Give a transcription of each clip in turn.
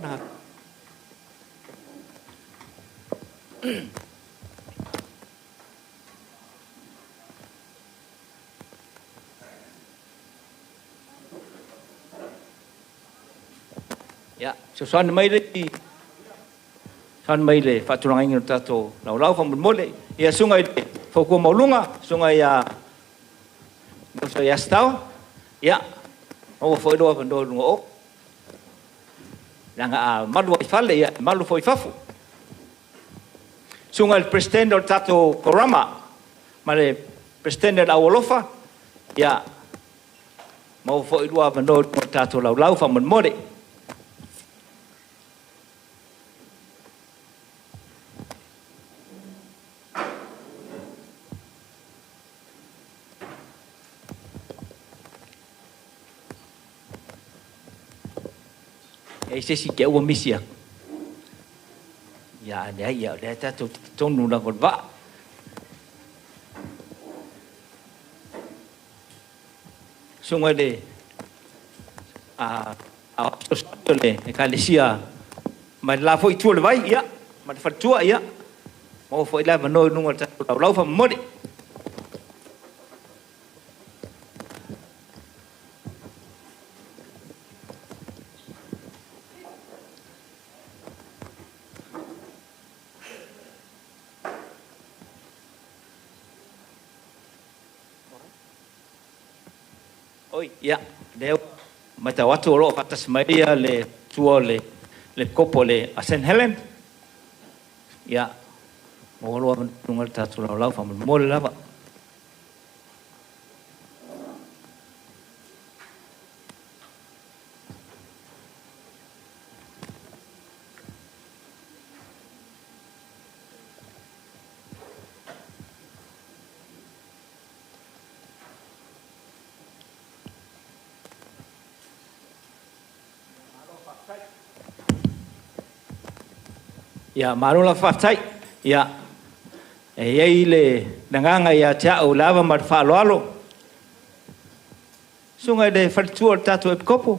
Na. Ya, sesuatu mai le, sesuatu mai le, faturang ingin tato, lau fam mole, ya sungai le, foku maulunga, sungai ya, nusa ya stau, ya, mau foi doa pendo lungo, yang malu ifale ya, malu foi fafu, sungai presiden tato korama, male presiden awolofa, ya, mau foi doa pendo tato lau fam mole. Ese sí que hubo misia. Ya está todo una golba. Sungai de le kalesia. Mas la foi tu le vai ya, mas fatua ya. Mau foi la mano nunga lau fa mode. Oi, ya, deu mata watu lo patas Maria le tuo le copo le a St. Helen. Ya, mo lo nungal tatu lau fa mo le lava. Ya marula fatai ya ei le nanganga ya tau lava mar faloalo sungai de faltuo tato kopo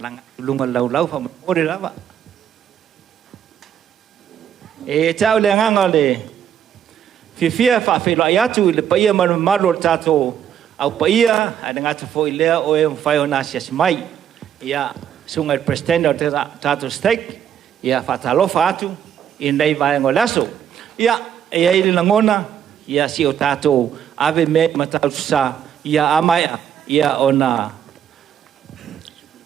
lang lunga lau fa ore lava e tau le nganga le fifia fa felo ayatu le paia mar marlo tato au paia ada ngata foi le o e fai ona sis mai ya sungai president tato stake ia fatalofa atu i nei vai ngolaso ia e ai langona ia si o tato ave me matau sa ia amaya ia ona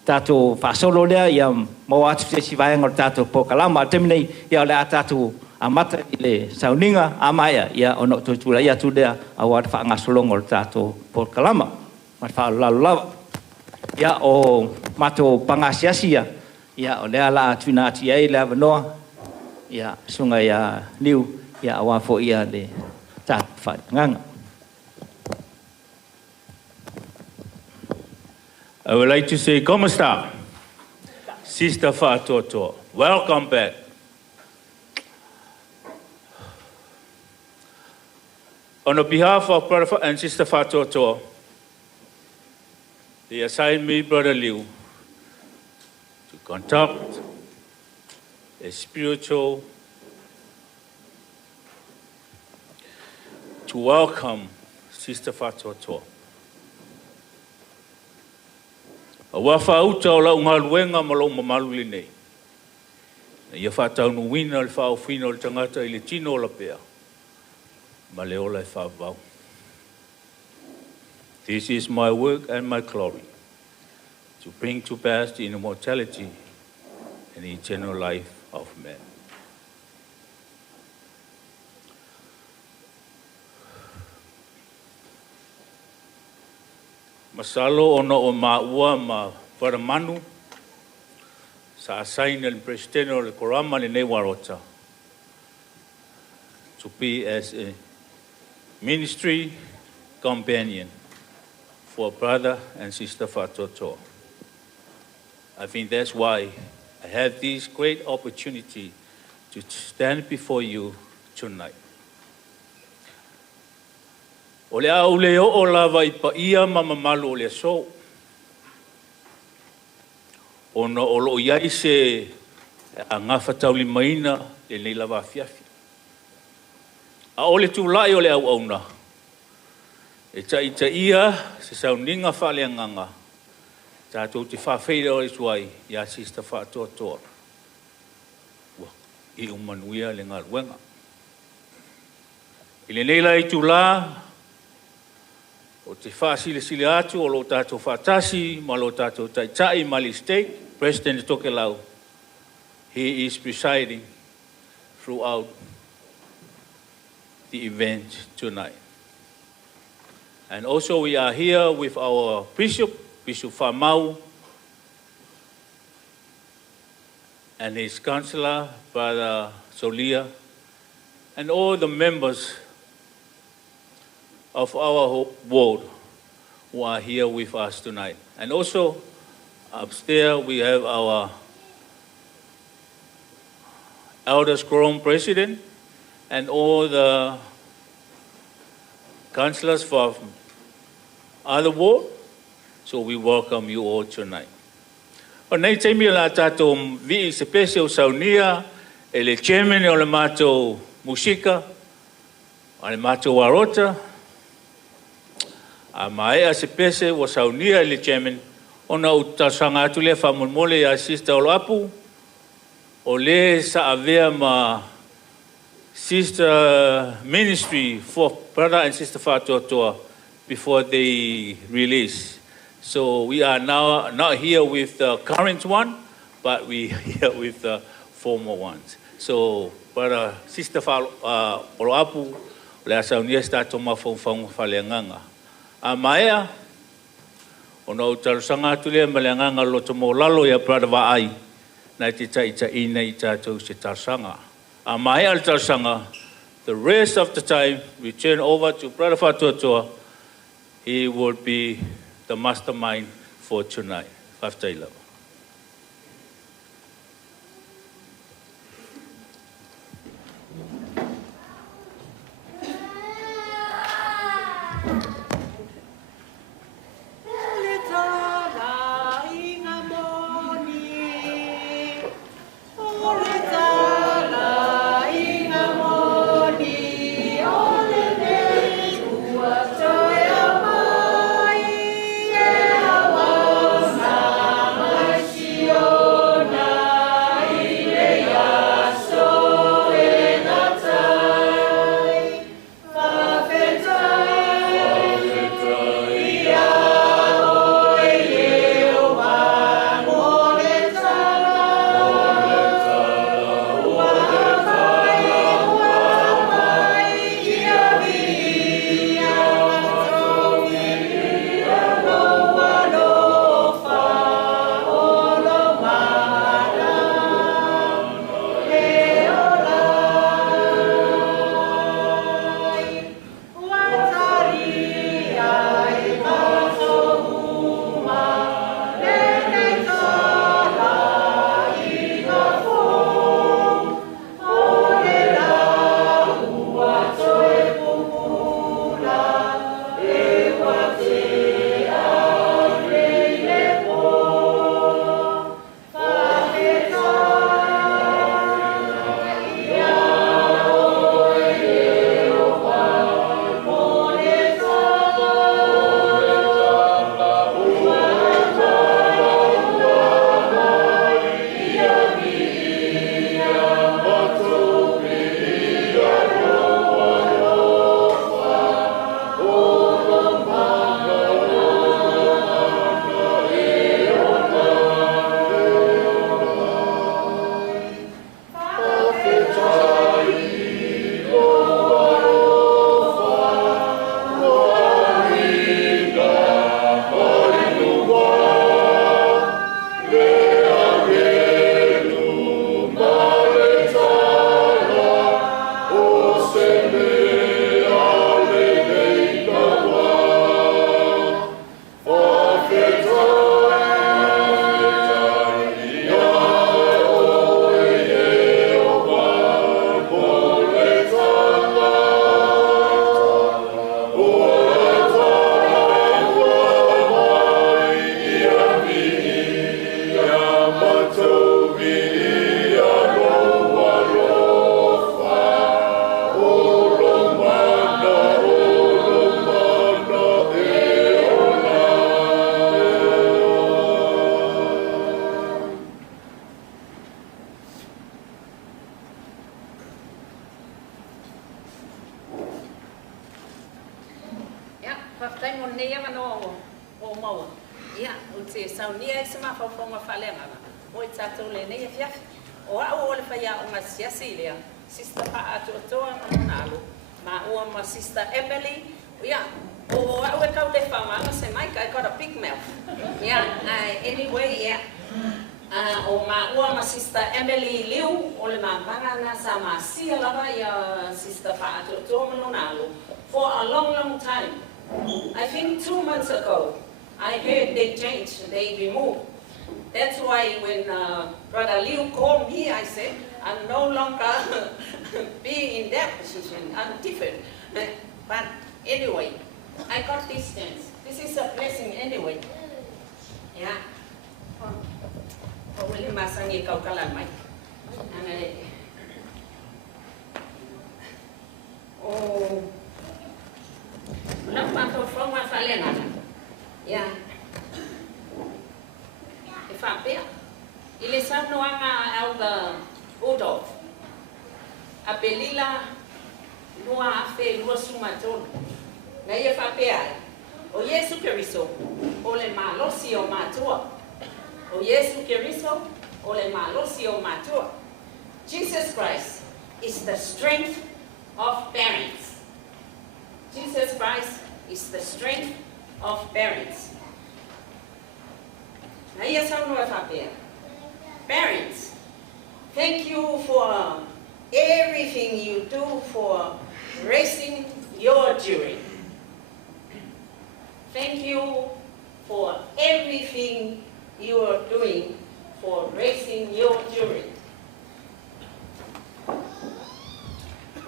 tato fasolo lea ia mo atu se si vai ngol tato pokalama temnei ia le tato amata ile sauninga amaya ia ona tutula ia tudea awat fa ngasolongol tato pokalama mas fa lalu ia o mato pangasiasia ya ole ala tuna ti ai la no ya sungai ya liu ya awa fo ia le tat fa ngang. I would like to say, como está? Sister Faatoatoa, welcome back. On behalf of Brother and Sister Faatoatoa, they assigned me, Brother Liu, to conduct a spiritual, to welcome Sister Faatoatoa. A wafa uta o la ungaluenga ma lo mamaluli nei. Na ia whatau no wina le whao whina o le tangata i le tino o la pea. Ma le ola e whavau. This is my work and my glory, to bring to pass the immortality and the eternal life of man. Masalo ono o maua ma waramanu sa asaina le presidente o le korama le nei warota to be as a ministry companion for brother and sister Faatoatoa. I think that's why I have this great opportunity to stand before you tonight. O le au leo o lava I pa ia mamamalu o le so. Ona olo iai se a ngafa tauli maina le nei lava fiafi. A ole tu lai ole au auna. E ta ia se sauninga whale anganga. Tātou te whawheira o isuai ia Sister Faatoatoa. I umanuia le ngā ruenga. I le nei lai tu la, o te whaasile atu o lo tātou whaatasi, ma lo tātou taitai Mali State, President Tokelau. He is presiding throughout the event tonight. And also we are here with our Bishop Famau, and his counselor, Brother Solia, and all the members of our ward who are here with us tonight. And also upstairs we have our Elders Quorum President and all the councillors from other ward. So we welcome you all tonight. O nei teimi la tātou vi se pese o saunia, e le chairman o le mātou musika, o le mātou warota, a maea se pese o saunia e le chairman, o na utasanga atu le whamolmole a Sister Olapu, o le sa avea ma Sister Ministry for Brother and Sister Faatoatoa before they release. So we are now not here with the current one, but we are here with the former ones. So, Brother Sister Olapu, le asaunia stato mawhawhawha whaleanganga. A maea, o na utarusanga atu lea maleanganga loto mo lalo ya Brother Vaai, na te taita ina I tātou se tarusanga. A maea le tarusanga, the rest of the time we turn over to Brother Faatoatoa. He will be the mastermind for tonight. Whaftaila. Oh, nei ema no o maua. Ia, o te saunia e se mawhawhonga whalenga. O i tātou le nei e fiafi. O au o le whaia o ngā siasi lea. Sister Faatoatoa manonalo. Ma ua ma Sister Emily. Ia, o au e kau le whamanga se Mike, I got a big mouth. Ia, anyway, ia. O ma ua ma Sister Emily Liu, o le mawanga na sa ma sia lava ia Sister Faatoatoa manonalo. For a long, long time. I think 2 months ago, I heard they changed, they removed. That's why when Brother Liu called me, I said, I'm no longer being in that position, I'm different. But anyway, I got this chance. This is a blessing anyway. Yeah. Oh, will you masangi kau kalan mai? Oh. Lama to from my falena. Yeah. If I'm there, il est sans nous au Udo. A Belila, nous a fait le sumaton. Naïe Fapea. O Yesu Keriso, o le malosi o matua. O Yesu Keriso, o le malosi o matua. Jesus Christ is the strength of parents. Jesus Christ is the strength of parents. Parents, thank you for everything you do for raising your children. Thank you for everything you are doing for raising your children.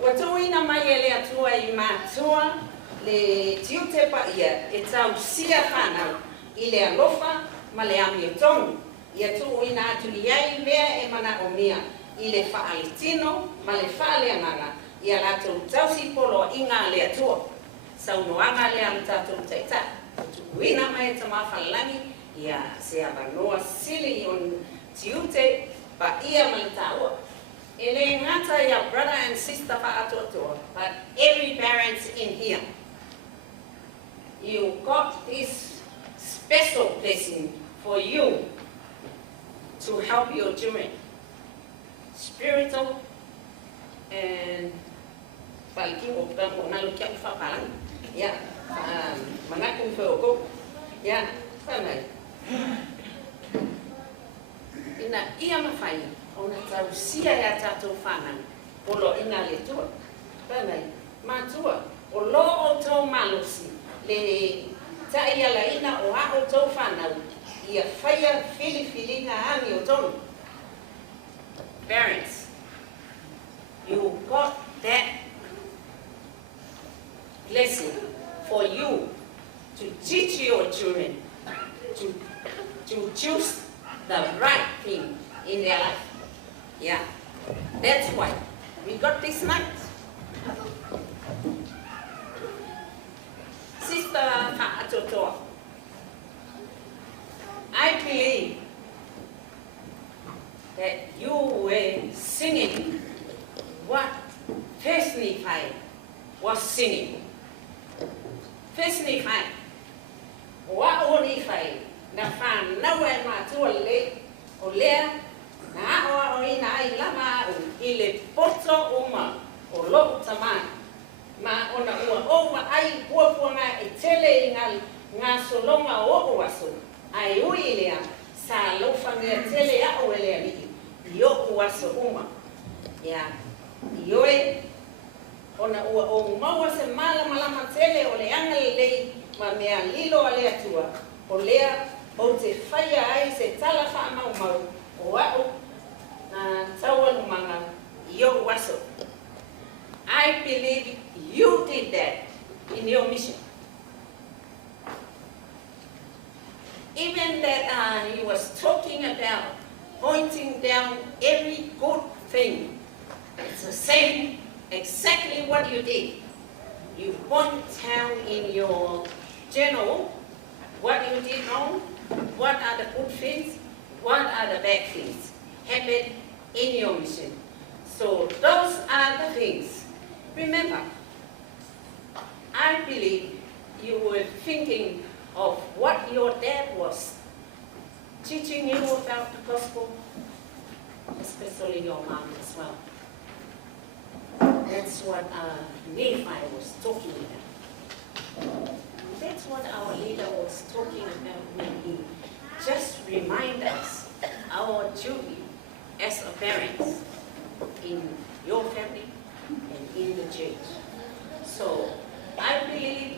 Watuina mayele atua I matua le tiute pa ia e tau sia whanau I le alofa ma le ami o tonu. Ia tuuina atu iai mea e mana o mia I le whaalitino ma le whaaleananga ia latou tausi polo I ngā le atua. Saunoanga le am tatou taita. Tuuina mai e tamawhalangi ia se abanoa sili on tiute pa ia ma le taua. Ele ngata ya brother and sister Faatoatoa, but every parent in here, you got this special blessing for you to help your children, spiritual and yeah, yeah, ina ia mawhai. Ona tau sia ya tātou whanau, polo ina le tua. Pēnei, mātua, o lo o tau malosi, le tai ala ina o a o tau whanau, ia whaia whili ngā hangi o tonu. Parents, you got that blessing for you to teach your children to choose the right thing in their life. Yeah, that's why we got this night. Sister Faatoatoa, I believe that you were singing what Missionary was singing. Missionary, what only na whanau e mātua le o lea na aoa o ina ai lama au I le poto uma o loo tamai. Ma ona ua oua ai puapua ngā e tele I ngā solonga o o aso. Ai ui lea sa lofanga tele a o lea ni I o o aso uma. Ia, I oe ona ua o maua se malama tele o le anga lei ma mea lilo a lea tua. O lea o te whaia ai se tala wha mau o au na taua lumanga I o waso. I believe you did that in your mission. Even that he was talking about pointing down every good thing. It's the same, exactly what you did. You point down in your journal what you did wrong, what are the good things, what are the bad things happened in your mission. So those are the things. Remember, I believe you were thinking of what your dad was teaching you about the gospel, especially your mom as well. That's what Nephi was talking about. That's what our leader was talking about when he just remind us our duty as a parents in your family and in the church. So I believe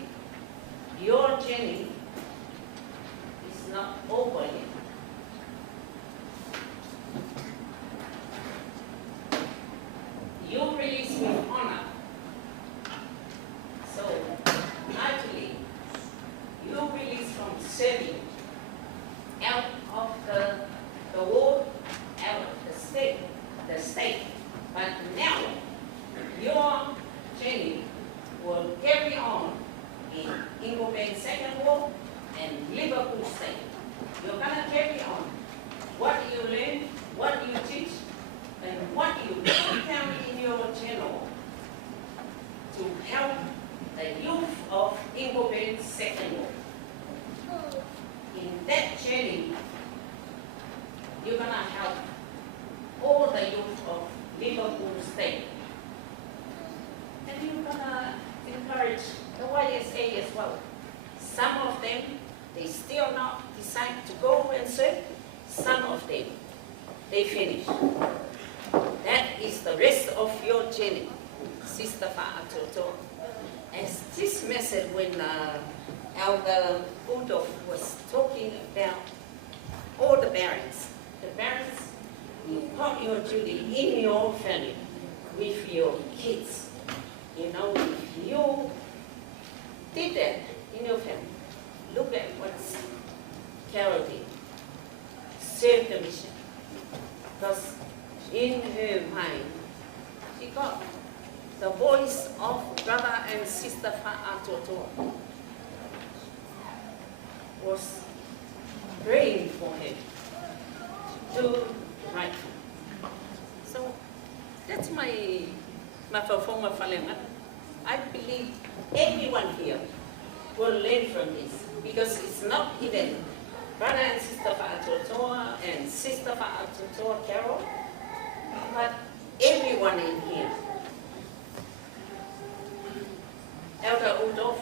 your journey is not over yet. You release with honor. So I believe you release from serving out of the world, out of the state. But now your journey will carry on in Inglebank Second Ward and Liverpool State. You're gonna carry on what you learn, what you teach, and what you put down in your journal to help the youth of Inglebank Second Ward. In that journey, you're gonna help all the youth of Liverpool State. And you're gonna encourage the YSA as well. Some of them, they still not decide to go and serve. Some of them, they finish. That is the rest of your journey, Sister Faatoatoa. As this message when Elder Udolf was talking about all the parents, you got your duty in your family with your kids. You know, if you did that in your family, look at what Carol did. Serve the mission. Because in her mind, she got the voice of brother and sister Faatoatoa was praying for him to right. So that's my performer Falenga. I believe everyone here will learn from this because it's not even brother and sister Faatoatoa and sister Faatoatoa Carol, but everyone in here. Elder Udolf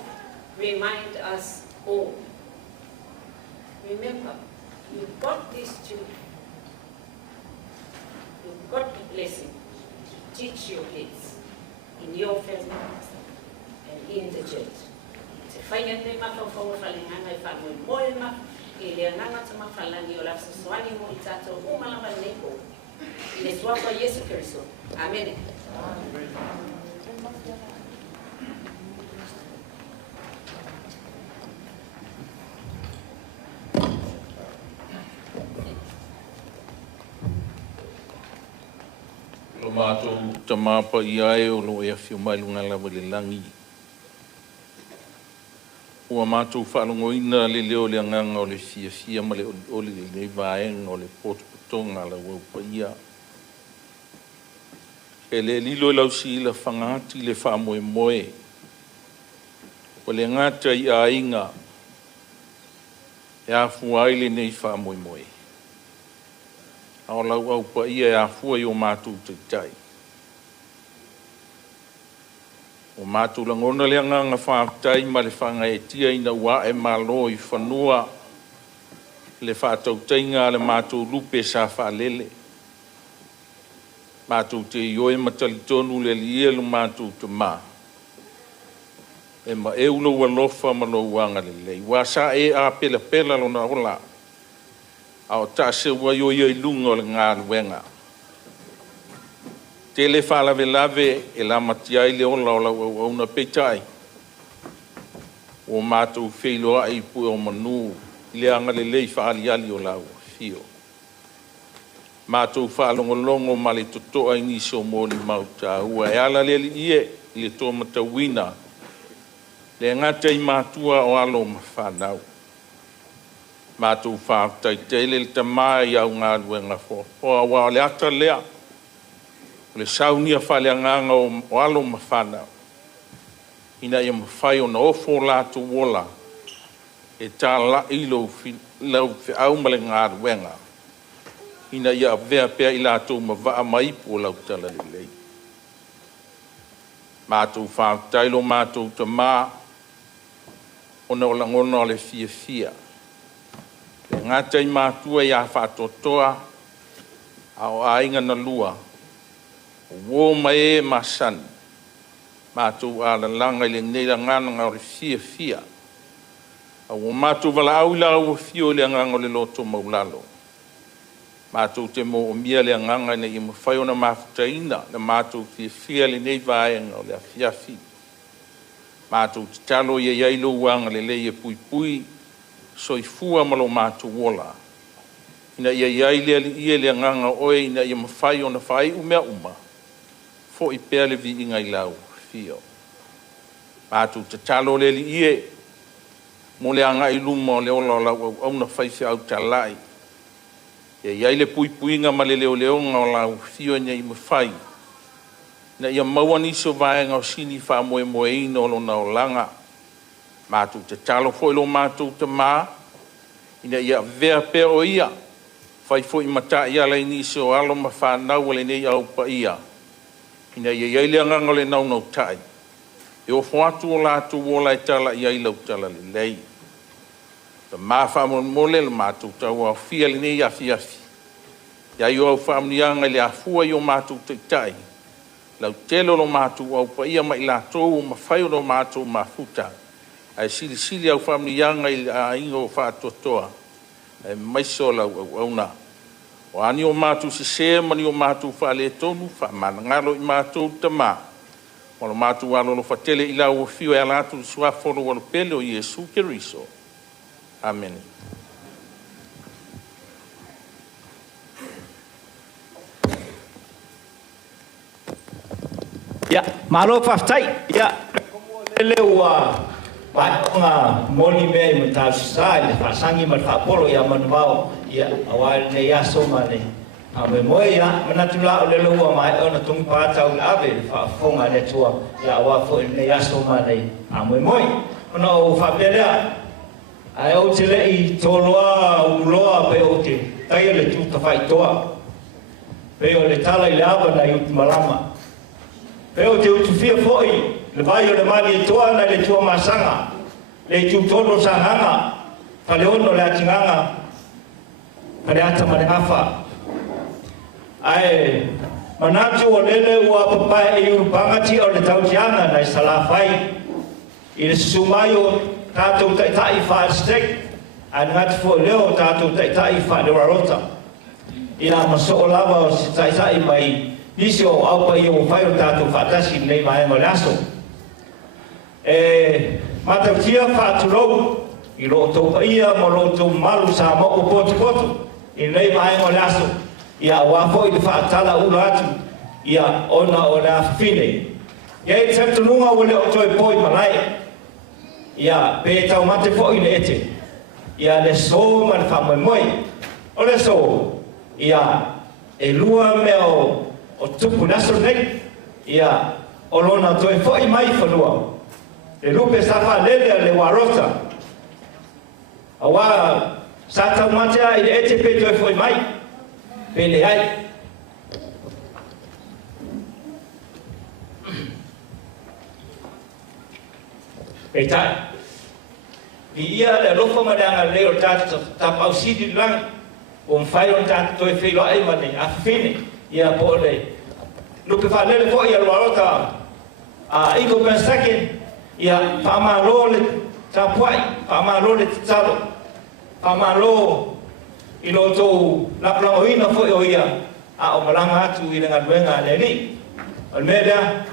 remind us all. Remember, you've got this duty. You've got the blessing to teach your kids in your family and in the church. Se whainga te mawhawhawa whalinganga I whamoimoi ma, I lea nganga te mawhalani o lafsa soani mo I tātou umalawa neko. I le tuapa Yesu Kiriso. Amen. Lo mātou tamapa I ae o lo ea whio mai lunga lawa le langi. Ua mātou whalongoina le leo le anganga o le fia ma le oli le vaenga o le potopotonga la waupa ia. E le lilo lau si la whangati le whamoemoe. O le ngata I a inga. E a fuaile nei whamoemoe. Ao lau au pa ia e a fua I o mātou te tai. O mātou langona le anganga whaatai ma le whanga e tia ina ua e malo I whanua le whaatautainga le mātou lupe sa whaalele. Mātou te ioe matalitonu le lia lu mātou te mā. E ma e ulo ua lofa ma lo uanga le lei. Wa sa e a pela lo na ola. Ao ta se ua yo I lunga o le ngā luenga. Te le whalawelave e la matiai le ola o la una peitai. O mātou wheiloa I pui o manu. Le anga le lei whaaliali o la fio. Mātou whaalongolongo ma le totoa I nisi o mōli mauta. Ua e ala le li ie le tō matawina. Le ngata I mātua o alo ma whanau. Mātou whaatai teile le tamai au ngā luenga fo. O awa le ata lea. Le saunia whaleanganga o alo ma whanau. ina ia mawhai o na ofo Latu wola e tā la i lau whiau male ngā ruenga. Ina ia vea pia i Latu ma waa maipu o lau tala lelei. Mātou whātailo mātou ta mā o na ola ngona o le fia fia. Le ngātai mātua ia Faatoatoa au ainga na lua o wō mai masan mātou ala langa i le neira ngana ngā o le fia fia. Au mātou wala au la au fio le nganga o le loto maulalo. Mātou te mo o mia le nganga ina i mawhai o na mafutaina na mātou fia fia le nei vaenga o le afiafi. Mātou te talo ia iailo wanga le leia pui pui soifua malo mātou wola. Ina ia iaile ali ia le nganga oe ina ia mawhai o na whai umea uma. Fo i pea le vi inga i lau fio. Mātou te talo le li ie mo le anga i luma o le ola o lau au na whaise au talai. Ia iaile pui puinga ma le leo leonga o lau fio ina i mawhai. Na ia mawaniso vaenga o sini wha moe ino lo na o langa. Mātou te talo fo ilo mātou te mā. Ina ia vea pea o ia. Whai fo i mata ia lai niso o alo ma whanau le nei au pa ia. Ina ia iaile anganga le nau nau tai. E o whatu o Latu wola e tala ia ilau tala le lei. Ta mā whamole le mātou tau au fia le nei a fiafi. Ia i au whamnianga le a fua i o mātou te tai. Lau telo lo mātou au pa ia mai Lātou o mawhai o lo mātou mafuta. Ai sili au whamnianga i a ingo o Faatoatoa. Ai maiso lau au na. O ani o mātou se mani o mātou whale tonu, whamanangalo i mātou ta mā. O lo mātou alo lo whatele i lau o fio e Latu suaforo o lo pele o Iesu Keriso. Amen. Ya, malo whaftai. Ya, lelewa. Patunga moli mei mutau sisai le pasangi mal whapolo ia manuao ia awal ne ia somane. Moimoi ia manatula o lelewa mai ona tungi pātau le ave le whafonga le tua ia awafo ne ia somane. Moimoi, ona o whapelea. Ai o te lei toloa uloa pe o te taia le tuta whaitoa. Pe o le tala i le ava na iutu malama. Pe o te utu fia foi. Le vai o le mali e toa na le tua masanga. Le tu tono sanganga. Pale ono le atinganga. Pale ata mare hafa. Ai, manatu o lele ua papai e urupangati o le tautianga na salafai. I le sumayo tātou taitai wha stek. A ngati fo leo tātou taitai wha le warota. I la maso o lava o si taitai mai nisi o aupa i o whai o tātou whatasi nei mai mo le aso. Matautia whāturou i roto ia mo roto malu sa mo o potu i nei mai mo le aso. Ia wafo i le whaatala ula atu ia ona o le awhine. Ia i tautununga o le o toi poi malai. Ia pe tau mate fo i le ete. Ia le so ma le whamoimoi. O le so ia e lua me o tupu naso nei. Ia o lona toi fo i mai whanua. E lupe safa lele le warota. Awa sa tau matea i le ete pe toi fo i mai. Pe le ai. Pe tai. Ki ia le lofo madanga leo tatu tapau sidi lang. O mwhai on tatu toi whilo ai mani a whine. Ia po le. Lupe wha lele fo i al warota. Iko pensake. Ia whamalo le tapuai, whamalo le talo, whamalo i loto laplango ina fo o ia a o malanga atu i nga luenga le ni. O mea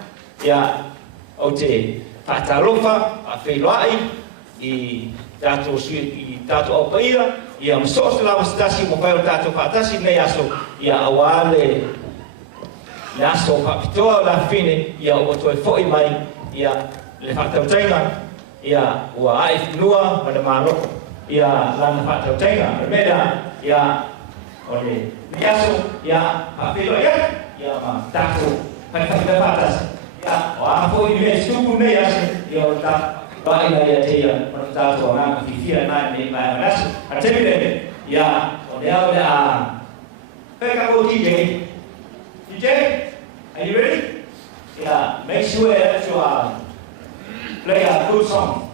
ia o te whatalofa a whailoai i tato o paia, ia msos la wastasi mo whai o tato whatasi nei aso, ia awale aso whapitoa la fine, ia o toi fo i mai, ia le whatautainga, ia ua ai whinua ma le māloko, ia lana whatautainga, le mea, ia o le niaso, ia hawhilo ia ma tāko, hai whakita whatasi, Ya, wah foi ni suku ni ya yo ta ba ina ya te ya ta to na fifia na ni ba ras atemi ya ya ya peka go DJ DJ are you ready? Yeah, make sure that you play a good song.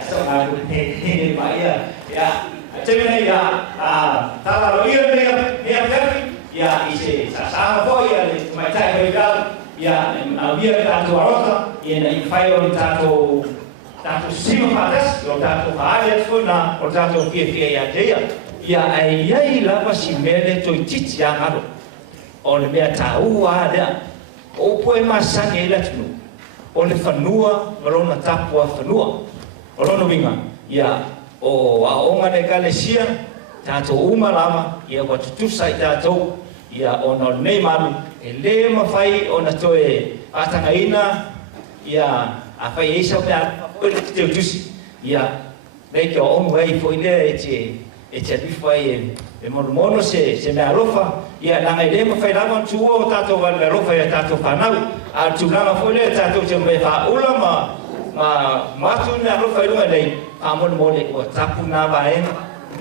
So I will play my ear. Yeah, atemi ya ta la lo ia ni ya ise sa foi ya mai tai ga ya abia tato arota na ifaio tato sima patas o tato haia tuna o tato fia ya dia ya ai lava simele to titi ya ngaro o le mea tau ada o poe masange la tunu o le fanua marona tapu a fanua o lono winga ya o aonga ne kalesia tato uma lama ya watutusa tato ya ono nei malu ele mafai ona toe atangaina ya afai isa me foi te tusi ya beke o ngoi foi le e bifai e mono se me alofa ya na ele mafai lava tuo tato va le rofa ya tato fanau a tulanga foi le tato te me fa ulama ma tu na alofa lu le amon mole o tapu na bae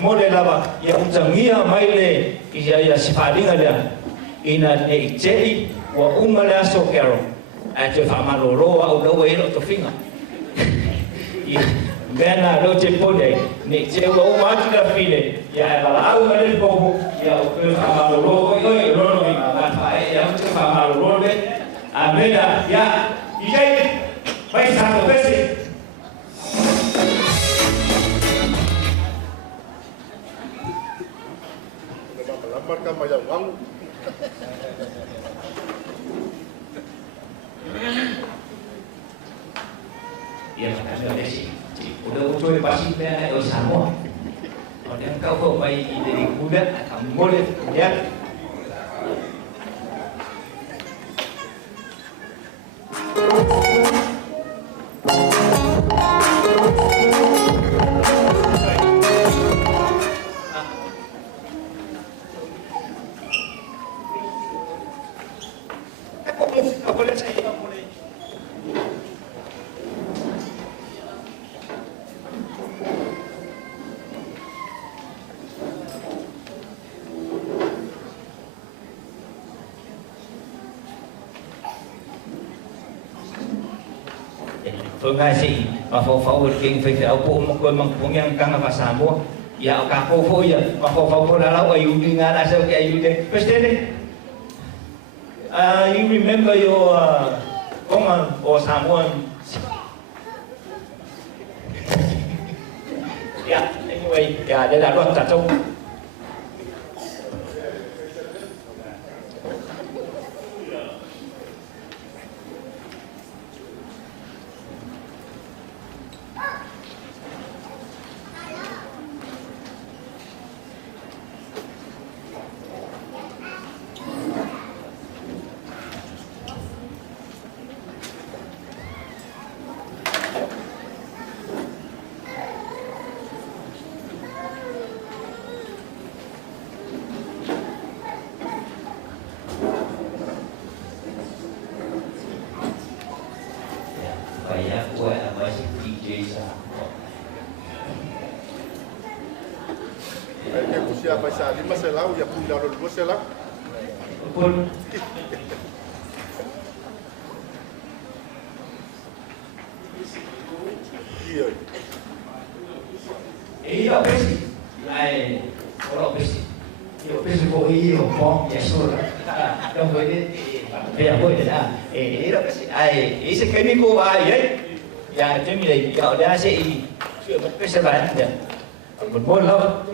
mole lava ya utangia maile ya sifalinga le ina ne tei wa umala so kero ate famaloro au lo e lo to finga bena lo te pode ne te wa umatu da file ya la au male bobo ya o pe famaloro yo lo no ina na fa ya te famaloro be amena ya ije vai sa to pese marca maya wang ya ada desi udah udah pasti ada sama orang kau mai dari muda kamu boleh ya Ngai si ma fo king fe au po mo ko mang yang kang apa sambo ya ka fo ya ma fo la la ayu dinga na so ke ayu de pestene you remember your common or someone yeah anyway ya để đã luật trong Siapa sahaja masalah ya pun dah lalu masalah. Pun. Iya. Iya besi. Ai, kalau besi. Iyo besi kok iyo bom ya sura. Don't go in. Ya boleh dah. Iyo besi. Ai, isi chemical ai. Ya jadi ya dah sih. Chưa besi banyak ya. Berbon lah.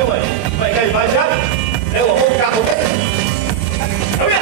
Missionary. Vậy cái bài hát nếu mà không ca không biết. Đâu biết.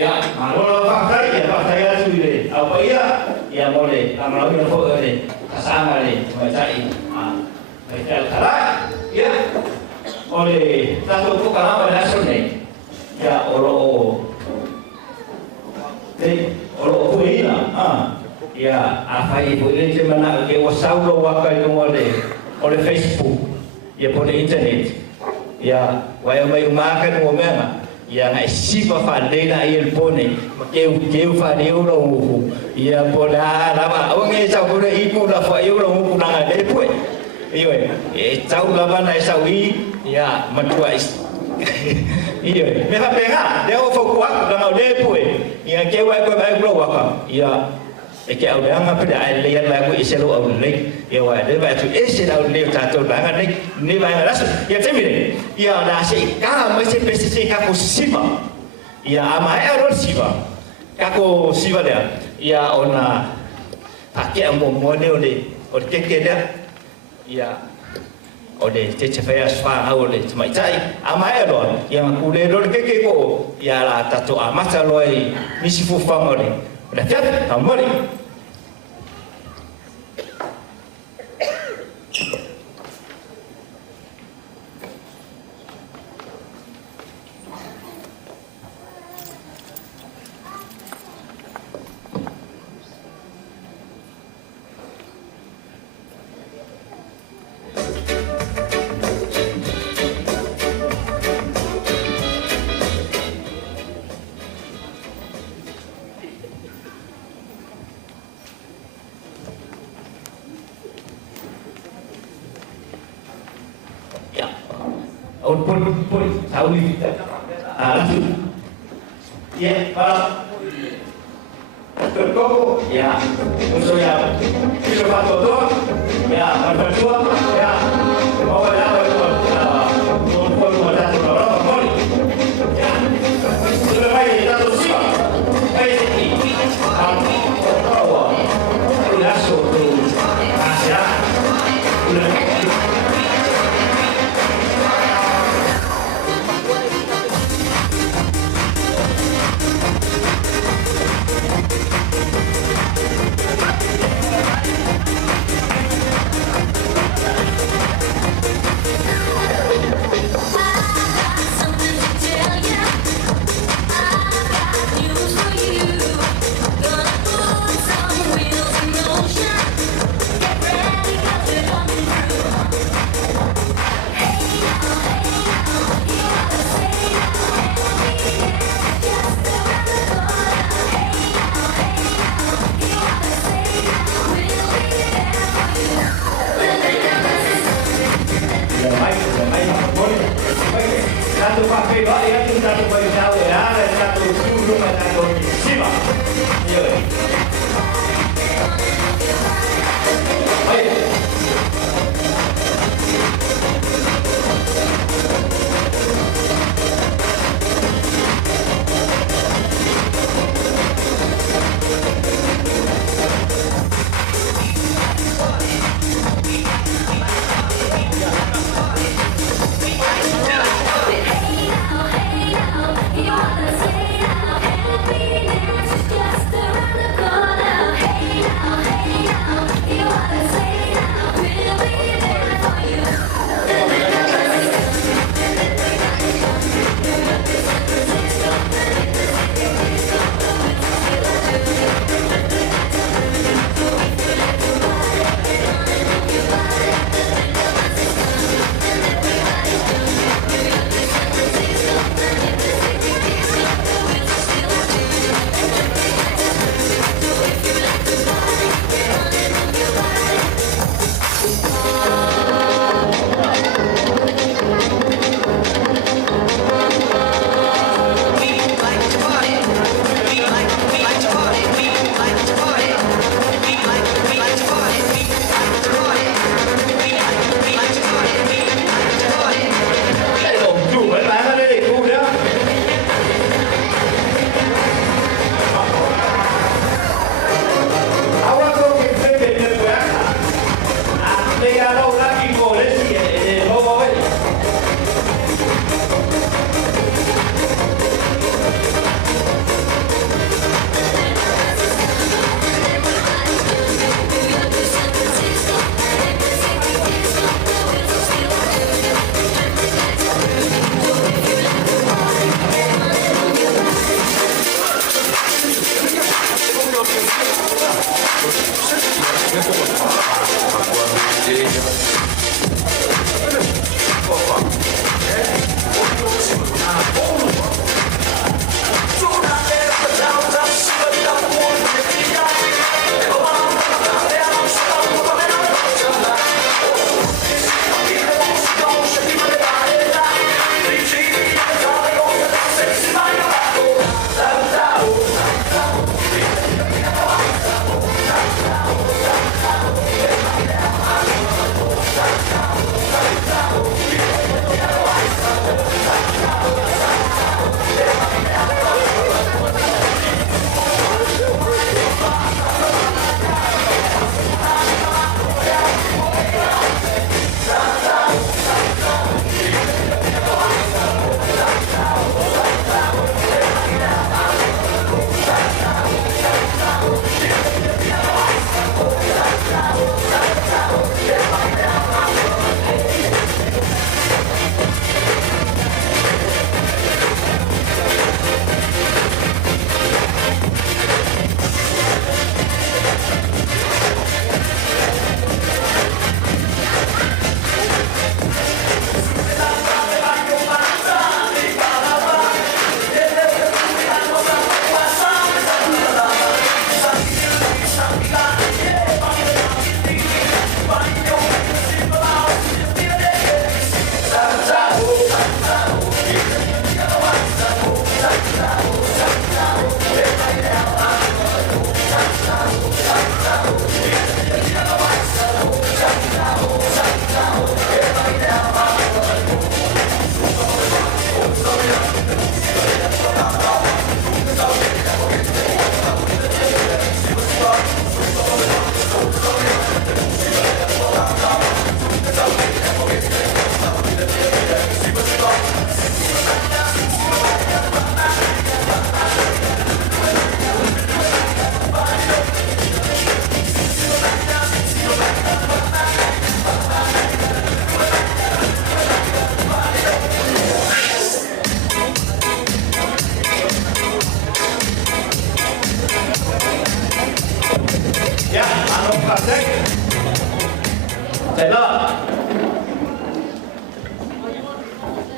Ya, kalau pakai ya pakai sudah. Apa ya boleh. Kalau yang boleh ni, sama ni, macam ini. Macam kalau ya oleh satu bukan apa dasar ni. Ya orang kuih lah. Ya apa itu ini cuma nak ke WhatsApp lo pakai tu oleh Facebook. Ya boleh internet. Ya, wayang mayu makan umumnya. Ya ngai siapa fadai na il pone keu fadai ulo ya pola lama orang ni cakap boleh ibu lah fadai ulo mu nang ada pun iyo cakap lama na sawi ya mentua iyo mereka penga dia fokuak nang ada pun ya keu ai ulo wakam ya ke au dah ngapa dah lihat lagu iselo au lek ya wa dia batu iselo lek tato banget ni banget ras ya cemil ya dah si ka masih pesisi kaku siba ya amai error siba kaku siba dia ya ona pakai Moimoi oleh keke dia ya oleh cecefaya spa oleh cuma cai amai error yang kuda error keke ko ya la tato amasa loi misi fufang oleh dah tiap amori pun sawi Latu ya para terkoko ya untuk ya Faatoatoa ya Faatoatoa ya mau ada pun ada orang pun ya sudah baik kita terus baik ini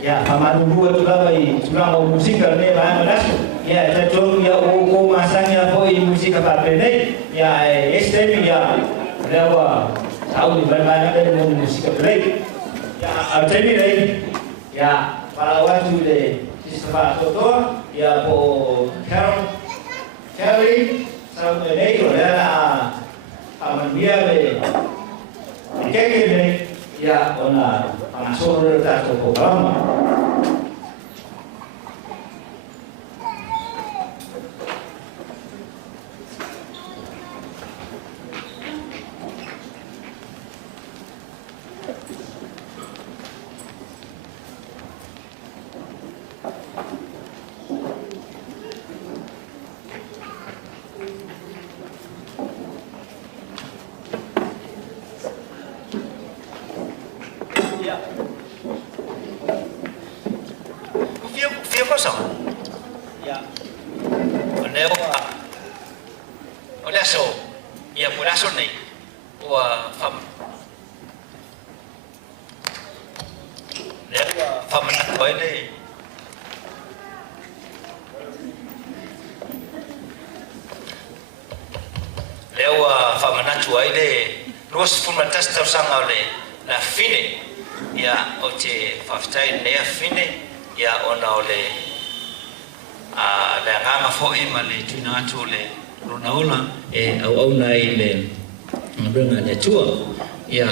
Ya, pamanu buat juga bayi, sudah mau musik kalau ni bahan malas. Ya, jatuh ya, masanya koi musik apa ni? Ya, STM ya, lewa, tahu di mana ada musik apa ni? Ya, STM ni, ya, para waktu le, Faatoatoa, ya po Carolyne, Carolyne, sau này đây rồi là mình bia về cái này ya còn là số ra số của nó phiếu có sổ ya nếu ở đa số ya của đa số này của phẩm nếu phẩm nặng với đây nếu phẩm nặng chuối đây lúc phun mặt test tao sang ao đây là fine ya oche faftai ne fine ya ona le le ngama fo ima le tuna tu le ronaula au nai le brenga le chua ya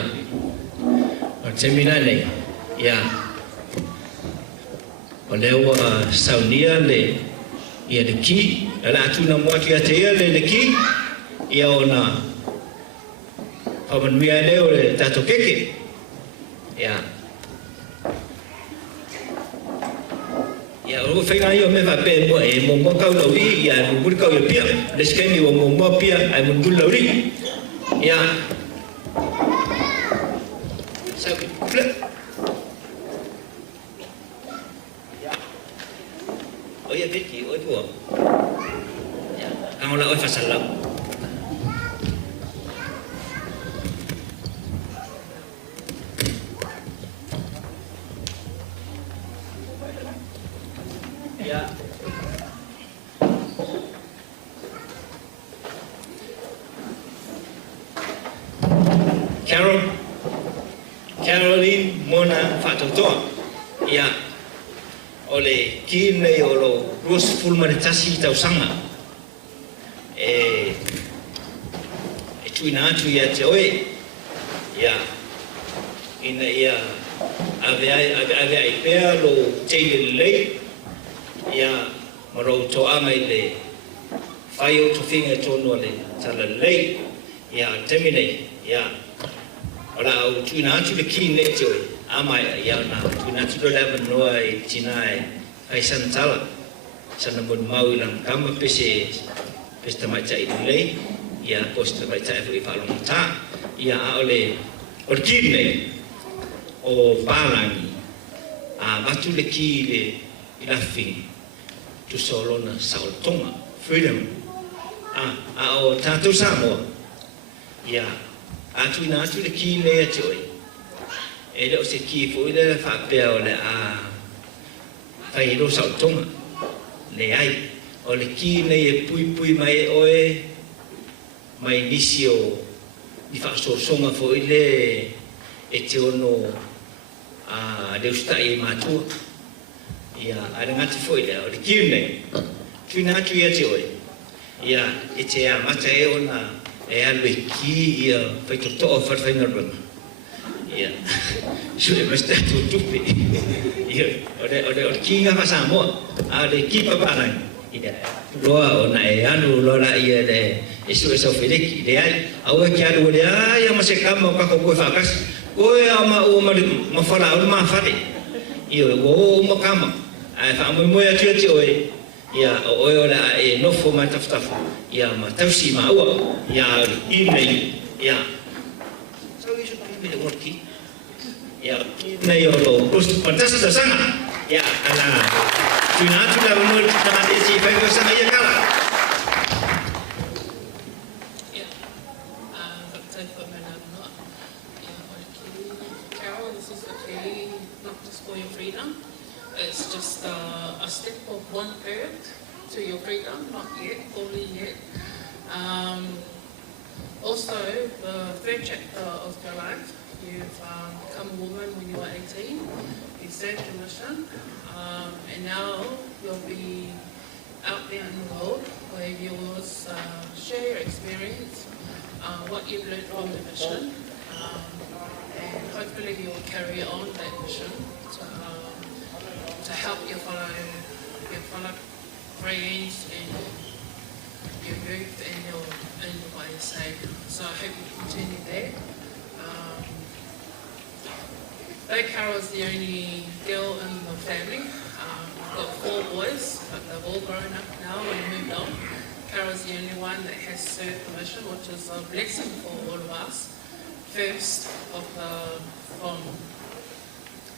seminare ya olewa saunia le ya de ki la tuna mo ki ate le ki ya ona paman mia le tato keke ya ya o fai ai o me va pe mo mo kau lo ri ya mo bur kau yo pia de skemi o mo pia ai mo bur lo ri ya sa fle ya o ya beti o tu ya kau la o fa salam Carolyne Mona Faatoatoa ya ole kine olo rus full manitasi tau sanga tuina tu ya te oe ya ina ya ave pea lo te le ya maro to anga ile faio to finga to no le tala le ya temine ya ora au tuina tu le kine te oe ama ya na tuina tu le manoa I tinai ai santala sana mon mau lang kama pese mai chai le ya posta mai chai fu falong ta ya ole orkine o palangi batu le ki le fi tu solo na sautonga freedom o tatu samo ya tu na tu le ki le choi ele o se ki fu le fa pe o le fai ro sautonga le ai o le ki le pui mai oe mai nisio di fa so songa fo ile e te ono Deus tai matu ya ada ngati fo ile o le ki ne tuina tu ia te oe ya e te mata e ona e alwe ki ia fai to fa fai no ya sudah mesti tutupi ya ode ki nga pasamo ade ki paparan ida loa ona e anu lola ia de isu feliki de ai au ki adu de ya masih kama ka ko fakas o ama o ma fala o ma fade io o mo kama ai fa mo ya tio oe ya o ora e no fo ma taftafu ya ma tafsi ma o ya inai ya so isu ni worki ya nei o posto pantas da sana ya ana tuna da mo na de si fa ko sana ya kala ya tak for me na no ya Carol, this is okay not just for your freedom, it's just a step of one earth to your freedom, not yet fully yet. Also the third chapter of your life, you've become a woman when you were 18, you served your mission, and now you'll be out there in the world where you will you've learned from the mission, and hopefully you will carry on that mission to help your fellow friends and your youth and your YSA. So I hope you continue that. Though Carol's the only girl in the family, we've got 4 boys, but they've all grown up now and moved on. Carol's the only one that has served the mission, which is a blessing for all of us. First from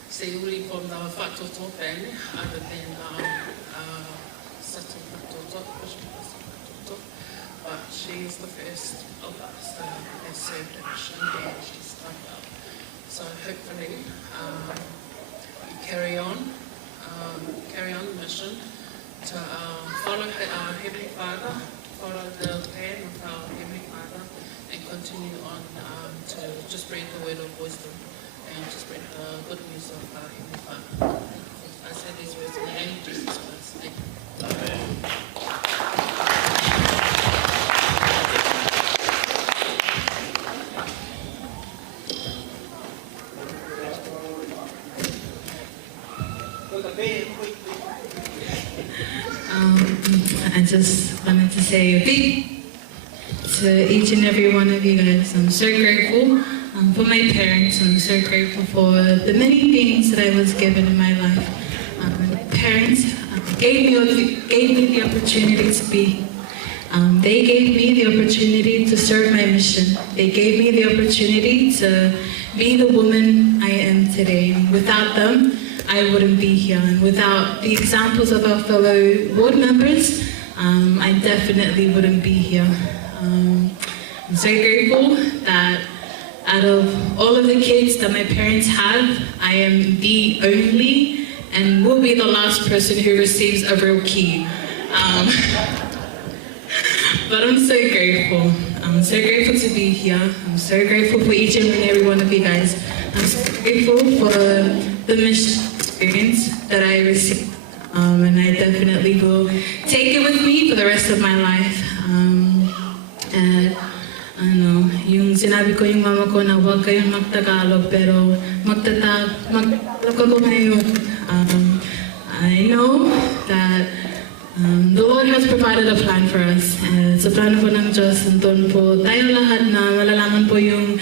Seuli, from the Faatoatoa family, other than Sati Faatoatoa, Bishop Faatoatoa, but she is the first of us that has served the mission, and she's done well. So hopefully you carry on the mission to follow our Heavenly Father, follow the plan of our Heavenly Father, and continue on to just spread the word of wisdom and to spread the good news of our Heavenly Father. I say these words in the name of Jesus Christ. Thank you. Amen. I just wanted to say a big to each and every one of you guys. I'm so grateful for my parents. I'm so grateful for the many things that I was given in my life. My parents gave me the opportunity to be. They gave me the opportunity to serve my mission. They gave me the opportunity to be the woman I am today. Without them, I wouldn't be here. And without the examples of our fellow board members, I definitely wouldn't be here. I'm so grateful that out of all of the kids that my parents have, I am the only and will be the last person who receives a real key. But I'm so grateful. I'm so grateful to be here. I'm so grateful for each and every one of you guys. I'm so grateful for the mission experience that I received. And I definitely will take it with me for the rest of my life. And ano, yung sinabi ko yung mama ko na huwag kayong magtagalog pero magtagalog ako ngayon. I know that the Lord has provided a plan for us. Sa plano po ng Diyos, nandun po tayo lahat na malalaman po yung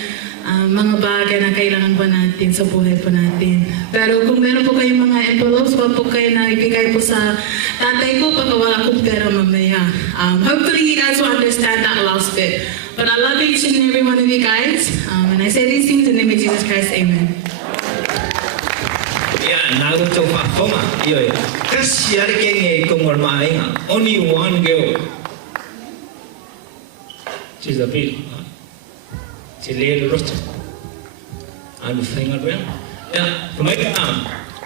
mga bagay na kailangan po natin sa buhay po natin. Pero kung meron po kayong mga envelopes, huwag po kayo na ibigay po sa tatay ko pag wala akong pera mamaya. Hopefully you guys will understand that last bit. But I love each and every one of you guys. And I say these things in the name of Jesus Christ. Amen. Naruto Fafoma, kasi yarking kung malmainga, only one girl. She's a big. She laid a lot. I'm thinking well. Yeah, for my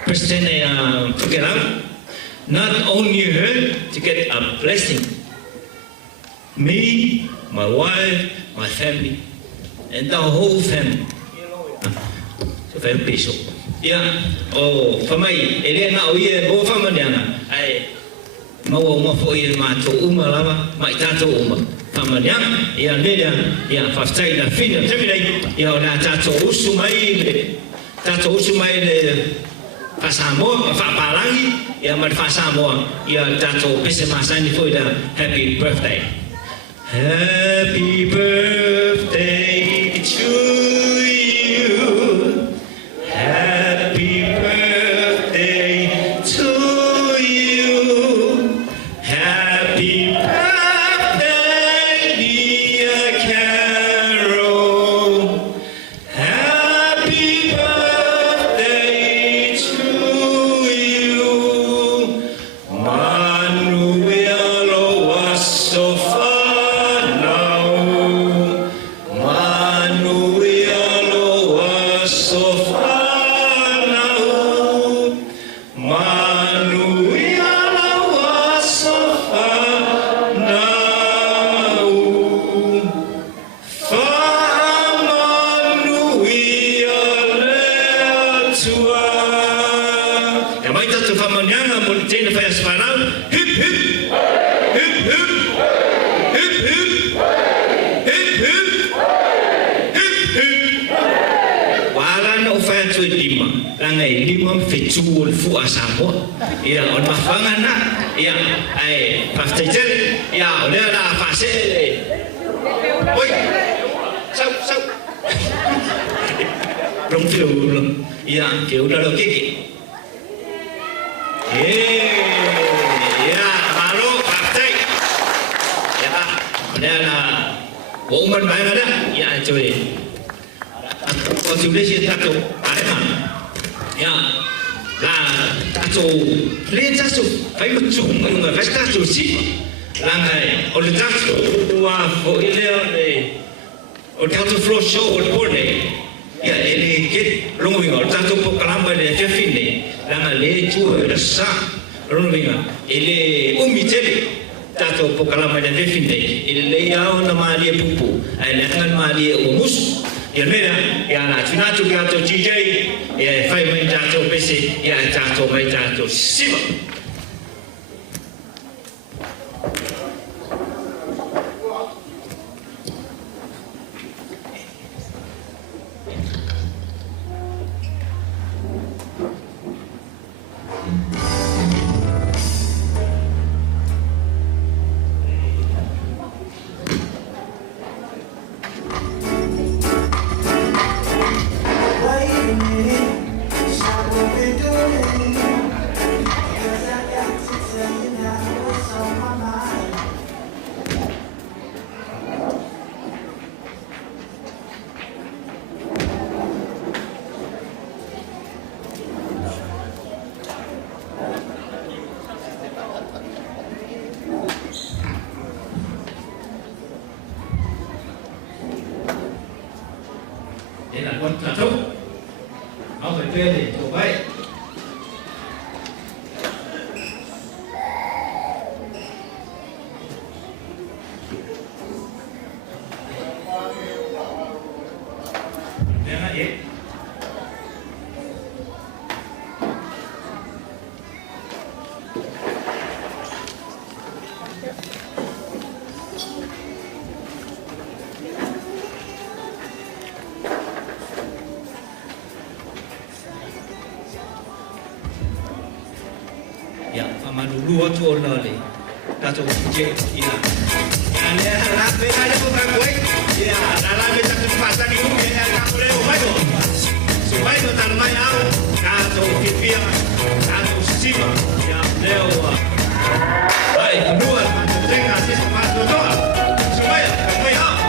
Christian to get out, not only her to get a blessing, me, my wife, my family, and the whole family. So very peaceful. Yeah. Oh, for my Elena, we both family. I mau for you, my to Umalava, my tato Uma. Famanya, ya neda, ya fastai na fina, terminate, ya na tato usumai le pasamo, papalangi, ya mat pasamo, ya tato pesemasani for the happy birthday. Happy birthday to you. Happy birthday to you. Happy birthday. Wow. langai lima fetul fu asamo ya on mafangana ya ai pastel ya ole la fase oi sau rong kilo ya ke udah lo kiki ya malu pastel ya ole la woman mai ada ya cuy có chịu đấy chị ta chụp ai mà ya là ta chụp lên ta chụp phải một chụp mọi người phải ta chụp ship là ngày ở lên ta chụp qua vội leo này ở theo tu flow show ở buổi này ya ini kit long wing ở ta chụp một cái làm bài để cho phim này là ngày lễ chúa ở đó sa long wing ini chơi ta chụp một cái làm bài để cho phim này ini yao nama dia pupu ai dengan ma dia umus ya mira ya na chuna chuka to DJ ya fai mai cha to pesi ya cha to mai cha to siva dulu tu orang ni, kata je, ya. Ane harap berada bukan baik, ya. Dalam kita kesempatan ini, ya, kamu leh, oh my God, supaya kita tanamai awak, kata kipia, kata siapa, ya, leh, baik, dua, tengah sih Faatoatoa, supaya kami awak.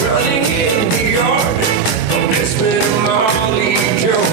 Running in the yard, this little Molly girl.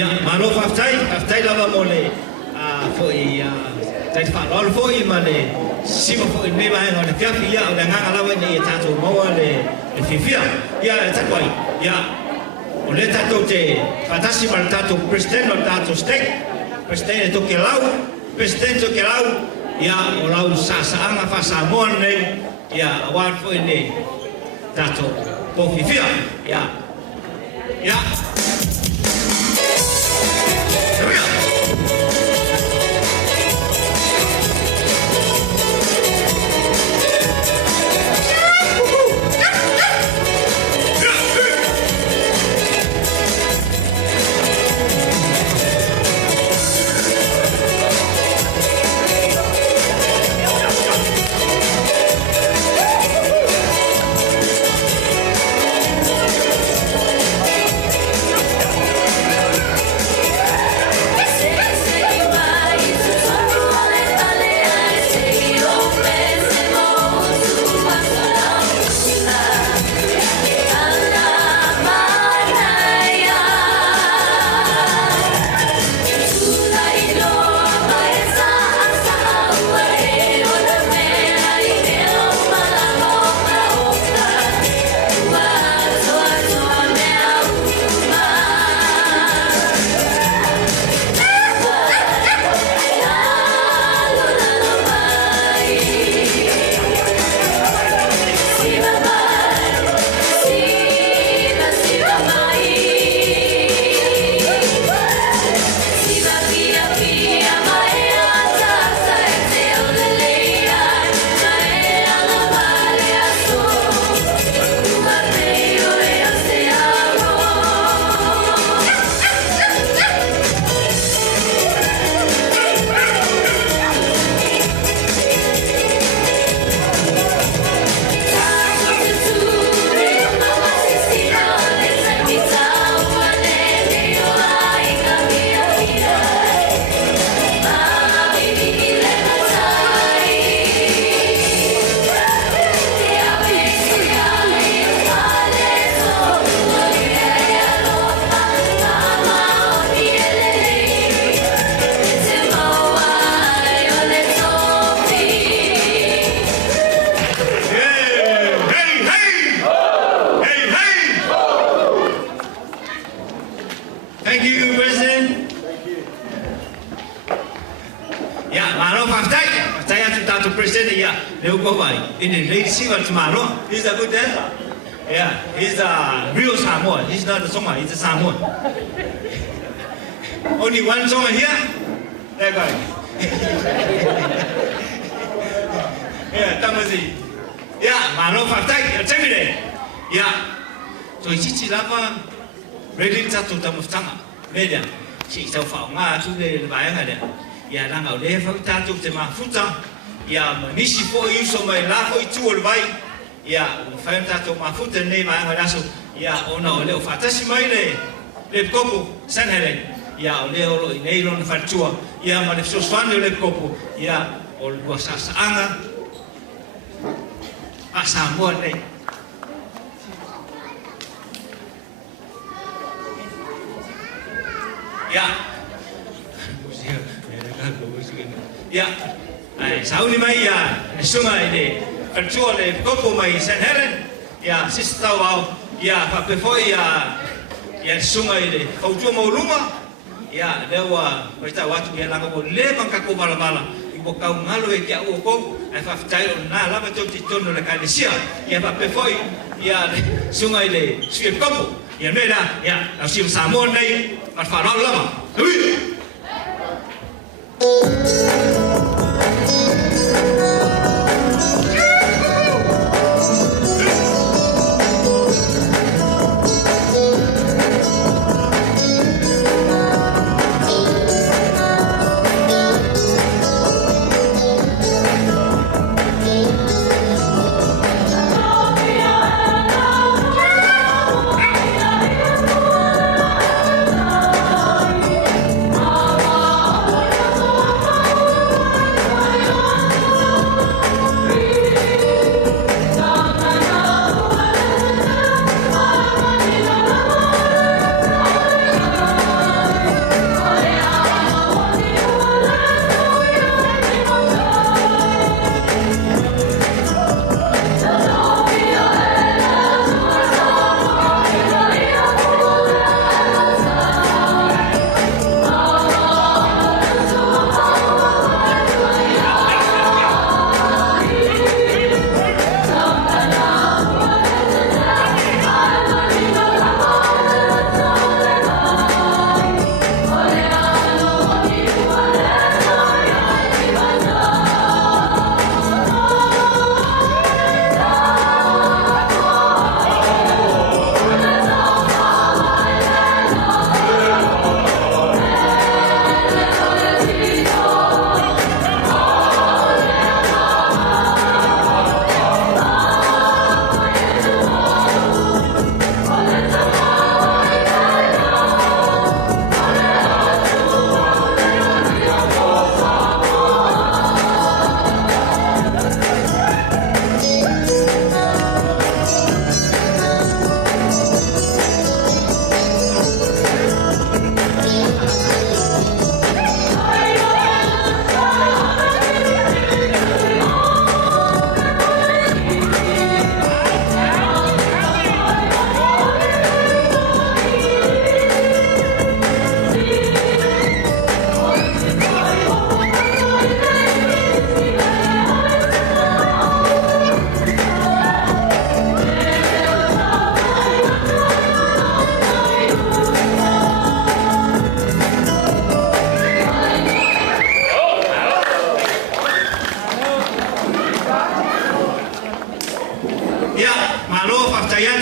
Ya, maro faftai lava mole. Foi tai whanau foi male. Sima foi me mai ngone fiafi ya o nganga lawa ni tato mo le fifia. Ya takwai. Ya. O le tato te fatasi mal tato president o tato state. President to kelau, president to kelau. Ya o lau sasaanga fasamon nei. Ya awan foi ne. Tato po fifia. Ya. Ya. He's a good dancer. Yeah, he's a real Samoan. He's not a Samoan, he's a Samoan. Only one Samoan here? That guy. Yeah, Tamasi. Yeah, Mano Fatai, tell me that. Yeah. So he's lava ready to Tamustama. Media. She's so far. Today, the Bayanga. Yeah, now they have to take my foot. Ya nisi fo i so mai la fo I tu o vai ya fai tato mafuta nei mai ngaraso ya ona o le o fatasi mai le kopo sanele ya o le o nei lon fatua ya ma le so sfande le kopo ya o lo sasa anga asa mo nei ya ya sauni mai ya sungai ni kecuali le kopo mai St. Helen ya sista wau ya papefoi ya sungai le kau cuma mau rumah ya lewa kita waktu dia langsung boleh mangkaku bala-bala ibu kau ngalu ya uko faftai na lama tu titono le kanisia ya papefoi ya sungai le sui kopo ya meda ya asim samon nei farol lama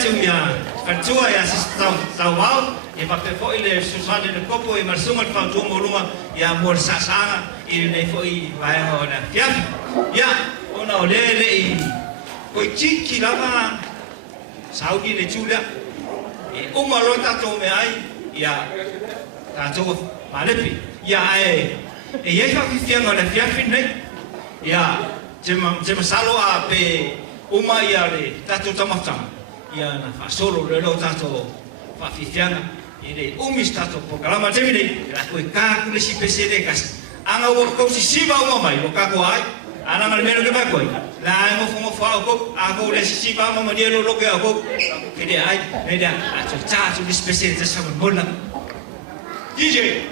tu ya Faatoatoa ya tau mau e pape fo ile susane de kopo e marsunga Faatoatoa morunga ya mor sasanga i nei fo i vai ona fiaf ya ona olele i ko chiki lava saudi le chula e uma lota to me ai ya tato malepi ya e ye fa fianga na fiaf nei ya jema salo a pe uma ia le tato tamatanga ia na fa solo le lo tato fa fianga ile umis tato po kalama temine la ko ka ku le sipese de kas anga wo ko si siba uma mai lo ka ko ai ana mal meno ke ba ko la ngo fo fa ko a ko le siba ma dia lo ke ko ke de ai ne da a to tato le sipese de sa mo na DJ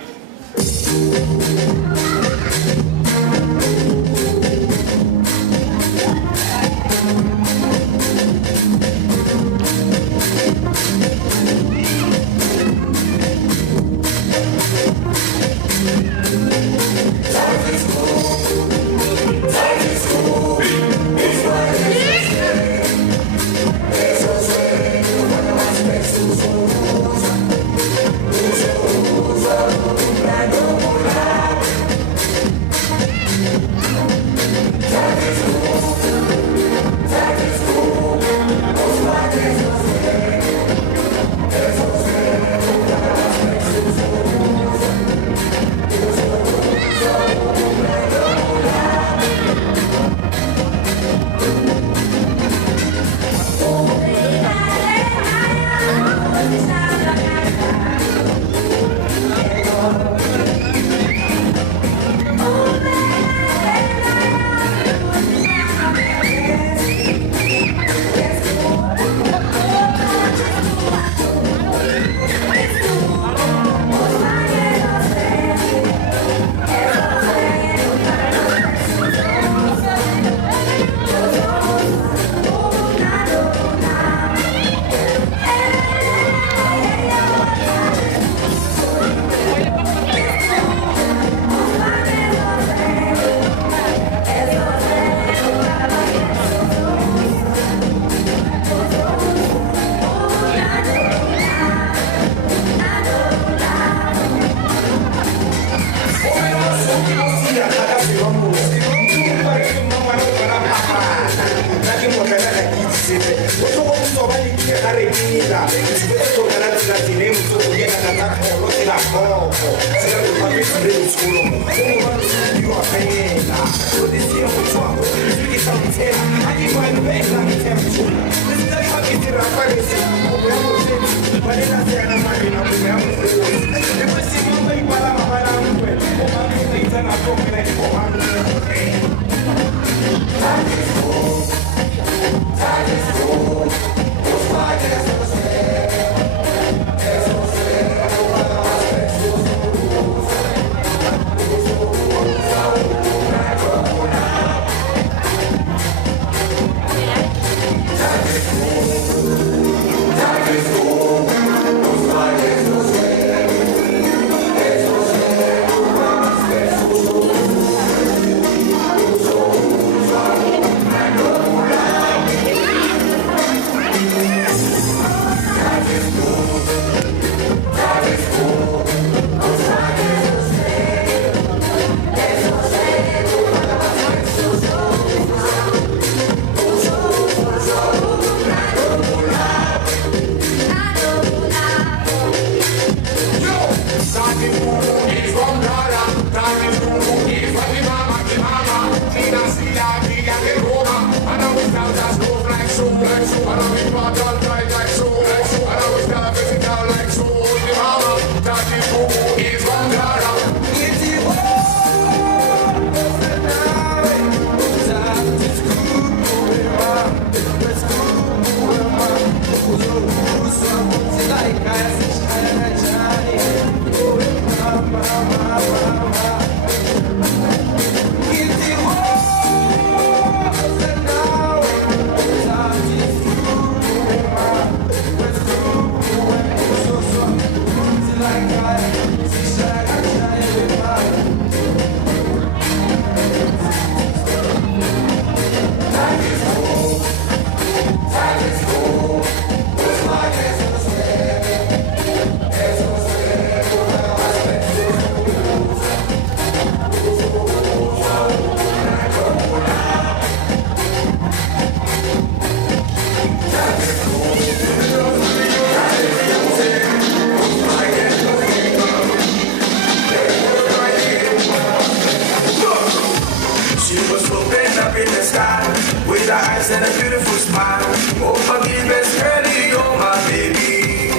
open up in the sky with eyes and a beautiful smile. Oh, my best girlie, oh my baby.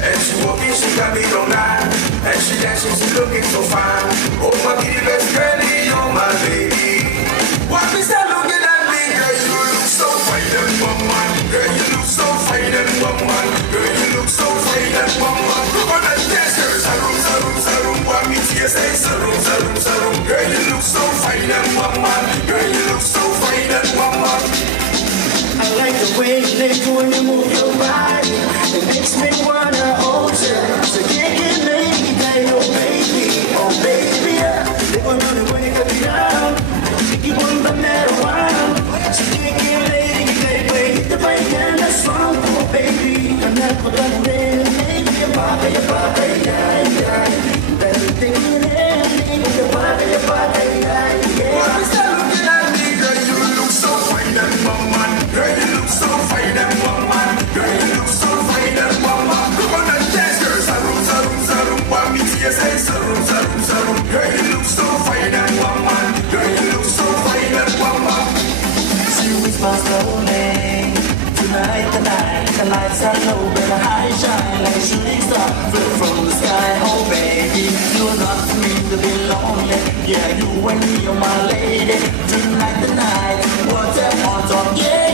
And she walking, she got me all night. And she dancing, she looking so fine. Oh, my best girlie, oh my baby. What is that looking at me? Girl, you look so fine and woman. Girl, you look so fine and woman. Girl, you look so fine and woman. On the dancers, sarum, sarum, sarum. What me tears say, sarum, sarum, sarum. Girl, you look so fine and woman. Girl, you look so fine and woman. I like the way when you move your body. It makes me wanna hold you. So get lady, oh baby, yeah. They gon' know the way you be down. You want the marijuana. So get lady, hit the bike and the song, oh baby. I'm never gonna let maybe your body, yeah. Everything in there, your body, yeah. What is that looking at me? Girl, you look so fine and woman. Girl, you look so fine and woman. Girl, you look so fine and woman. Come on and dance, girl. Sarum, sarum, sarum. What me to you say? Sarum, sarum, sarum. Girl, you look so fine and woman. Girl, you look so fine and woman. She whispers slowly. Tonight, the lights are low, but a high shine like a shooting star. Flip from the sky, oh baby. You're not for me to be lonely. Yeah, you and me, you're my lady. Tonight, the night, what's that on top? Yeah.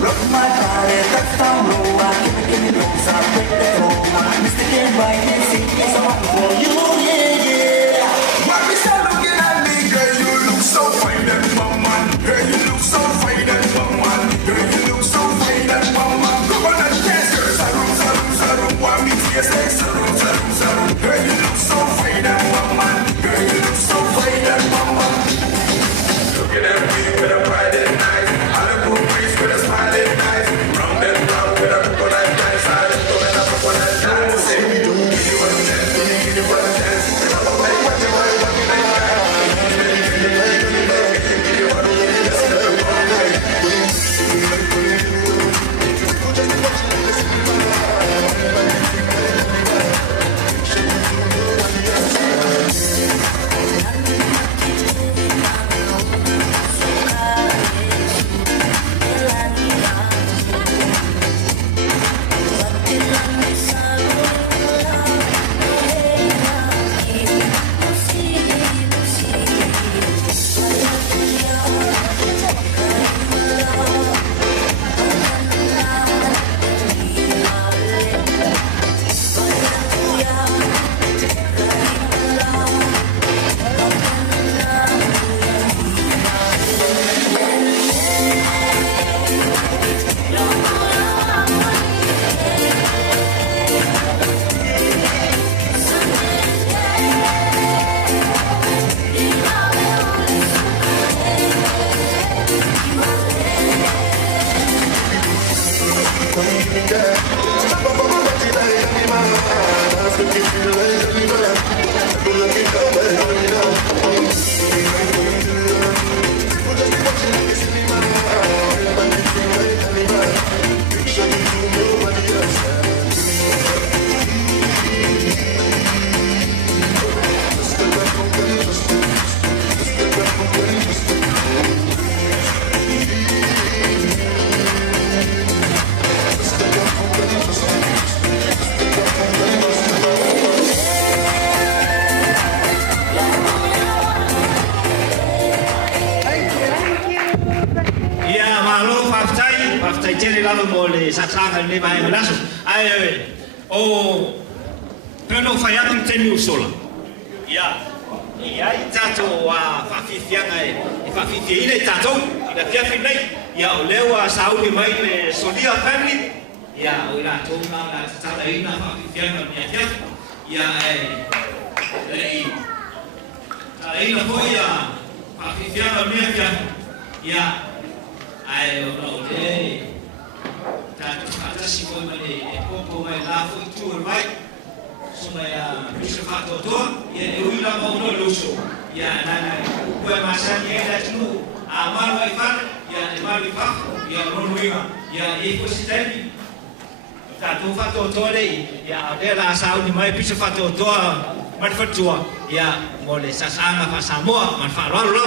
Rock my body, that's down low. I give me lows, I break the home. I'm sticking right and singing song for you, yeah. Why be so looking at me, girl? You look so fine and woman. Girl, you look so fine and woman. Girl, you look so fine and woman. Come on and dance, girl. Sarum, sarum, sarum. Why me to you say sarum, sarum, sarum. Girl, you look so fine and woman. Girl, you look so fine and woman. Looking at me with a pride and eyes. On a good face with a smiling eyes. Round and round with a coconut dance. I just go and a coconut dance. Say we do, you wanna dance, you wanna dance. What you want, Faatoatoa, ia e uila mauno luso. Ia nana kue masani e la tunu a malu ai fana, ia e malu i whako, ia ronu inga, ia e kositani. Tātou Faatoatoa rei, ia o te la sauni mai pisa Faatoatoa manfatua ia mo le sasanga fa Samoa man fa lo lo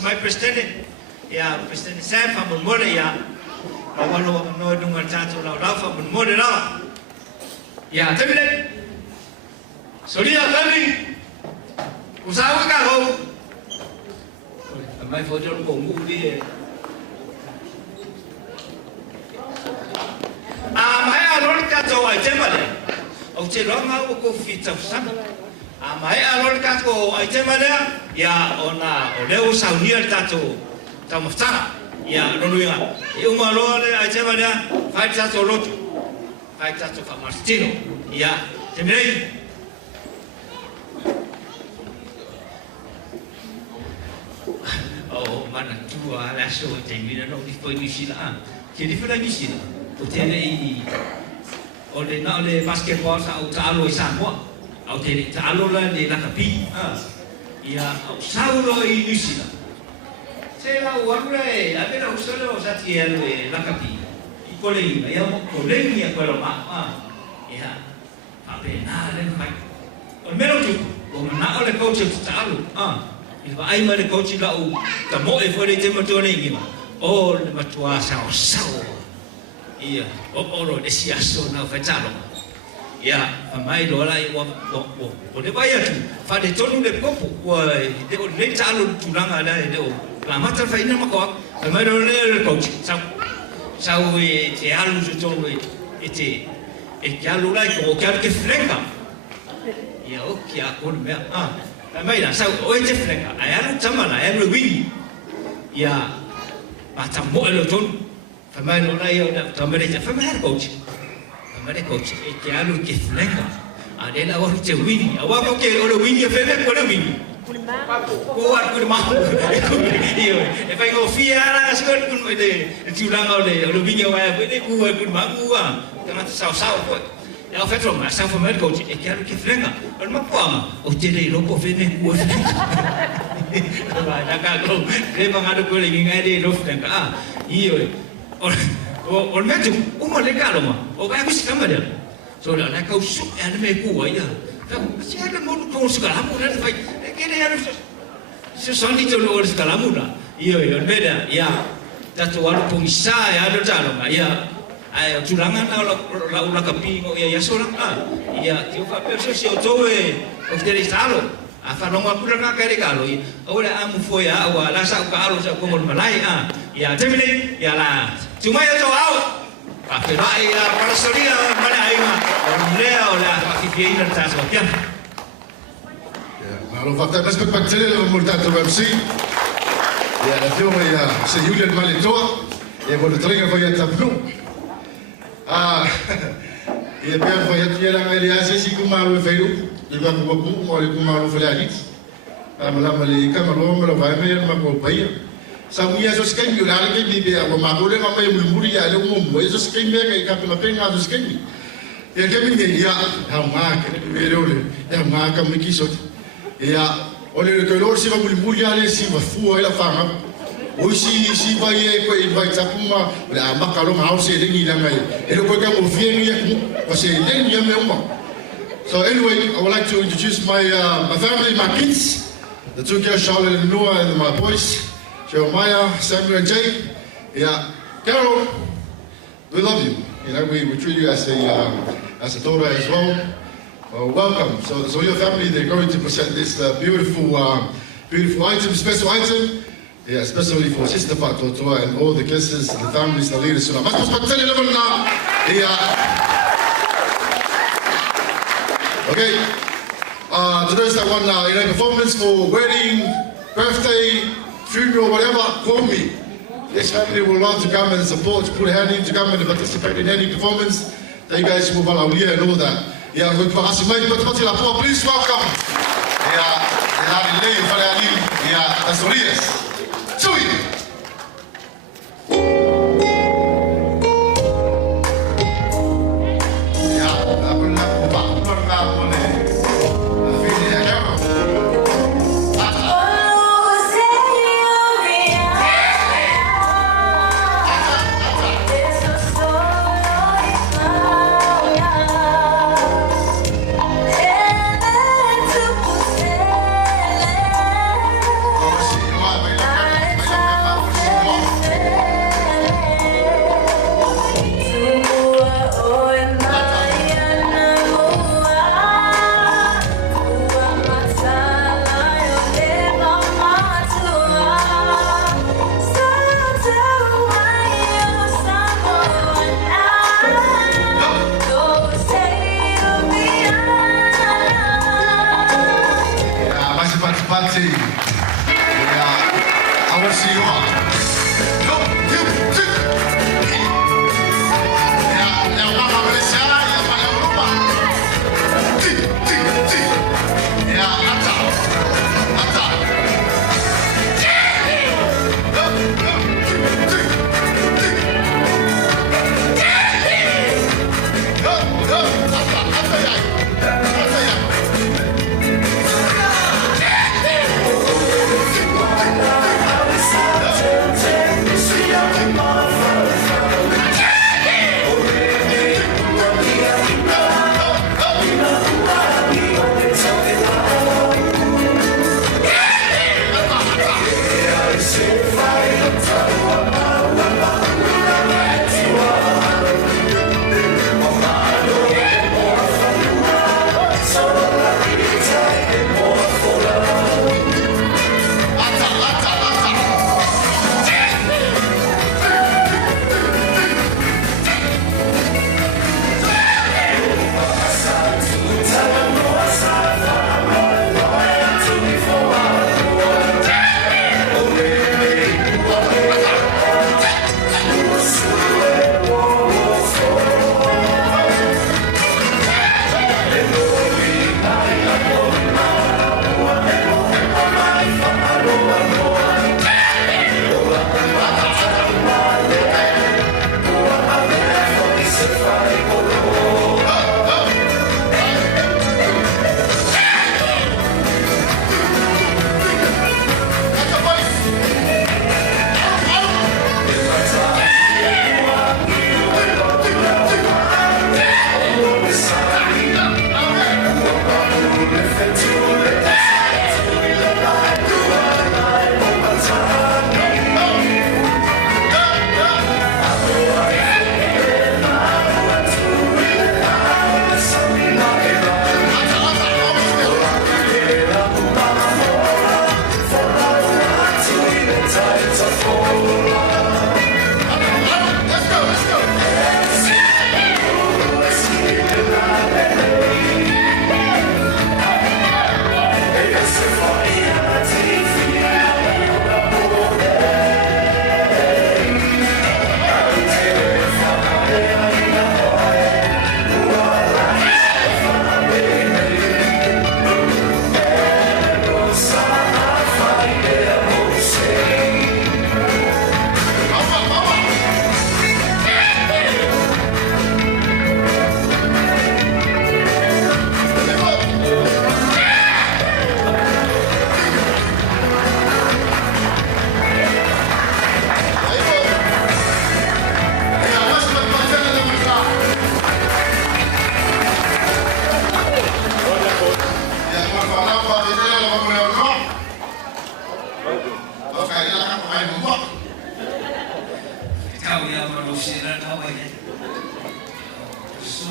my president, ya president Sam from Moimoi ya, awalo no dungan jatuh lau from Moimoi lau, ya tapi solia kami usaha kau, mai foto bongu dia, mai alor jatuh aja mana, aku cerong aku kopi cakap. Amai alor katko aja mana ya ona oleh usaha ni tato tamu sana ya noluya eu malo aja mana fight tato lotu fight tato famartino ya temei oh mana tua lasso temina no di poi misila jadi pada misila utene ini oleh na oleh basketball sa utalo isamwa au te alola de la capi ia au saulo I Misila se la uarle a ver au solo sati la capi I colegio ia mo colegio quello ma ia a penale mai almeno tu come na ole coach talo il va ai mare coach la u ta mo e fuori te motone ngima o le matua sao ia o lo de siaso na fatalo ya mai lo lai wo de baya tu fa de tonu de kopu wa de o le talo tunanga ada de o la mata fa ina mako mai lo le coach sau e te alu so tonu e te alu lai ko ke frenga ya o ki a ko me mai la sau o te frenga ai alu tama na ai lo wingi ya mata mo lo tonu fa mai lo lai o da tamere te fa mai coach Mare coach e che hanno che flenga adela wa che wini awa ko ke o wini fe fe ko wini ko ar ko ma io e fai go fiara na skor kun de tulang o de o wini wa de ku ma ku wa kana sao sao ko o fetro ma sa fo mer ko e quero que frenga o ma poa o te le lo po fene ku ba na ka ko le ba ngado ko le ngai de lo frenga io o metu uma le kalo ma o ba ku sikamada so la ka usu ane me ku ya ka si ala mo ko su ka mo na fai ke le ala so sondi to lo su ka mo na io beda ya tatu wala pungisa ya do talo ma ya ai tulangan la ula kapingo ya solang ya tio fa perso si otoe o tele stalo a fa longa pula na kare galo ora amu foi a la sa ka alo sa ko malai ya termine ya la cuma ya to au pa pero ai la parasoria mana ai ma leo la pacifiei na taso ya lo fatto per spacciare la mortata versi ya la fiore ya se Julian Malitoa e vuole trega poi a tapru ia pia foi atia la ngai ase si kumaro e feiru i va ko ku mo le kumaro felalit amala mali kamaro mo vai me ma ko pai sa mia so sken yo la ke bi be a ma ko le ma mai muri ya le mo mo so sken me ke ka ma penga so sken e ke mi ya ha ma ke be le ole e ma ka mi kiso ya ole ke lo si va muri ya le si va fu e la fama o si vai e ko vai tapuma la makalo ma hause de ni la ngai e lo ko ka mo fienu ya ko se de ni me uma. So anyway, I would like to introduce my family, my kids, the two girls, Charlotte and Noah, and my boys, Jeremiah, Samuel and Jake. Yeah, Carol, we love you. You know, we treat you as a daughter as well. Welcome. So your family, they're going to present this beautiful item, special item. Yeah, especially for Sister Faatoatoa and all the guests, the families, the leaders. So, okay, today's the one performance for wedding, birthday, funeral, whatever. Call me. This family will love to come and support, to put a hand in to come and participate in any performance. That you guys will follow here and all that. Yeah, please welcome. Yeah, that's what it is.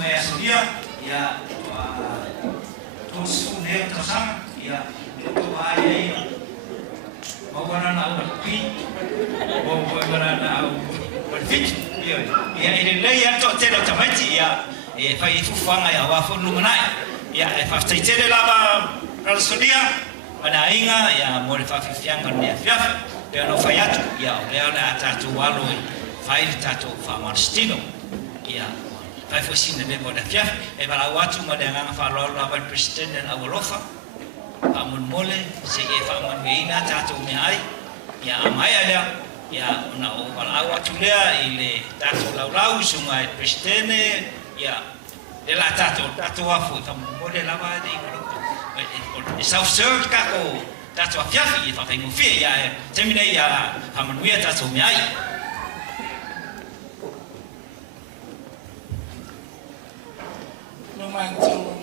sungai asudia ya tu sungai tersang ya itu bahaya mau na pi mau na fit ya ini lei ya to telo tamaiti ya fai fufanga ya wafu lumanai ya fa tele lava asudia pada inga ya mo fa fianga ne fiaf de no fayatu ya le tatu walo fai tatu fa marstino ya fai fosina de mo da fiaf e bala watu mo de nga fa lo lava president dan awolofa amun mole se e fa mon meina tatu me ai ya amaya dia ya una o bala watu lea ile tatu lau sungai president ya de la tatu wafu tam mole lava de South Surf kako tatu afiafi fa tengo fi ya termina ya hamanuia tatu me ai no manto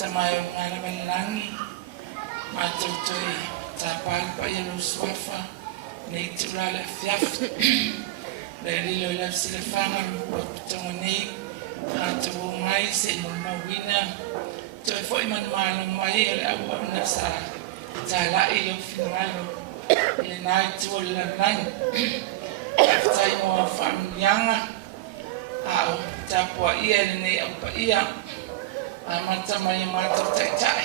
tamayo ngana melangi mato toi tapal pa yelo swafa nei turala afiafi le lilo la silafanga po tongoni mato mai se no mawina toi foi manualo mai ele agua nasa tala ilo finalo ele nai tu la nai tai mo familianga au tapua ia nei apa ia amata mai mata tai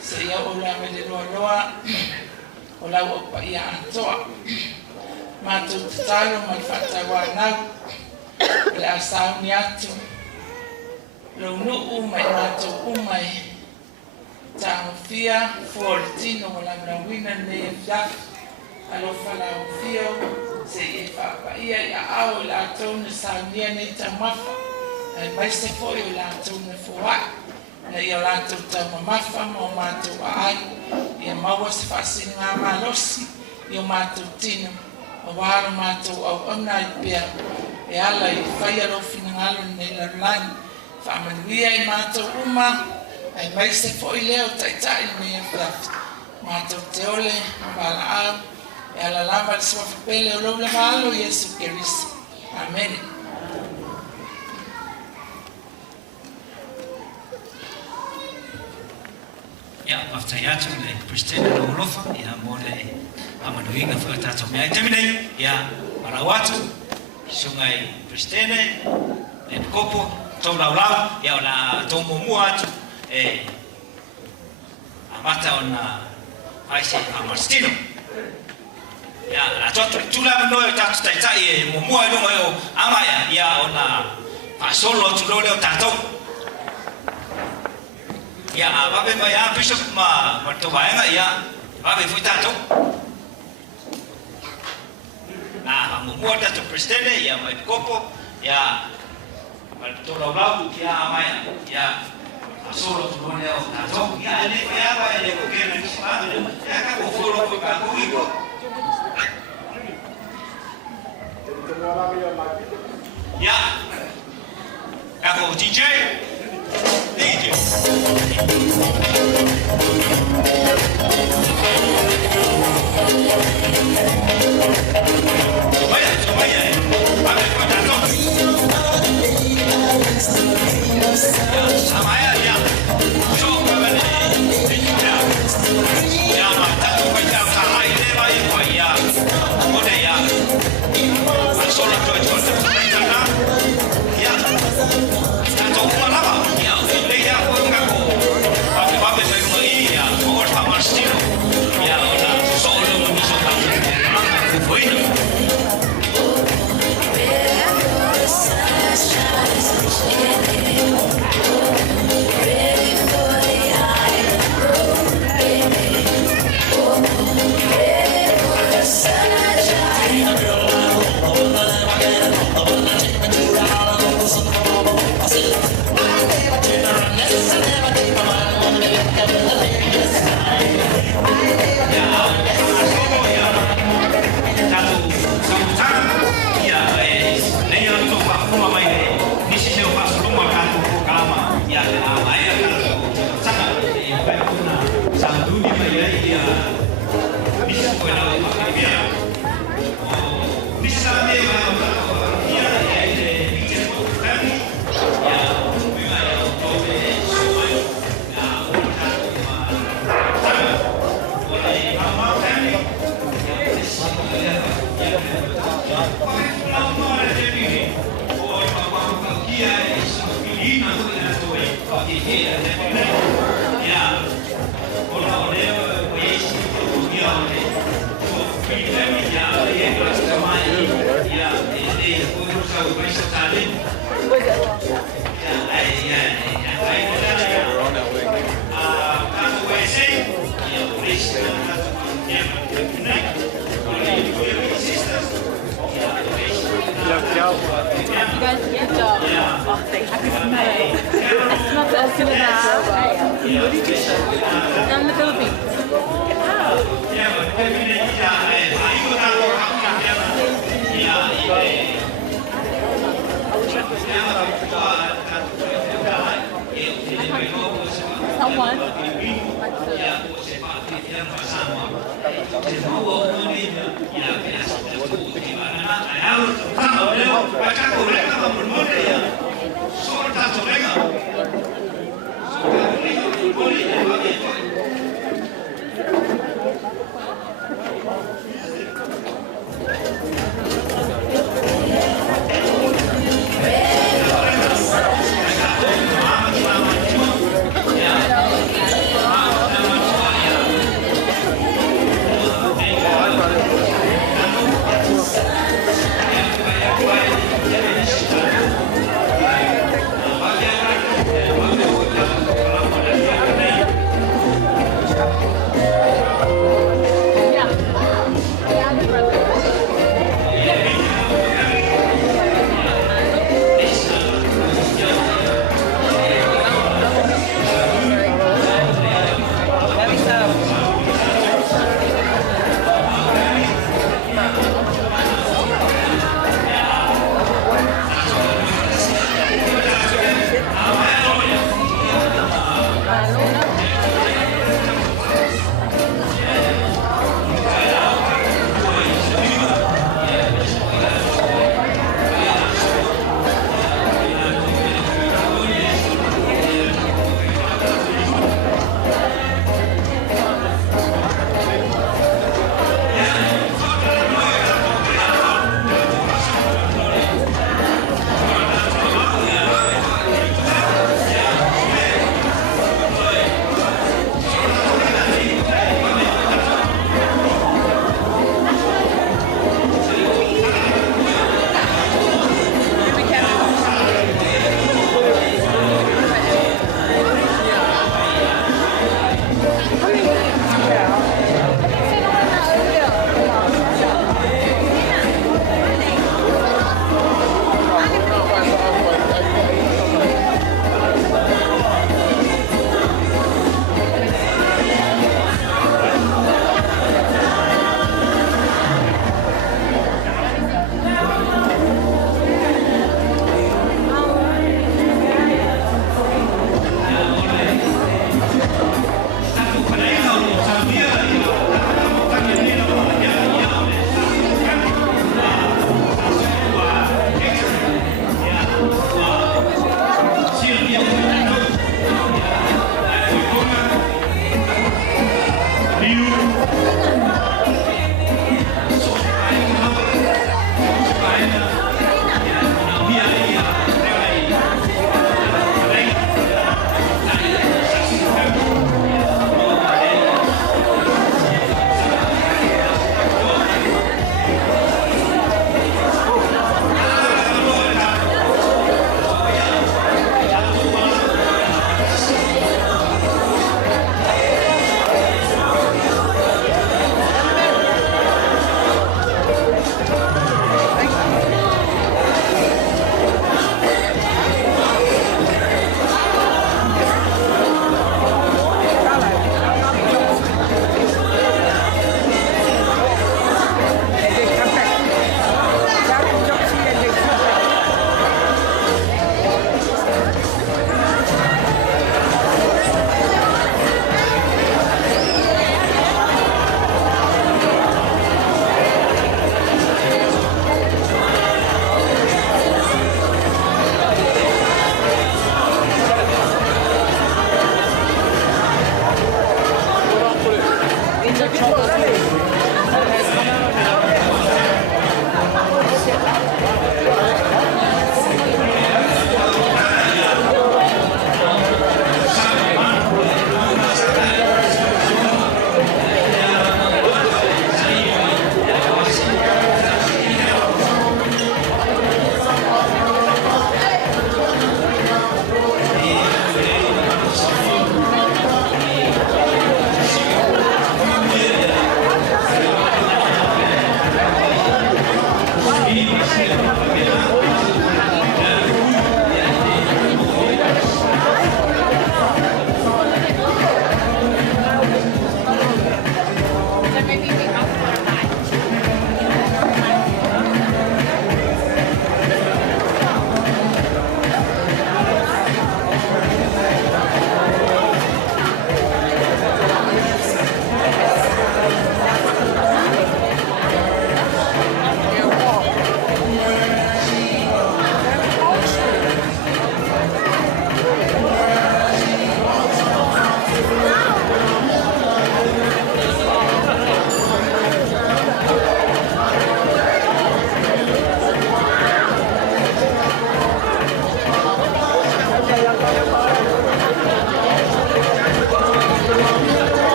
se ia ola me de loa ola apa ia toa matu talo mai fatawa na la sauniatu lo no umai matu umai fia fortino la brawina ne ya alo fala fio se e fa ia ya au la tone saunia ne tamafa ai mai se foi la tone foa na ia la tone mafa mo matu ai e mawa se fasinga malosi io matu tino o waro matu au ona pia e ala i fai alo finangalo ne la lan fa manuia i matu uma ai mai se foi leo tai me flat matu teole bala au e ala lava le sua pele o lo malo Yesu Cristo amen ya after ya tu le president lo lofa ya mole amanuinga fa tatu me terminate ya para watu sungai president le kopo to la ya la tomo muatu amata ona aise amastino ya la toto tula no tatu tai mo mo no amaya ya ona pasolo tulo le tato ya babe ma ya bishop ma to baenga ya babe foi tato na mo mo tato presidente ya mai kopo ya to lo blau ya amaya ya pasolo tulo le tato ya ne ya ba ya ko ke ni sa ya ka ko folo ko ka ko iko ya kako DJ Vaya, a ver cuánto sama ya coba balik ya mata tu baca salah ini baik ya boleh ya solo tu ya tanto malapa ya le ya ko ngako pape mai ya por favor stilo ya ona solo mi so ta bueno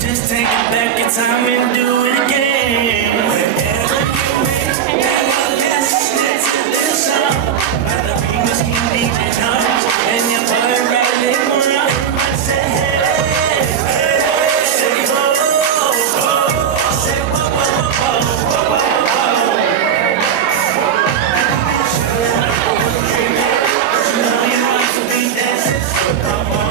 Just take it back in time and do it again. Wherever you went, never listen to this song. By the fingers keep beating on, and your boy right around. Everybody say hey, hey, say oh, oh, say whoa, whoa, whoa, whoa, whoa. You know you want to be dancing, so come on.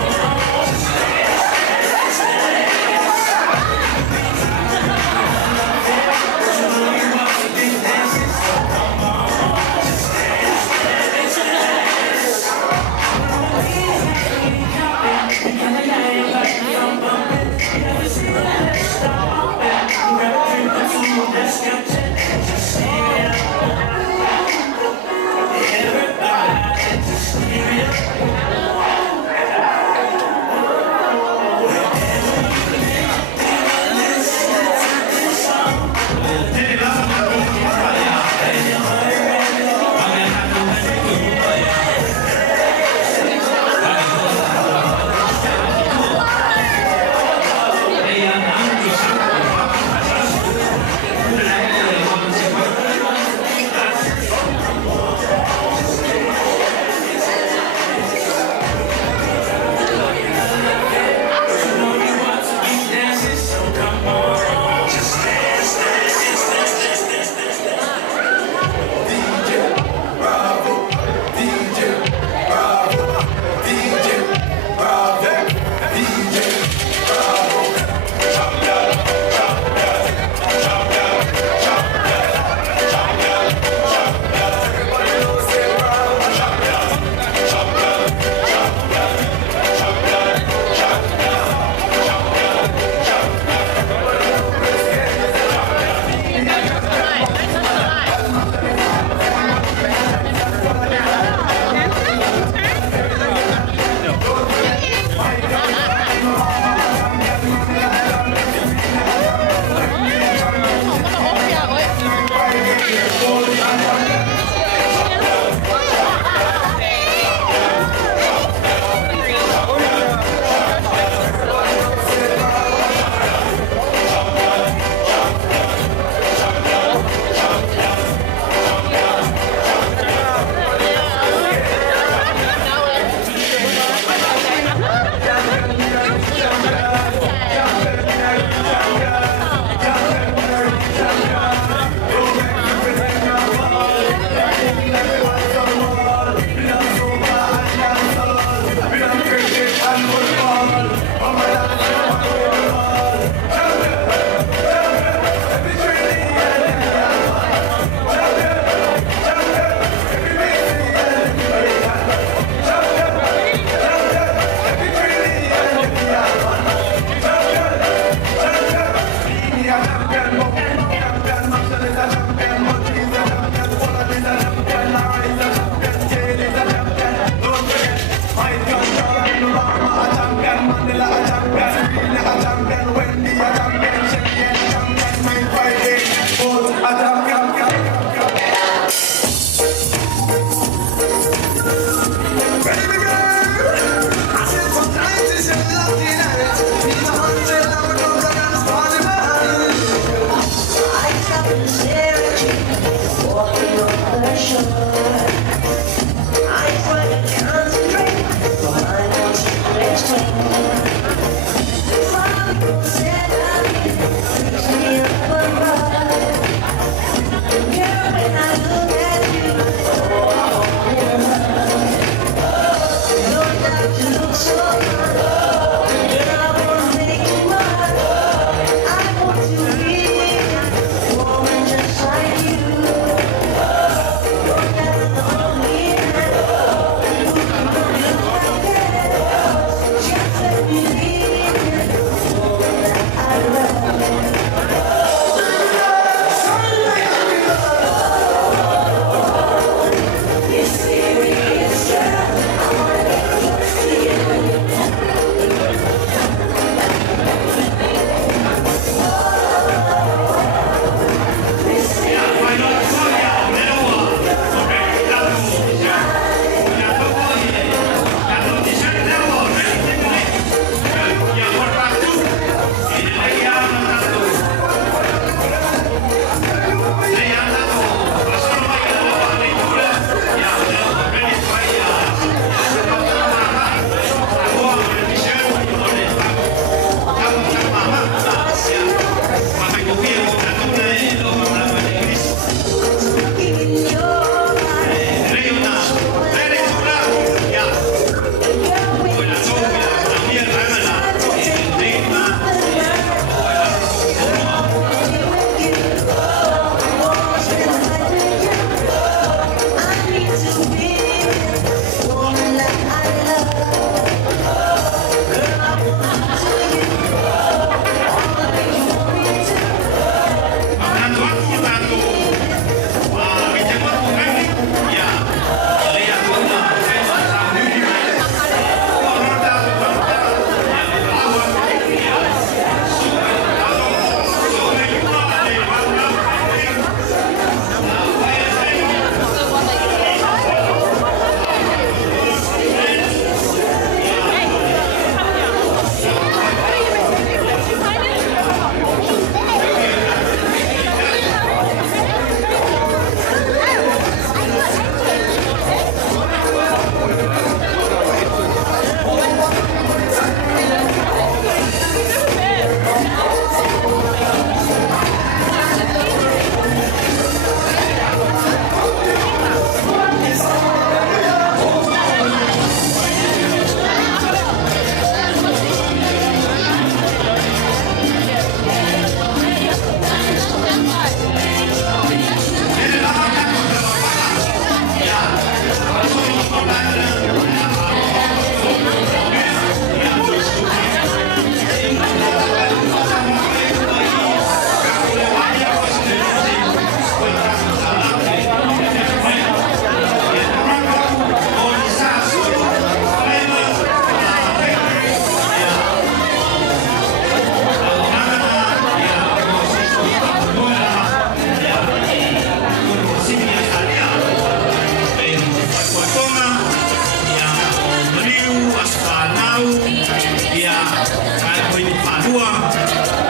Koi Faatoatoa,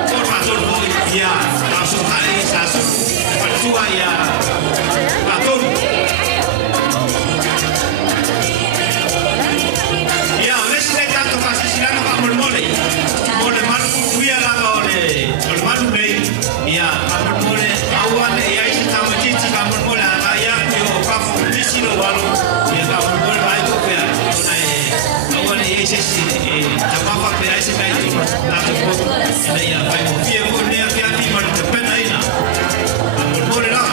ko Faatoatoa ia rasu hai sasu Faatoatoa ia Faatoatoa. Ia lesi le tato fasisirana pa molmole. Mole malu kuia la ole. Mole malu nei ia molmole awane ia isi tama titi ka molmole ala ia yo pa lisi lo walu ia ka molmole vai ko pea. Awane ia isi tama pea isi kai tu tato ko ia vai ko fie ko nei ia fi malu te pena ina. Molmole la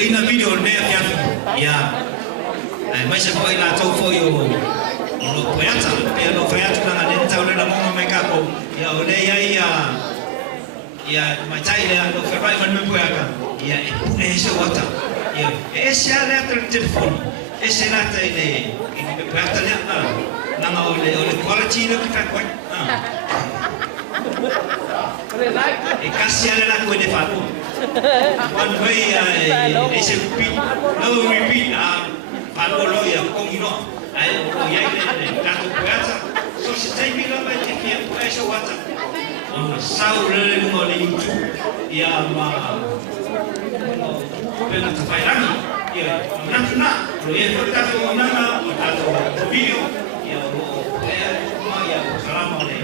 Ina video ne ya mai se koi la tau foi o lo poeta pe lo poeta na ne tau le mo me ka ko ya o le ya mai tai le lo fe rai man me poeta ya ese wata ya ese ala telefone ese la tai le me poeta le na na o le quality le ka ko e casi ala la ko de fa one way ese repeat no repeat Paula ya kongino ai o ya le gato poeta so se tai bila ba te kia ese wata o sau le mo le YouTube ya ma na tawhairangi. Ia, nā, ro e whare tato o nana, o tato o video, ia o ea, ia o salama o lea.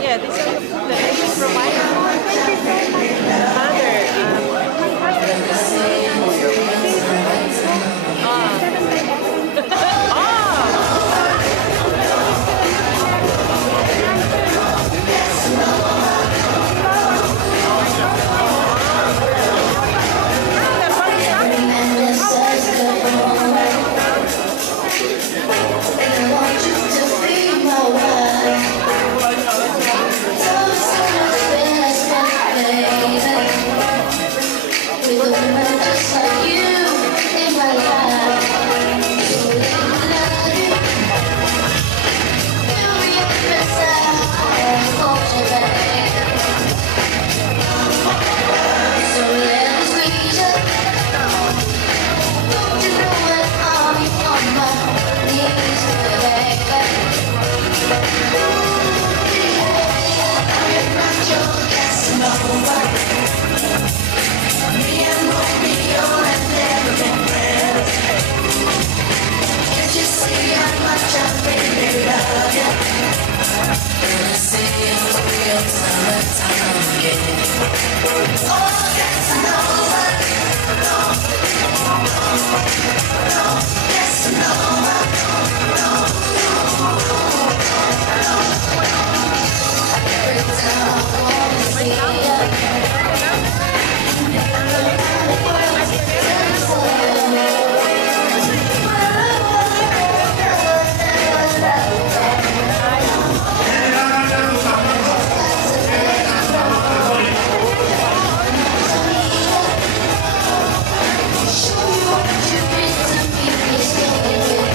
E yeah, these are the food that they provide. Thank you so much, Mother.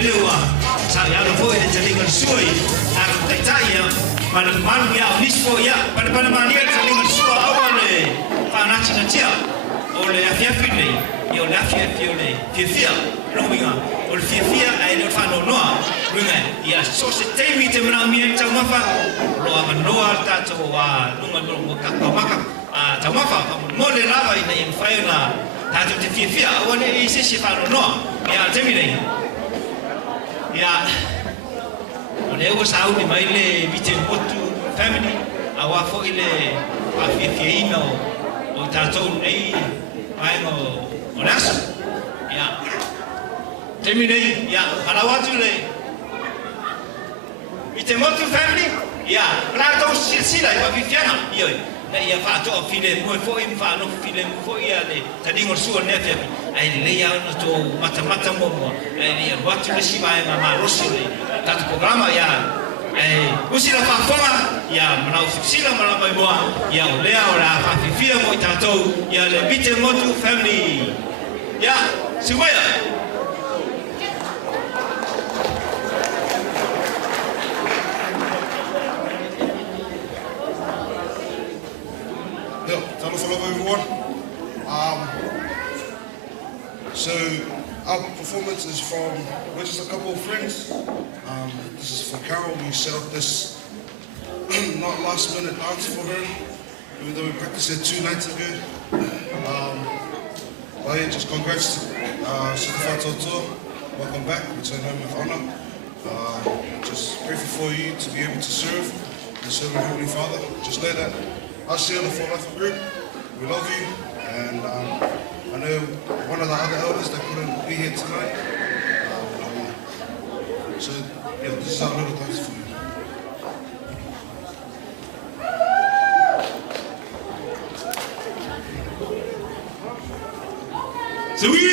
lewa sa ya no foi de telinga sui a tai ya mana manu ya nispo ya pada mania telinga sua awale pa na tia ole afia fine yo la fia rominga ole fia ai no fa no runga ya so se temi te mana mi tau mafa lo amanoa ta to wa lunga mo ka maka tau mafa mo le lava ina in faina ta te fia ole isi si fa no ya temi nei ya ole o sa uni mai le vite motu family awa fo ile afia ina o ta to nei ai no oras ya terminei ya alawatu le vite motu family ya plato silsila ya vifiana yo na ya fato file mo fo im fa no file mo fo ya le tadingo suo ne fe ai le ya no to mata mo ai ya watu le shiba ya ma rosile tat programa ya usila fa foma ya mana usila mana mai boa ya lea ora fa fia mo tato ya le vite motu family ya sigoya Hello everyone. So our performance is from, we're just a couple of friends. This is for Carol. We set up this not last minute dance for her, even though we practiced it 2 nights ago. But yeah, just congrats to Sister Faatoatoa. Welcome back, return home with honor. Just grateful for you to be able to serve and serve our Heavenly Father. Just know that us here in the For Life group, we love you, and I know one of the other elders that couldn't be here tonight. So yeah, this is our little dance for you. So we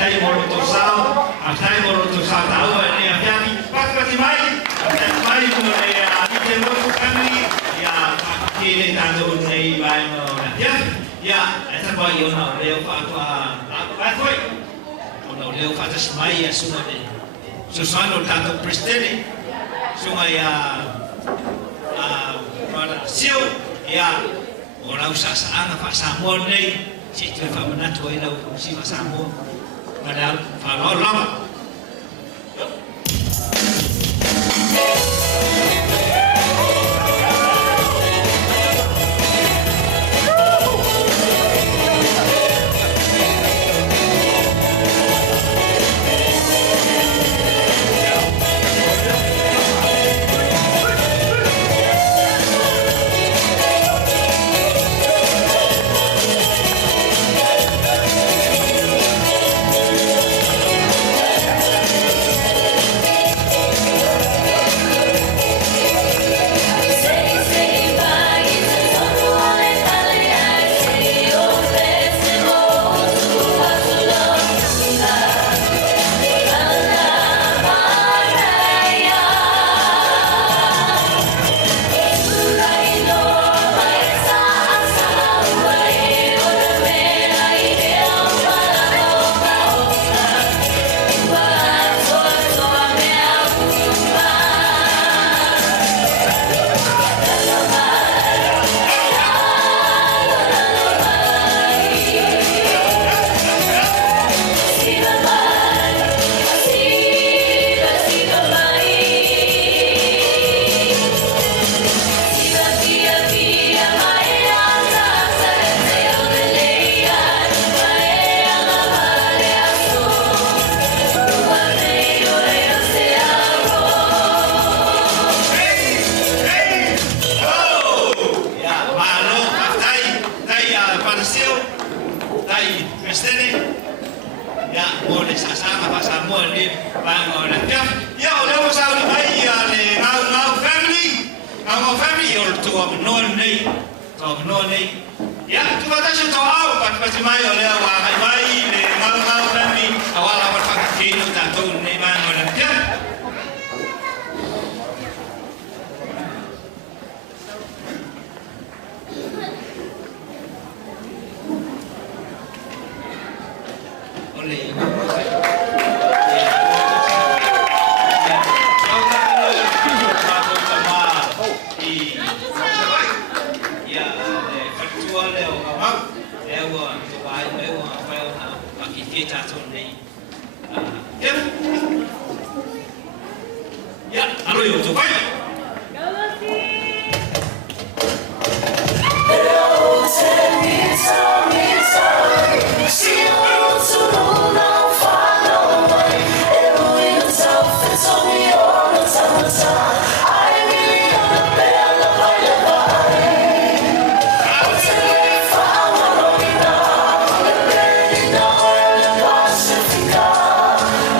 tai moro to sao, a tai moro to sao tau e a fiaki, pati mai, mai mo e a Interlude family, ia kene tanto nei vai no ia, ia esa vai yo na leo Faatoatoa, vai foi. Ono leo Faatoatoa mai a suna de. Susano tanto prestene, sunga ia para sio ia ora usas anga fa samo nei, se tu fa manato e lau si fa samo. Padahal fa lama.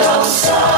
Don't stop.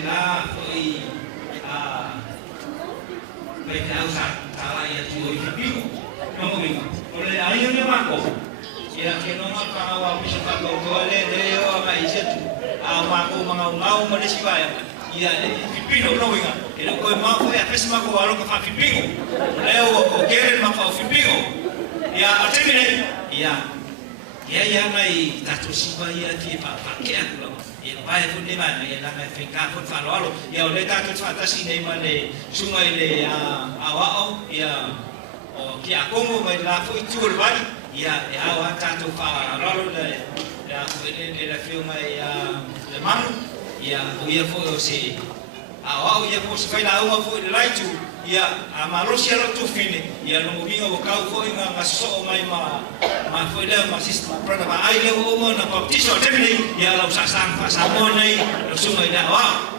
te la foi pai te ausa tala ia tu i piu no mi ole ai ne mako ia ke no maka wa pisa ka ko le o mai se tu a mako manga ngau mo le sibai ia pipino no winga ele ko mako ia pesa mako wa lo ka pipino leo ko kere mako pipino ia atemine ia mai tatu sibai ia ti pa ke aku ia vai fu de mai ia la mai fica fu fa lo ia le tatu fa ta sine ma le sunga ile awao ia o ki a kongo mai la fu tu le vai ia awa tatu fa lo le ia fu le filma ia le manu ia o ia fu se awao ia fu se fa la uma fu le laitu ia a malosia lo tu fine ia no movinga o kau fu nga so mai ma fu le ma sista prana ma ai le o mo na baptizo temini ia la usa sang fa samona i lo sunga ida wa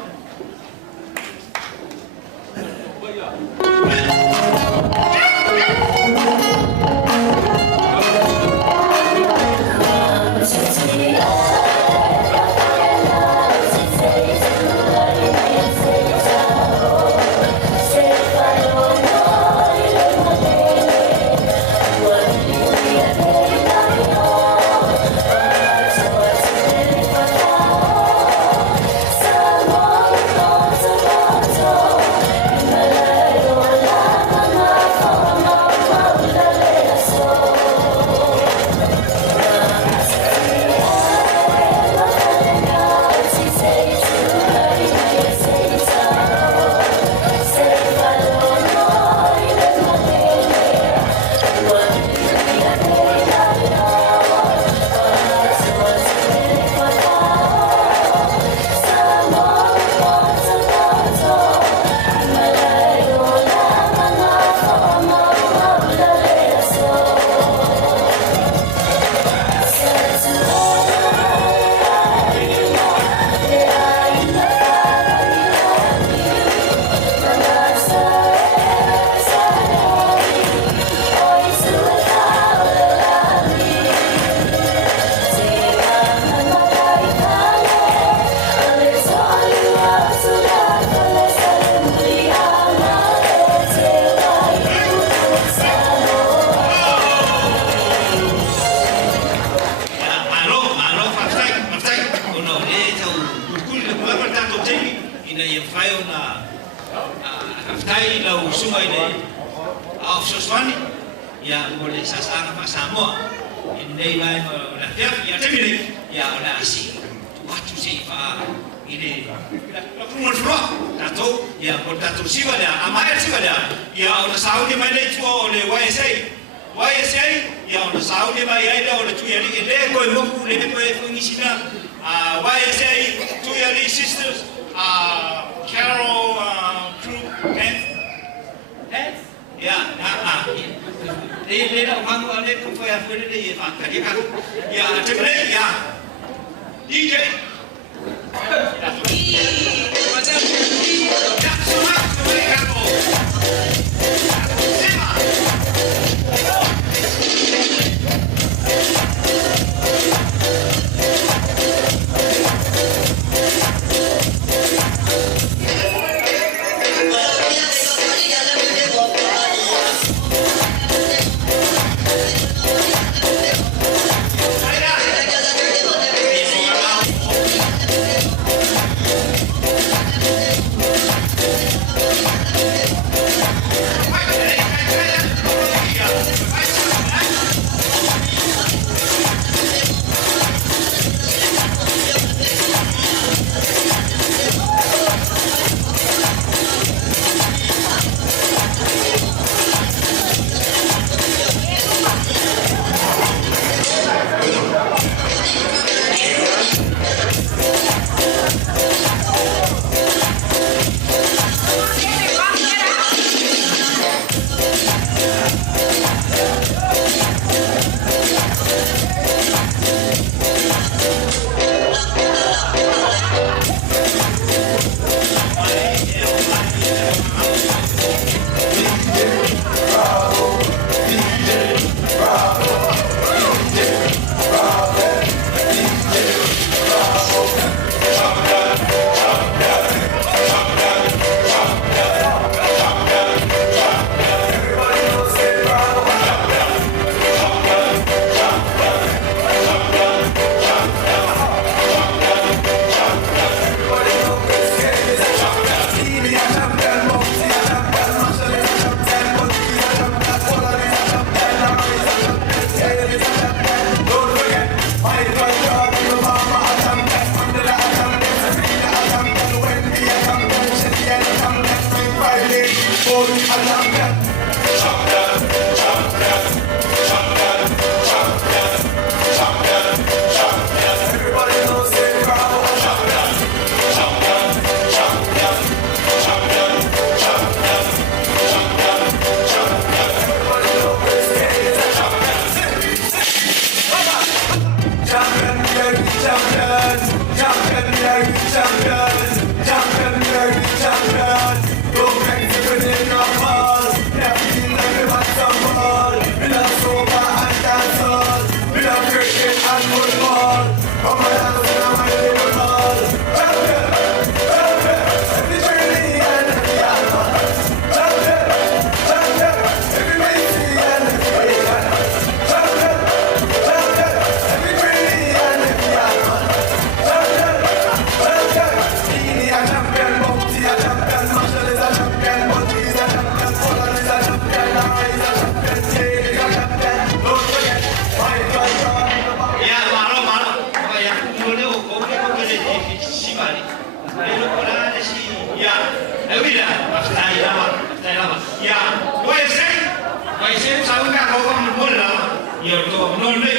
ia o toa manole.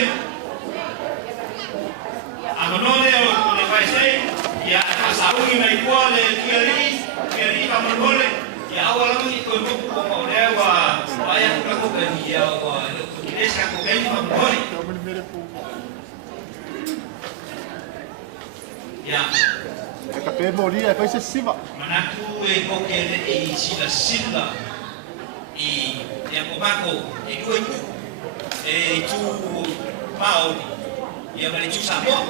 A manole o le vai sei, ia a saungi mai kua le kiari ka manole. Ia awa lamu i koe moku o maorea wa aia kuka kuka ni ia wa kiresa kuka ni manole. Ia. Ka pe moria e se siva. Manatu e koke e sila i ia komako e kuku e tu maori ia mali tu Samoa.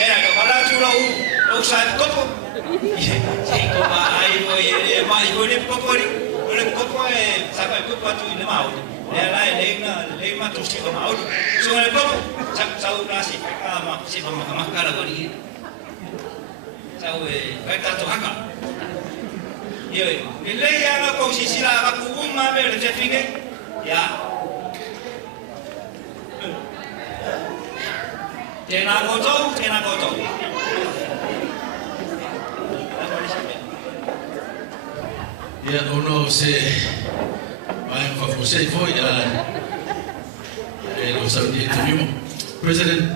Era ka para tu o sa kopo. Sei ko ai mo e mai ko ni kopo ni. Ole kopo e sa ka kopo tu ni maori. Le ma tu si ko maori. So le kopo sa nasi ma si ma kara ko ni. Sau e tato haka. Ia ni le ia ko si sila ba ku ma me le finge. Ya. Tēnā koutou. Ia ono se mai whakosei foi e lo saudi te mimo. President,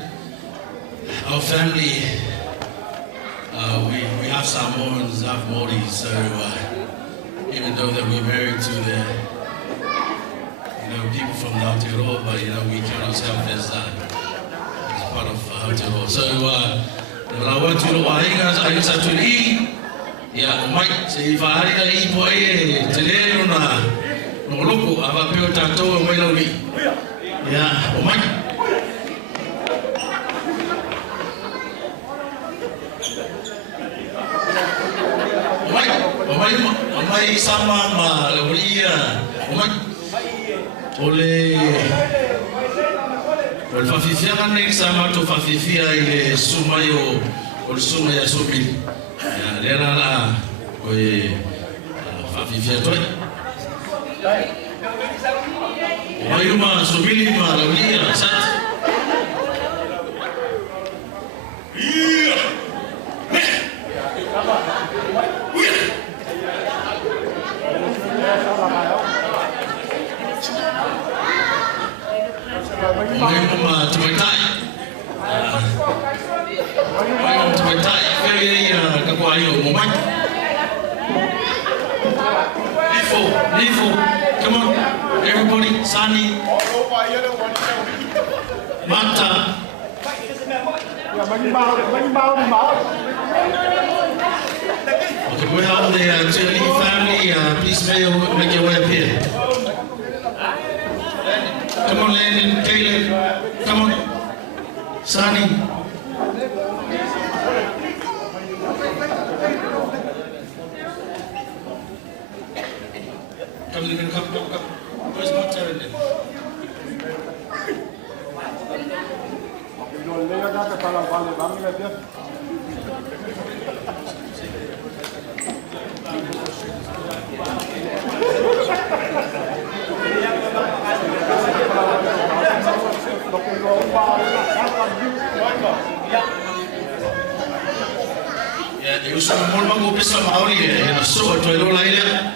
our family, we have Samoans, have Māoris, so even though that we're married to the people from the Aotearoa, but we count ourselves as part of Aotearoa. So rawa tu lo ainga ai sa tu I ya mai se whaari ka I po e te lero na no loko ava peo tātou mai lau ni ya o mai o mai sama ma lau ia o mai ole o le whawhifia nei sama to whawhifia I le sumai o le sumai a sumili. Lera la o e whawhifia toi. O mai uma sumili ma launia sat. Ia! Mai mama tuaitai. Mai mama tuaitai. Very kakuai o momai. Lifo. Come on, everybody. Sani. Mata. Okay, we're out the Interlude family. Please make your way up here. Come on, Landon, Caleb. Come on. Sonny. Come. Where's my turn then? Ya, eu sou muito bom com essa mauri, eu sou tu elo laila.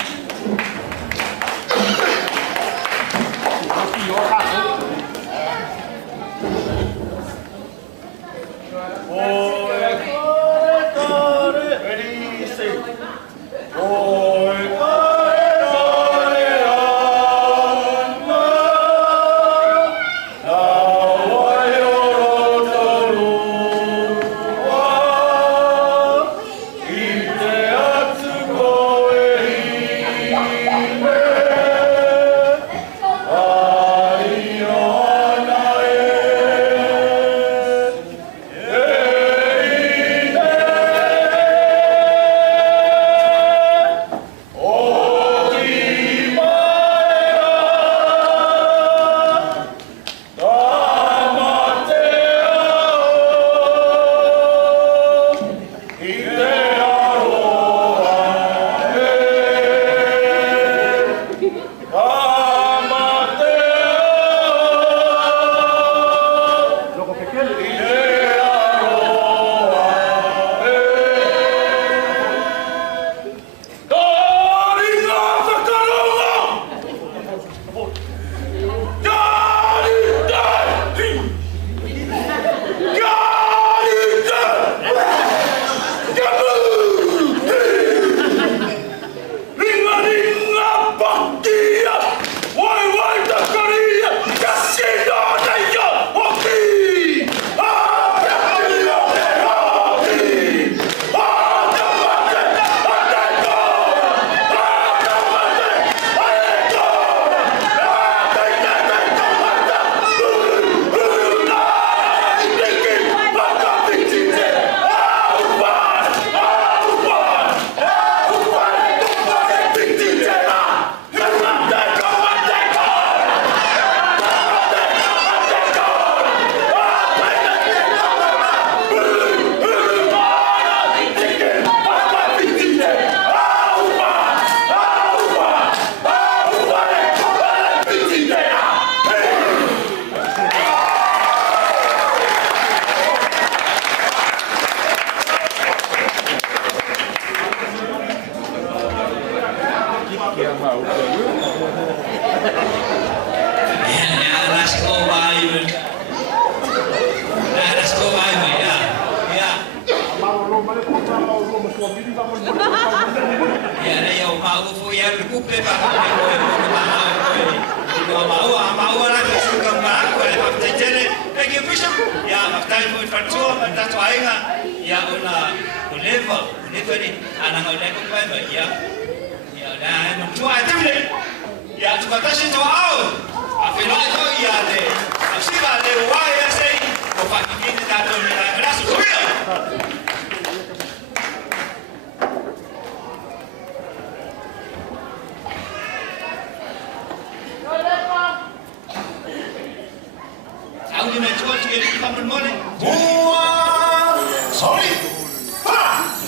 kupe pa mau la suka ma ko le patele thank you bishop ya after mo fatso mata twainga ya ona uleva ni ana ngole ko pa ya na mo twa tule ya tukatashi to out afila to ya le asiba le wa ya sei ko fa kini ta to ni la su kuya How do you make sure to get it from the morning? Sorry. Bye.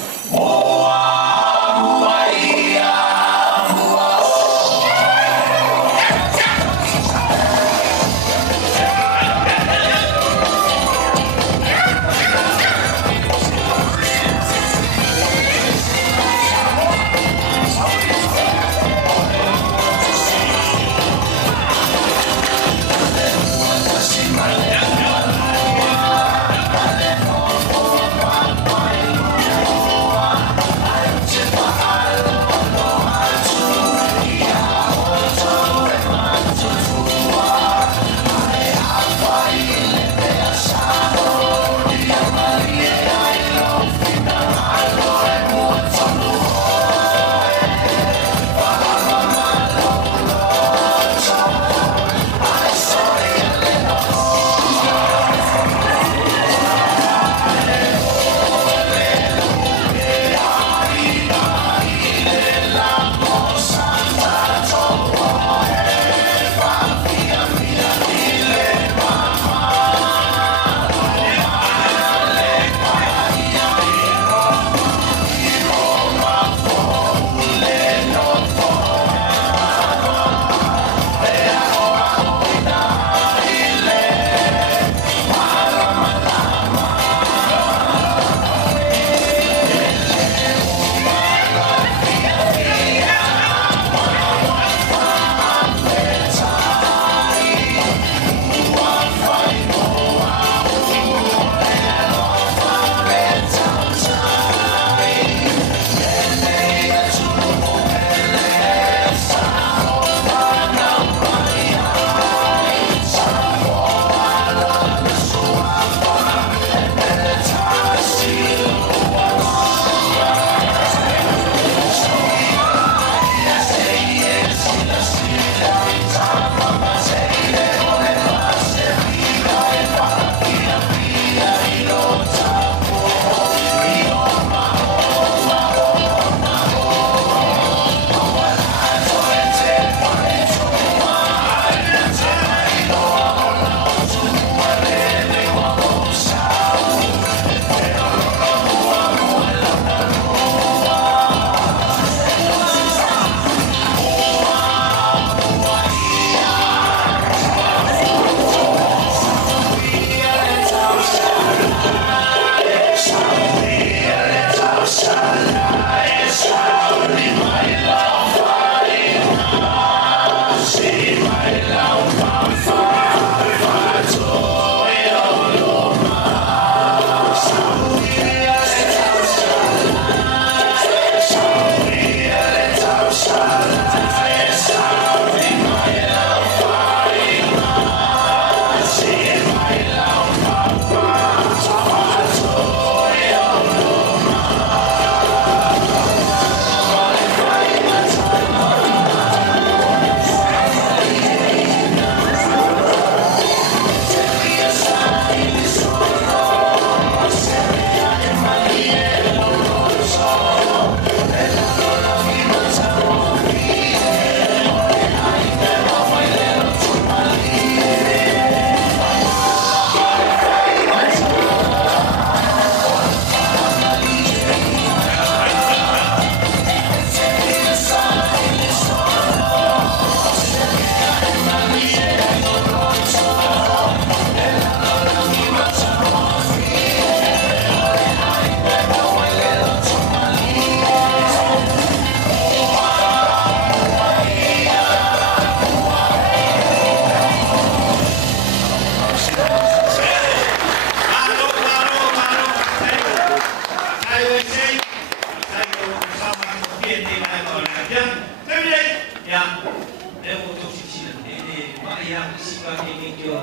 siwa ini kyo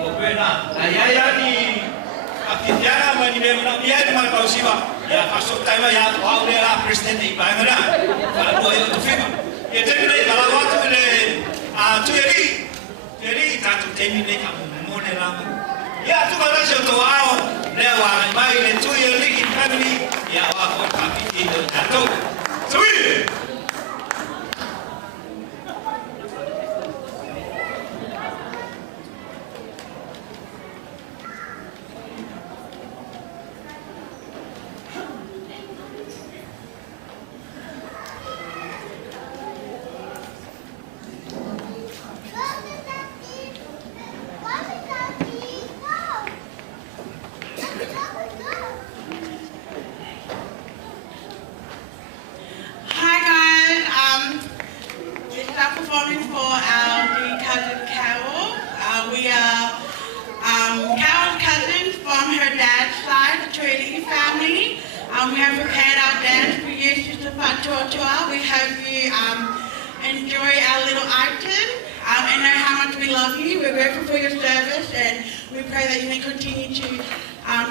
ko pena ya ni akitiana mani me na ya ni ma siwa ya pasok tayo ya Paula la president i bangara para boyo to fima ya termine la watu le tueri tatu termine kama mone rama ya tu kana sio to ao le wa mai le tueri in family ya wa ko kapitino tato sui. We have prepared our dance for you, Sister Faatoatoa. We hope you enjoy our little item and know how much we love you. We're grateful for your service, and we pray that you may continue to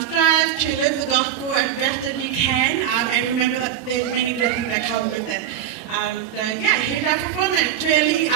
strive to live the gospel as best as you can, and remember that there's many blessings that come with it. So yeah, here's our performance. Really,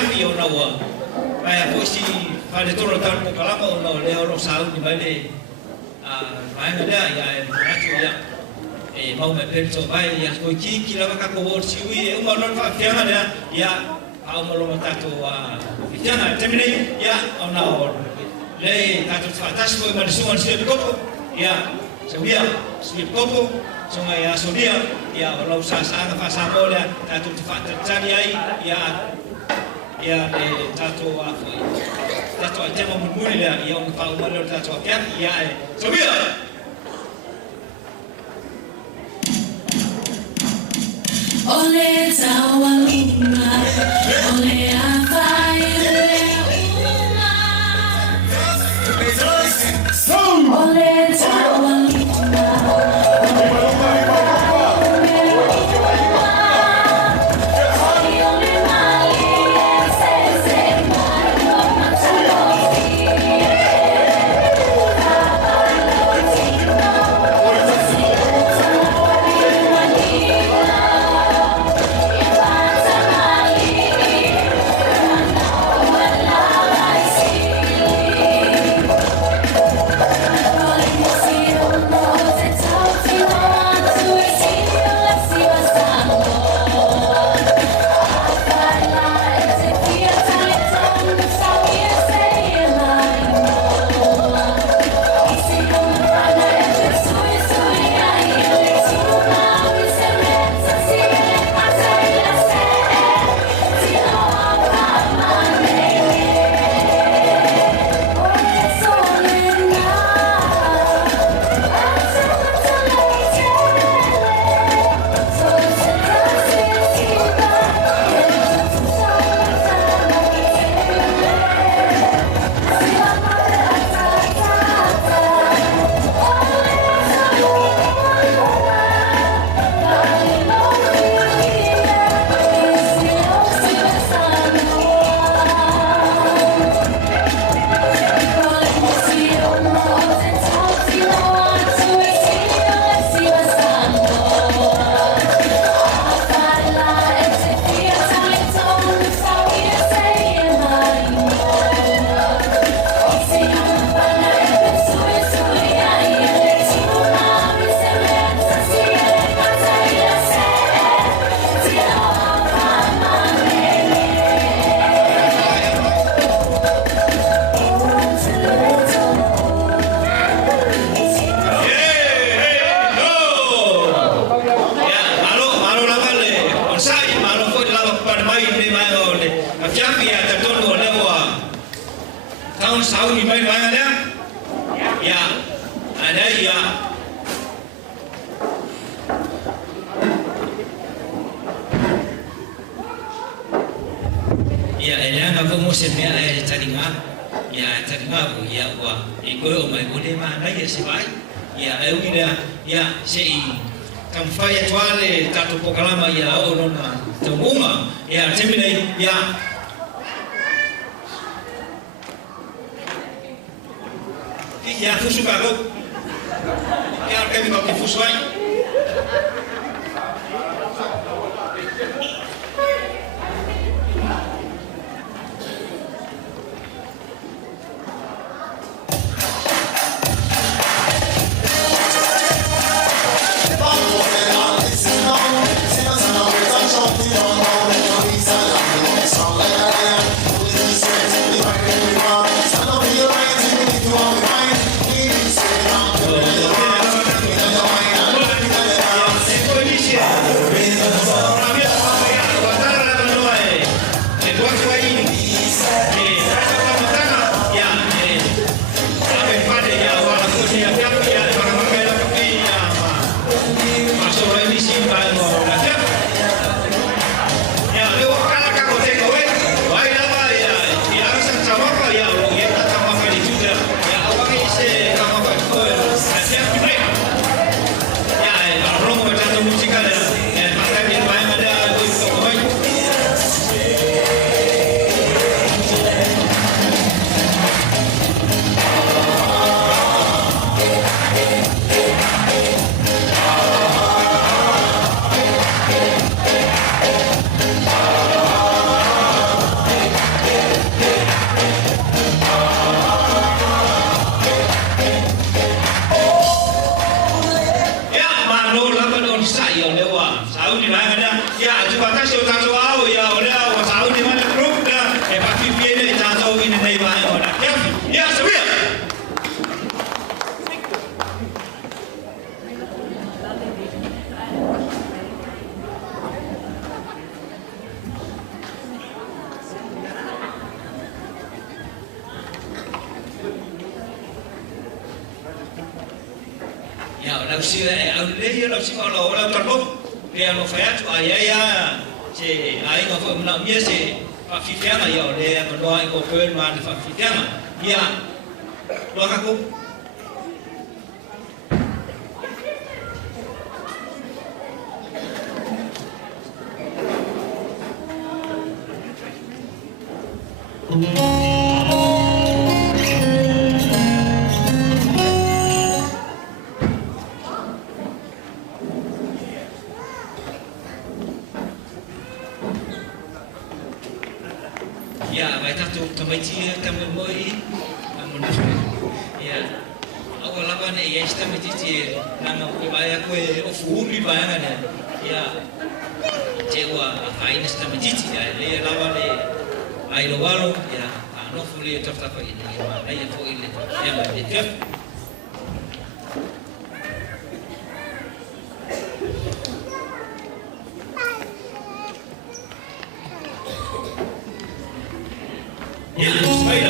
fiafi o na wa. Mai a posi fale toro tan ko kalama o na le o sa ni mai le mai na ya e racho ya. E mau me penso vai ya ko ki la ka ko bor siwi e uma non fa fianga ya au mo lo tato a fianga termine ya ona o le tato fa tas ko ma suan se ko ya sabia se ko songa ya sodia ya lo sa fa sa mo le tato fa tani ai ya le tato a foi tato a tema mo muli le ya o fa mo le tato a ya sabia Ole tawalima, ole afai uma. Ole tawalima, ole mali ese mayo matalofi. Ya, lau si au le lau si lau lau talo. Pe alo faiatu ya se ai no fo na mia se fa fifiana ya le no ai ko pe no ande fa fifiana. Ya. Lo aku ya, vai tatu tamai tia tamai moi amun ya awal apa ne ya sta mai tia nanga ko vai ko o fuli vai ngane ya cewa ai sta mai tia le lawa le ai lo walo ya no fuli tafta fa ini ma ai fo ile ya ma de kef Thank you.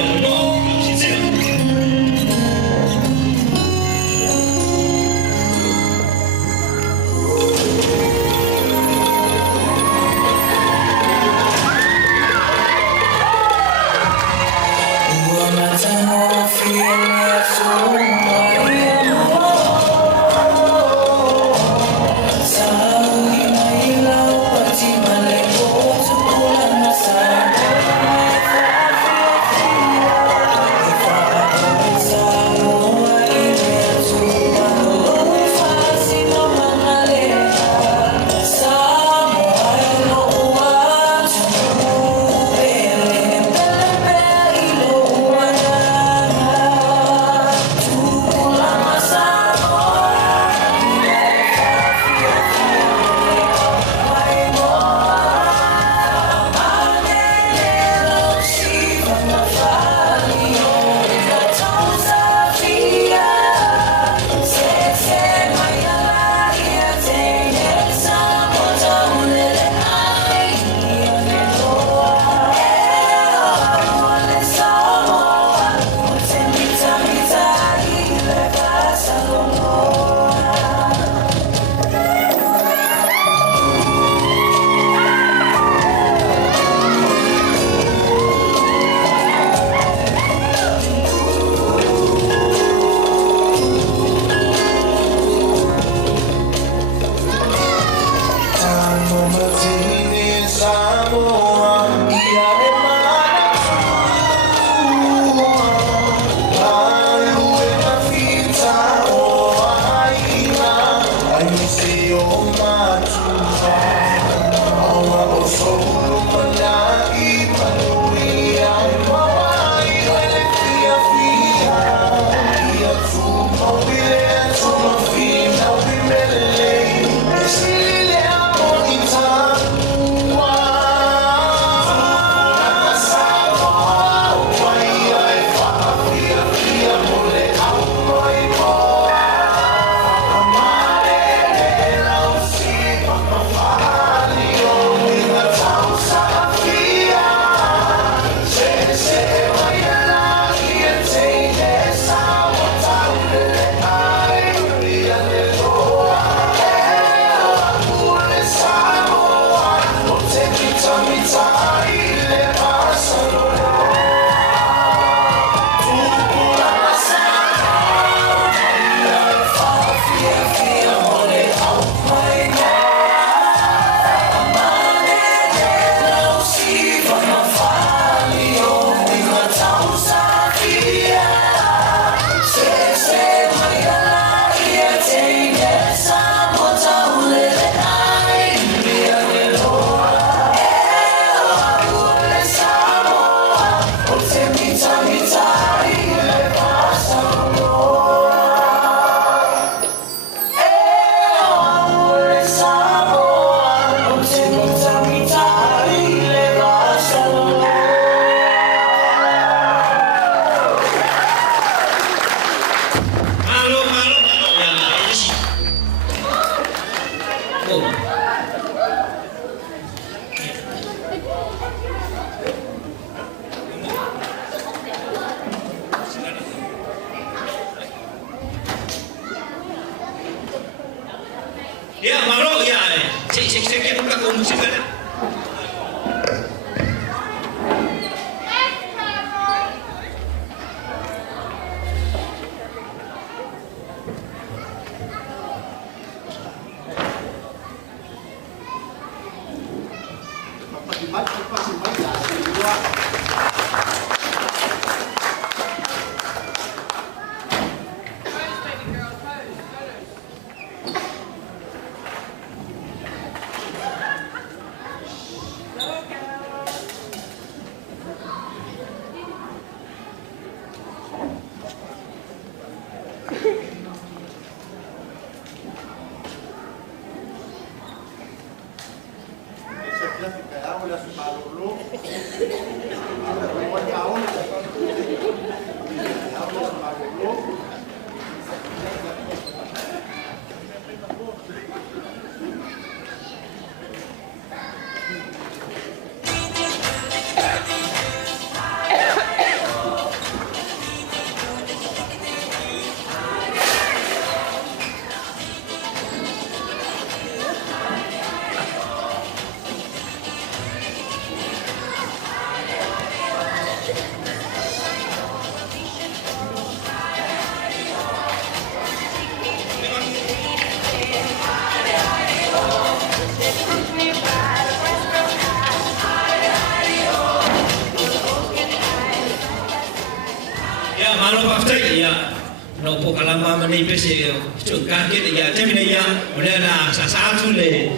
no po kalama mani pese chuka ke ya temine ya mulena sasatu le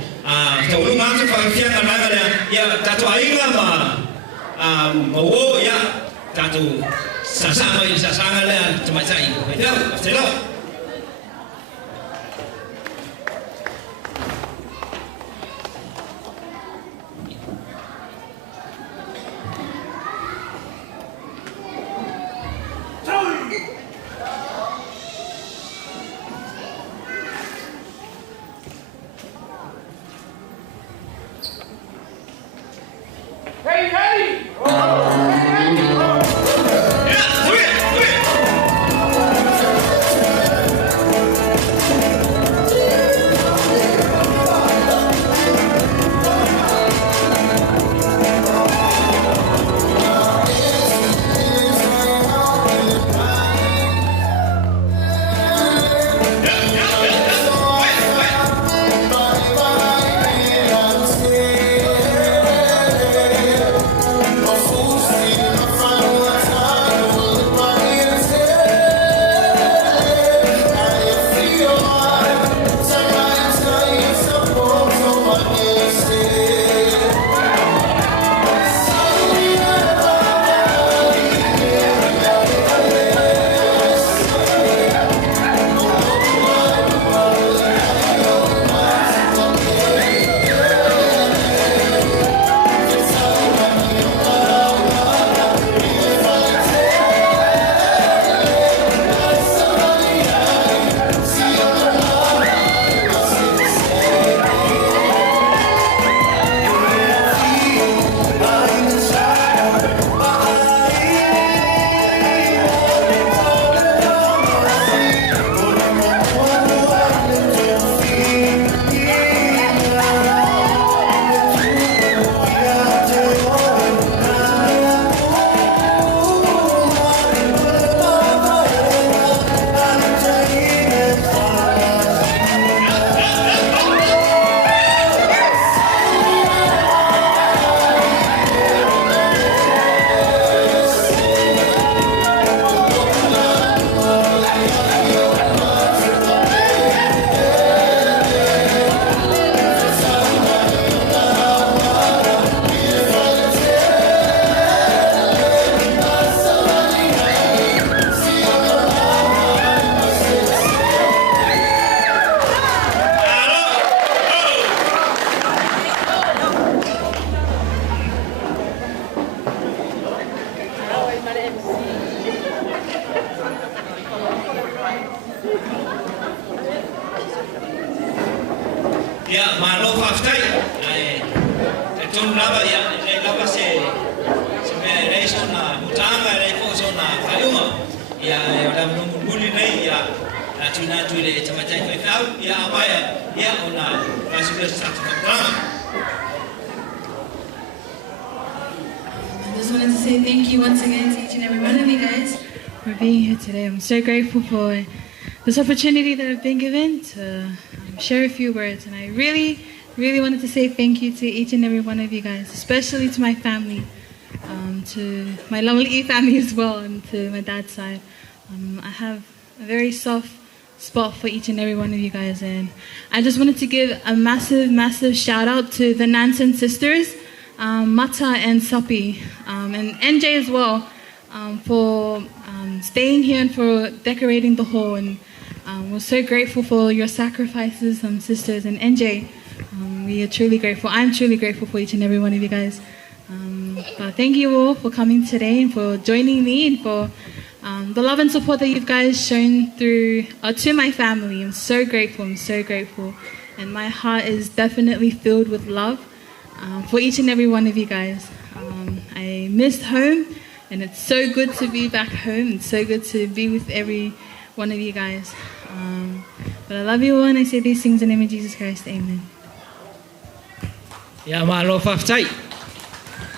taulunga tu fa fia kana ya tatu ainga ma mo ya tatu sasama ya sasanga le tamaisai telo wanted to say thank you once again to each and every one of you guys for being here today. I'm so grateful for this opportunity that I've been given to share a few words. And I really wanted to say thank you to each and every one of you guys, especially to my family, to my lovely family as well, and to my dad's side. I have a very soft spot for each and every one of you guys, and I just wanted to give a massive shout out to the Nansen sisters, Mata and Sapi, and NJ as well, for staying here and for decorating the hall. And we're so grateful for your sacrifices, sisters, and NJ. We are truly grateful. I'm truly grateful for each and every one of you guys. But thank you all for coming today and for joining me, and for the love and support that you guys shown through to my family. I'm so grateful. And my heart is definitely filled with love for each and every one of you guys. I missed home, and it's so good to be back home. It's so good to be with every one of you guys. But I love you all, and I say these things in the name of Jesus Christ. Amen. Ya malo faftai.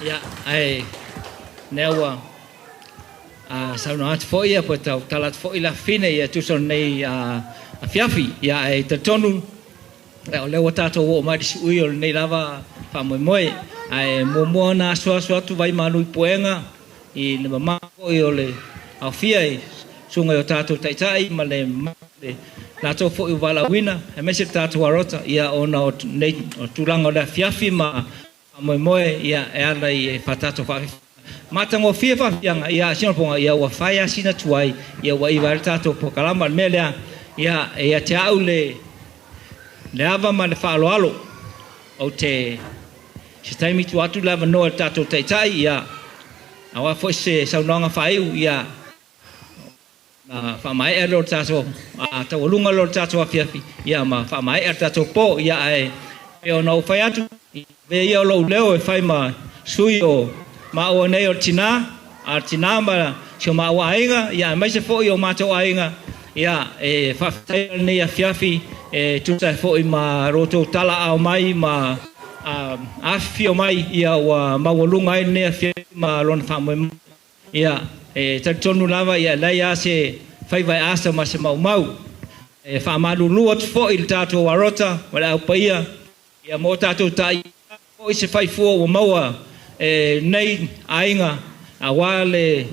Ya ai newa sauna at foi po tau talat foi la fine ya tu son nei fiafi ya ai te tonu le watato wo mai si uio nei lava fa Moimoi ai mo na so tu vai manu poenga I le mama ko I ole au fia sunga o tato taitai ma le la to fo I wala wina e me se tato warota ia ona o nei o tulanga le fiafi ma Moimoi ia e ala I Faatoatoa mata ngo fia fa fianga ia sino ponga ia wa faia sina tuai ia wa I tato po kalama melea ia ia te aule le ava ma le fa alo o te se taimi tu atu lava no tato taitai ia awa foi se saunanga faiu ia fa mai ero tato ta olunga lo tato afiafi ia ma fa mai er tato po ia e ono fai atu ve ia lo leo e fai ma sui o ma o nei o tina a tina ma se ma wa ainga ia mai se foi o ma to ainga ia e fa tai nei afiafi e tu sai foi ma roto tala au mai ma afio mai ia wa mawalunga ai nei afiafi ma lon fa mo ia e tonu lava ia lai ase fai vai asa ma se mau e fa malu luot fo il tato warota wala paia ia mo tato tai o se fai fo o maua e nei ainga awale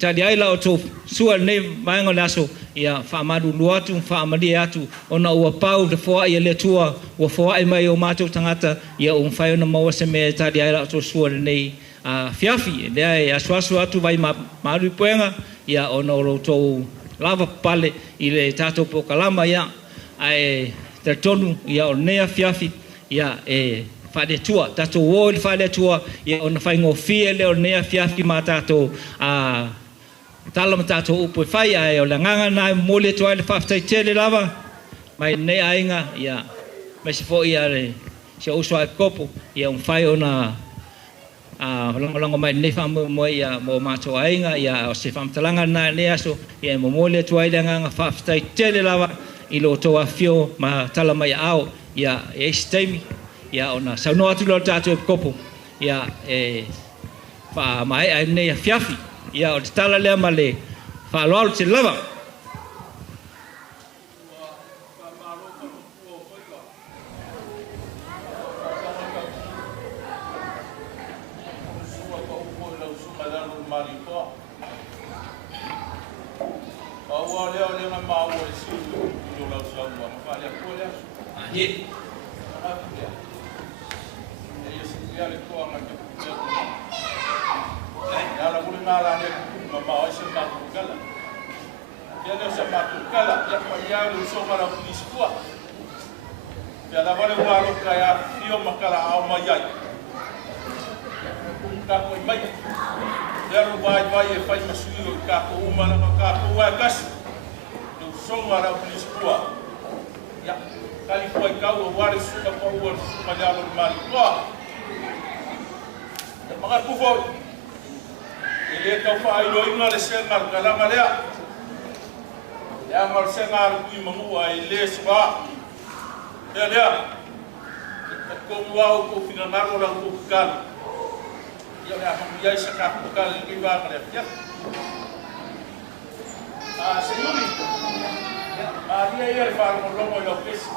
tadi ai la o to sua nei vainga laso ia fa malu luatu fa mali atu ona o pau de fo ia le tua o fo ai mai o mato tangata ia o fai ona maua se me tadi ai la to sua nei fiafi le aswasu atu vai malu poenga ia ona o to lava pale I le tato po kalama ia ai te tonu ia o nea fiafi ia e fade tua tato o fade tua ia ona fai ngofie le o nea fiafi ma tato tala tato upo fai ai o langanga na mole tua le faftai tele lava mai ne ainga ia mai se fo ia le se uso ai kopo ia un fai ona longo mai nei fa mo ia mo mato ainga ia o se fam talanga na ne aso ia mo mole tu ai langa fa ftai tele lava I lo to afio ma tala mai ao ia e stemi ia ona sauno atu lo tato kopo ia e fa mai ai nei fiafi ia o tala le male fa lo te lava Ia le ama ia sa ka ka le va ka le ya. Se yuri. Ia le fa mo longo lo pes.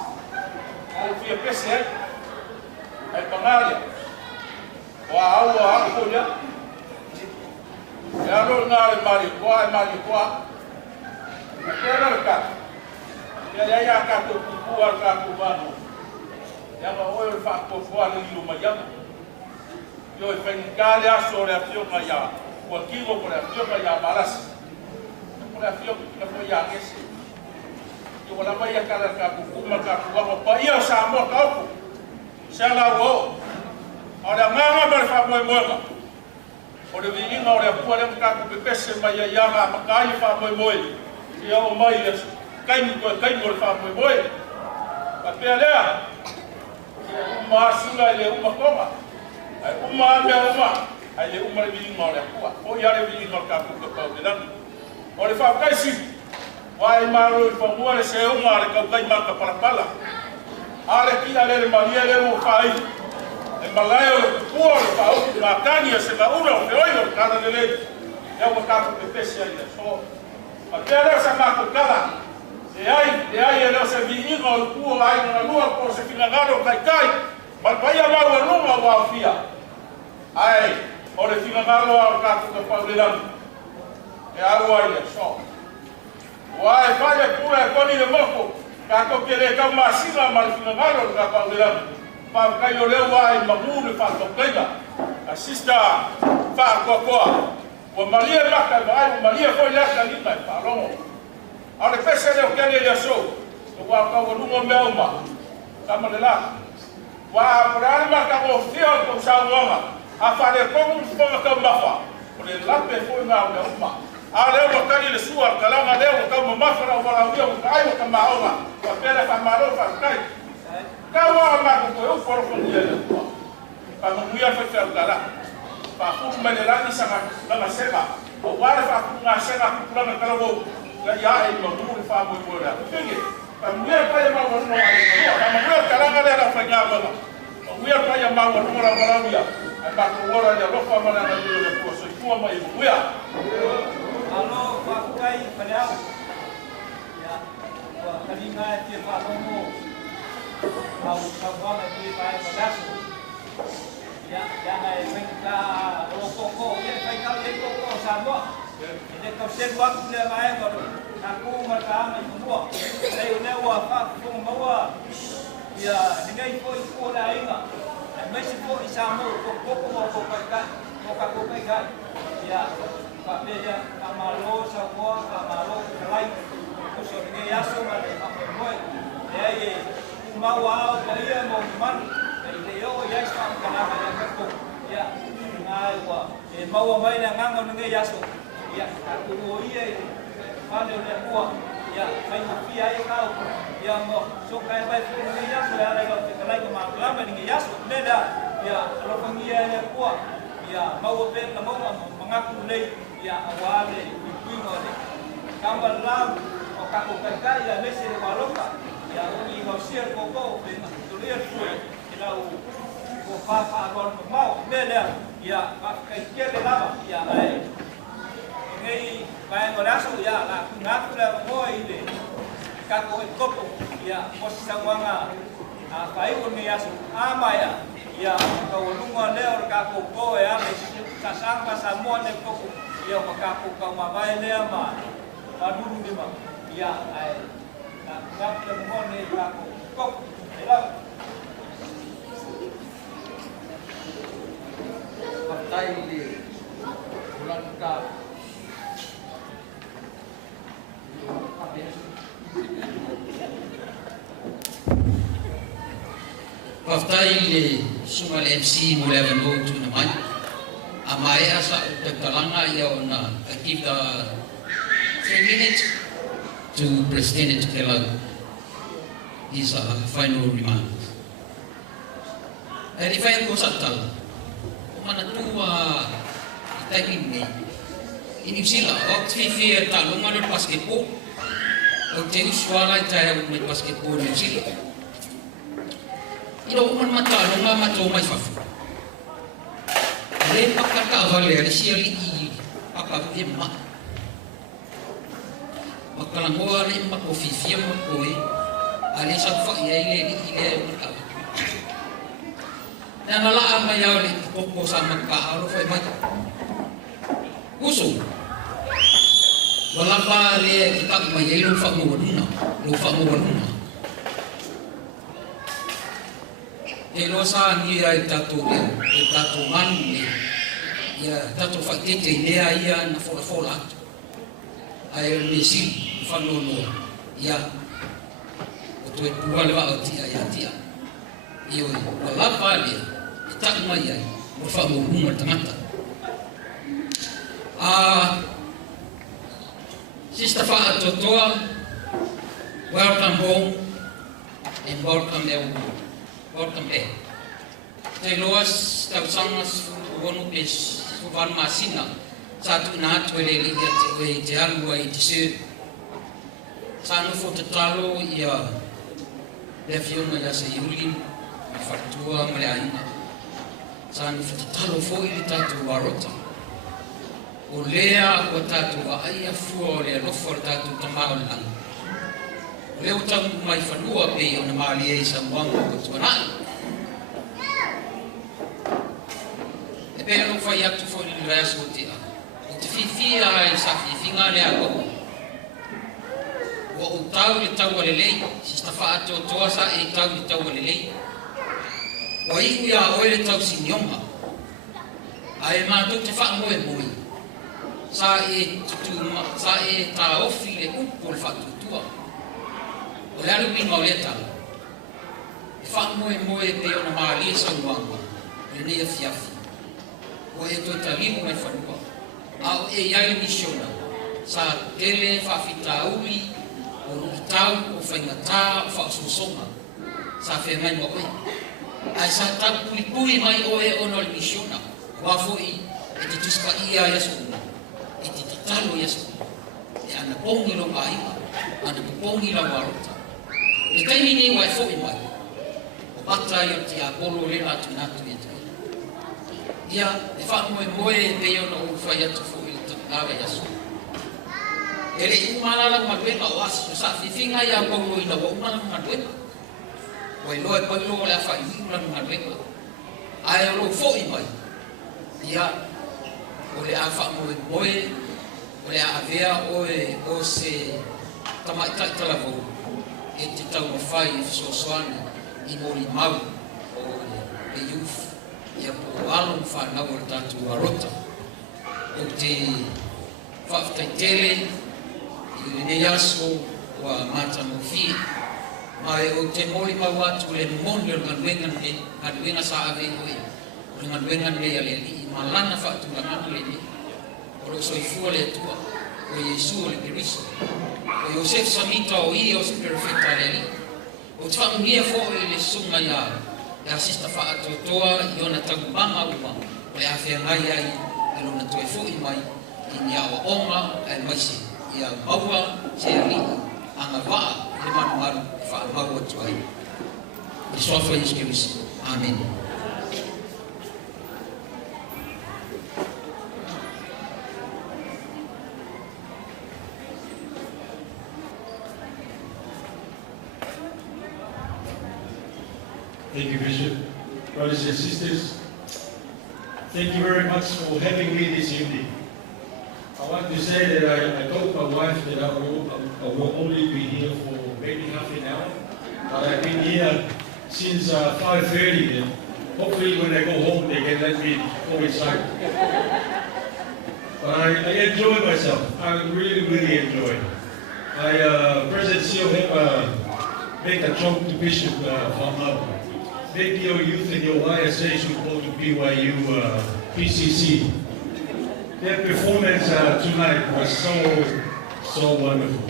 Ai fia pes ai pangalia. Wa au ko ya. Ya lo ngale mari kwa. Kaya ka. Ya ka tu kuar ka ku manu. Ya ma oi fa ko fo ale lu ma ya. Yo e fen gale aso le afio ma ya. Ko kigo ko le afio ma ya balas. Ko le afio ko ya kes. Yo la ma ya ka ku ma ka ku wa pa ia sa mo ka ku. Sa la wo. Ora mama ba fa Moimoi. Ora vi ina ora pu ale ka ku pese ma ya ma ka i fa Moimoi. Ia o mai le kai mo fa Moimoi. Pa pe alea. Uma sula le uma koma. Ai uma me uma. Ai le uma vi ina ora pu. O ia le vi ina ka ku ka pe dan. Ora fa kai si. Wai maru fa mo le se uma le ka kai ma ka para pala. Ale ki ale le malia le mo fa ai. E malai o puo le fa o ma tania se la ura o oi o kana le. Ya mo ka ku pese ai so. Até essa macucada, e aí ele se vinha o puo aí na lua por se finagaro cai, mas vai a mal numa o afia. Ai, ora finagaro ao caso do Paula. É algo aí só. Vai vai pura coni de moco, caco que le cam masina mal finagaro da Paula. Pa cai o leu vai mamu fa toquega. Assista fa cocoa. O Maria Maca vai, o Maria foi lá ali na Paloma. A repesa de o que ele achou. O Waka o Lumo Melma. Estamos lá. O Abraham Maca o fio com Saloma. A fazer como um fogo com Mafa. O ele lá foi na Melma. A leu o cari de sua, calama leu como Mafa o Valavio, o Caio com Maoma. O Pera Famaro Facai. Caua Maca foi o foro com ele. Para não ia fazer o cara. Paku menerani sama lama sema. O wale paku ngasema kupulana kalau ya ai mamu fa mo bora. Pingi. Pamuya pa ya mamu no wale. Pamuya kalanga le la fanya bala. Pamuya pa ya mamu no wala wala ya. Apa ko wala ya lo fa mana na le ko so ku ma ibu ya. Alo paku kai paliau. Ya. Wa kalina ti pa mo. Au ka wala ti pa madasu. Ya ai venga o coco, ya vai cá le coco sabor. Ele tá sendo aqui le vai agora. Aku mata me semua. Saya le wa fa ko mawa. Ya ningai ko la inga. Mas ko isamo ko kai. Ko kai. Ya pa ya amalo sabor, amalo kalai. Ko so ningai aso ma le Moimoi. Ya ye mawa o ia mo man. Yo ya está kanaka ya ko ya ngai wa e maua mai na nganga ngai yaso ya ko ia pale le bua ya mai fia e kau ya mo so kai vai ngai yaso ya lai ko lai ko ma lama ngai yaso neda ya lo pangia le bua ya maua pe na mo mangaku le ya awale ipingo le kamba lam o ka ko kai ya mese le waloka ya ni ho sier ko pe to le fue lau ko fa agora mau mele ya kai kele lava ya ai ngai vai ngoraso ya la ngaku la moi le ka ko kopo ya posangwanga a pai ko ni aso ama ya ka lunga leo ka ko ko ya me sasanga samo ne kopo ya ka ko ka ma vai le ama paduru ni ma ya ai na ngaku la mo ne ka ko kopo la Partai di bulan Ka. Partai di Sumal MC mulai bentuk tu namai. Amai asa terkalanga ia ona kita 3 minutes to President Kela. His final remarks. Dari final kosatal. Mana tua taking ini sila waktu fi talung mana basketball waktu suara saya main basketball ini sila ilo man mata lunga mato mai fafu Ale pakaka vale ale siali I pakaku e ma. Makalangoa le makofifia makoe. Ale sa fa ia ile maka. Na nala ama ya le koko sa maka aro fa mai. Uso. Wala pa le kita mai lo fa mo waduna. Elo sa ni ai tatu man ya tatu fakite ne ai na fola ai misi fanono ya to wala ba tia io wala pale tak mai ai mo fa mo tamata Sister Faatoatoa, welcome home and welcome everyone. Welcome back. Te loas tau sangas wonu pes suvan masina satu na twele liga te alu ai te se sanu fo te talo ia le fiona ya se yuli fatua male aina sanu fo te talo fo I tatu warota o lea o tatu ai fu le lo fo tatu tamau lang leo tang mai fanua pe ona mali e sa mwanga ko tona e pe no fai atu fo ni verso te te fifia e sa fifinga le ako o tau le tau le lei Sister Faatoatoa sa e tau le tau le lei o I ia o le tau sinyonga ai ma to te fa mo e moi sa e ta ofi le upo le Faatoatoa o le alu minga o le tala. E wha moe pe ona maali e sauanga, le nei a fiafi. O e toi talimu mai whanua. A o e iai misiona, sa tele whawhita ui, o rukitau, o whaingatā, o whaososonga, sa whea mai mo oi. Ai sa tau pui mai o e ono le misiona, wafoi e te tuspa ia yasuna, e te tatalo yasuna. E ana pongi lo maima, ana pongi lo warota. Le taimi nei wai fōi mai, o bata I o te apolo le atu natu e tui. Ia, e wha moe pe ona o whai atu fōi le tawe yasu. E le umalala maduenga o asu, sa whiwhinga I a paulo ina wa umalala maduenga. O e loe paulo le a whai umalala maduenga. Ai o lo fōi mai. Ia, o le a wha moe, o le a avea o se tamaitai talavou. E te tau mawhai e whasoana I mori mau o le youth ia po alo whanau o tatu arota o te whaftai tele I le nei aso wa mata mawhi mai o te mori mau atu le moni o nganuenga sa ave oi o nganuenga le ale I malana whatu langana le ne o lo soifua le atua o Yesu o le periso o Yosef samita o I o se perfecta leli. O te whaungia fo I le sunga ia Sister Faatoatoa I ona taubanga uma o le awhea ngai ai e lona toe fo I mai I ni awa onga e maise ia maua se ali anga waa le manu maru wha maua tuai. I sofa Yesu Kiriso. Amen. Thank you, Bishop. Brothers and sisters, thank you very much for having me this evening. I want to say that I told my wife that I will only be here for maybe half an hour, but I've been here since 5:30, and hopefully when I go home they can let me go inside. But I enjoy myself. I really enjoy. President Seal make a joke to Bishop from maybe your youth and your YSA should go to BYU PCC. Their performance tonight was so wonderful.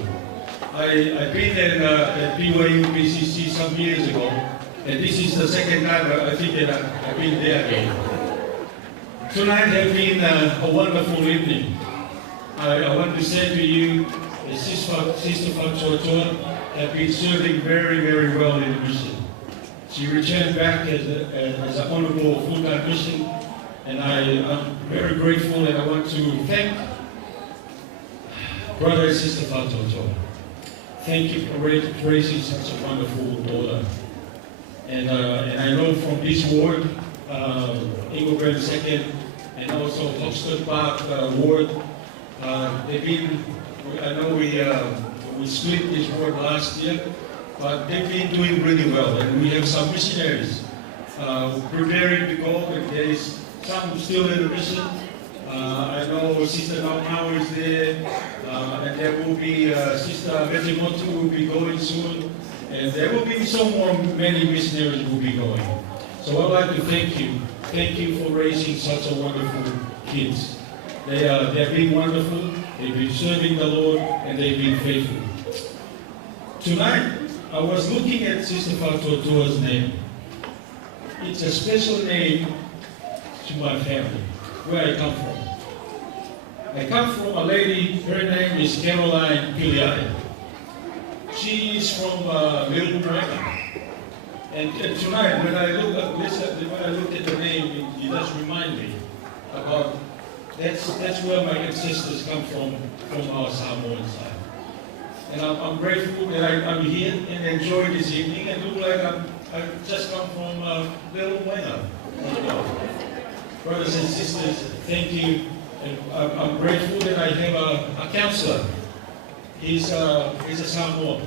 I've been at BYU PCC some years ago, and this is the second time I think that I've been there again. Tonight has been a wonderful evening. I want to say to you, Sister Faatoatoa has been serving very well in the mission. She returned back as an honorable full-time mission, And I'm very grateful, and I want to thank Brother and Sister Faatoatoa. Thank you for raising such a wonderful daughter. And I know from this ward, Inglebrand second, and also Hoxton Park ward, they've been, I know we split this ward last year, but they've been doing really well. And we have some missionaries preparing to go, and there is some still in the mission. I know Sister Moimoi is there, and there will be Sister Vetimotu will be going soon, and there will be many missionaries will be going. So I'd like to thank you. Thank you for raising such a wonderful kids. They've been wonderful, they've been serving the Lord, and they've been faithful. Tonight, I was looking at Sister Faatoatoa's name. It's a special name to my family, where I come from. I come from a lady, her name is Carolyne. She is from Moimoi. And tonight, when I look at the name, it does remind me about that's where my ancestors come from our Samoan side. And I'm grateful that I'm here and enjoy this evening, and look like I've just come from Little Moimoi. Brothers and sisters, thank you. And I'm grateful that I have a counselor. He's a Samoan.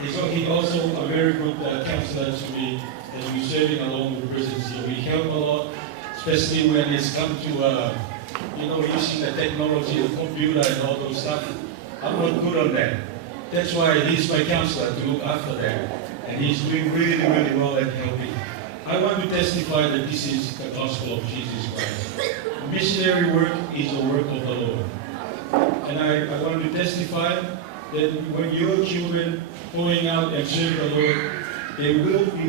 He's also a very good counselor to me as we're serving along with prisons here. We help a lot, especially when it's come to using the technology, the computer and all those stuff. I'm not good on that. That's why he's my counselor to look after that. And he's doing really, really well at helping. I want to testify that this is the gospel of Jesus Christ. Missionary work is the work of the Lord. And I want to testify that when your children going out and serve the Lord, they will be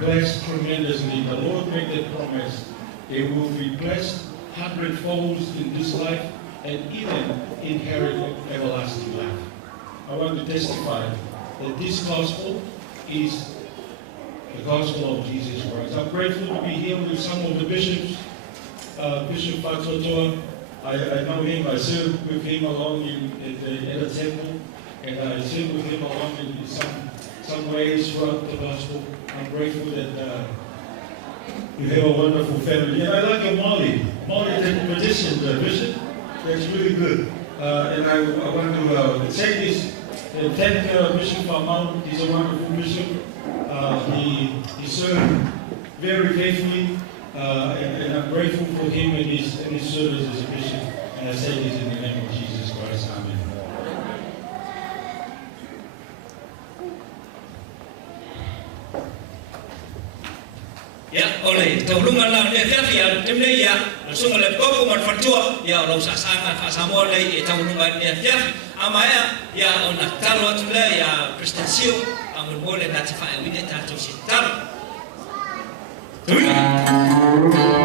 blessed tremendously. The Lord made that promise. They will be blessed hundredfold in this life and even inherit everlasting life. I want to testify that this gospel is the gospel of Jesus Christ. I'm grateful to be here with some of the bishops. Bishop Faatoatoa, I know him, I served with him along at the temple, and I served with him along in some ways throughout the gospel. I'm grateful that you have a wonderful family. And I like your Molly. Molly tradition, Bishop. That's really good. And I want to say this, and thank Bishop Famau. He's a wonderful bishop. He served very faithfully. And I'm grateful for him and his service as a bishop. And I say this in the name of Jesus Christ. Amen. Ya, oleh taulungan lang ni Fiafia, temne ya, langsung oleh kau manfatua, ya Allah sangat fasamo oleh taulungan ni Fiaf, amaya ya onak taruh tu lah ya prestasi, amun boleh nanti faham ini tak terus taruh. Time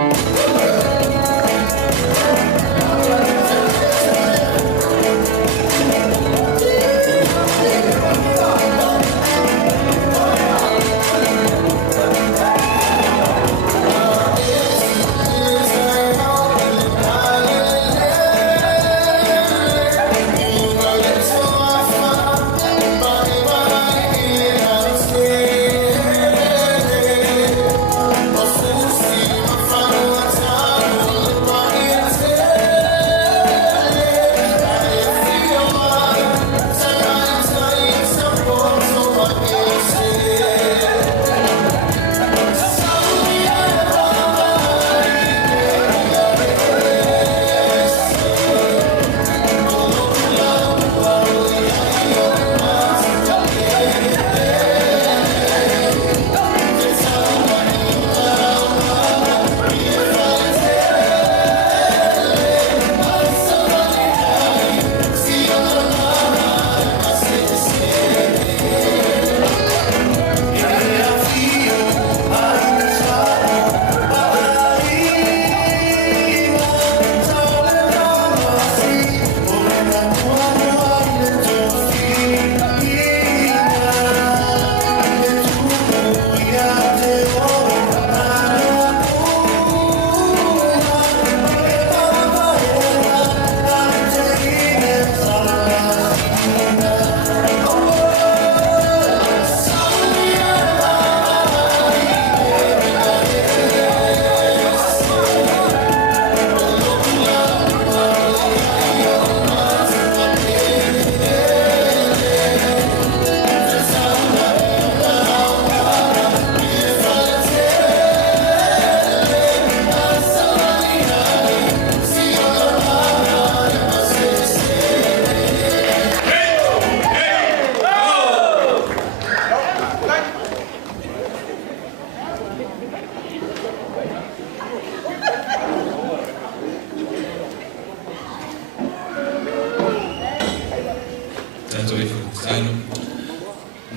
Talo.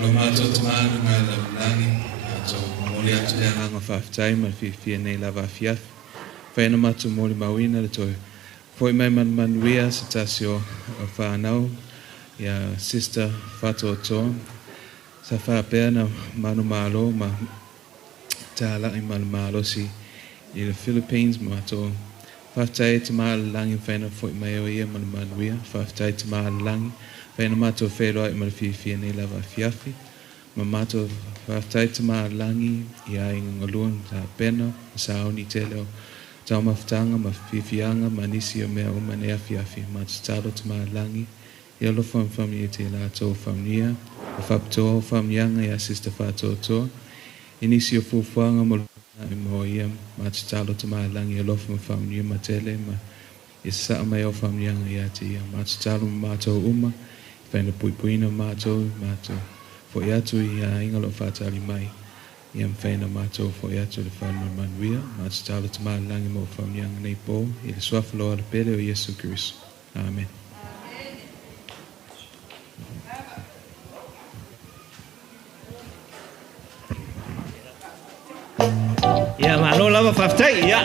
Lo mato tamanu na la langi. Ato moli atu le anga whaftai ma whiwhia nei lava fiafi. Whaina matu moli mawina le toi. Foi mai manuia sa tasi o whanau. Ia sister Faatoatoa. Sa whapea na manu malo ma tāla i manu malo si i le Philippines ma to. Whaftai te maa langi whaina foi mai o ia manu manuia. Whaftai te maa langi. Whaina mato wheroa i manu whiwhia nei lava fiafi. Ma mato whaftai te maa langi i a inga ngaluan ta pena. Sa auni te leo. Tau mawhtanga ma whiwhianga ma nisi o mea o manea fiafi. Ma te talo te maa langi. I alo whamwhami e te lātou whamnia. O whaptoa o whamnianga i a sister Faatoatoa. I nisi o fuwhanga mo i mo ia ma te talo te maa langi alo whamnia ma tele ma i saa mai o whamnianga i a te ia. Ma te talo ma mātou uma. Whaina puipuina mātou mātou. Fo i atu i a ingalo whātari mai. I am whaina mātou fo i atu le whanua manuia. Ma te talo te maa langi mo whamnianga nei pō. I le swafaloa le pere o Yesu Christ. Amen. Ya malo lava whaftai, ya.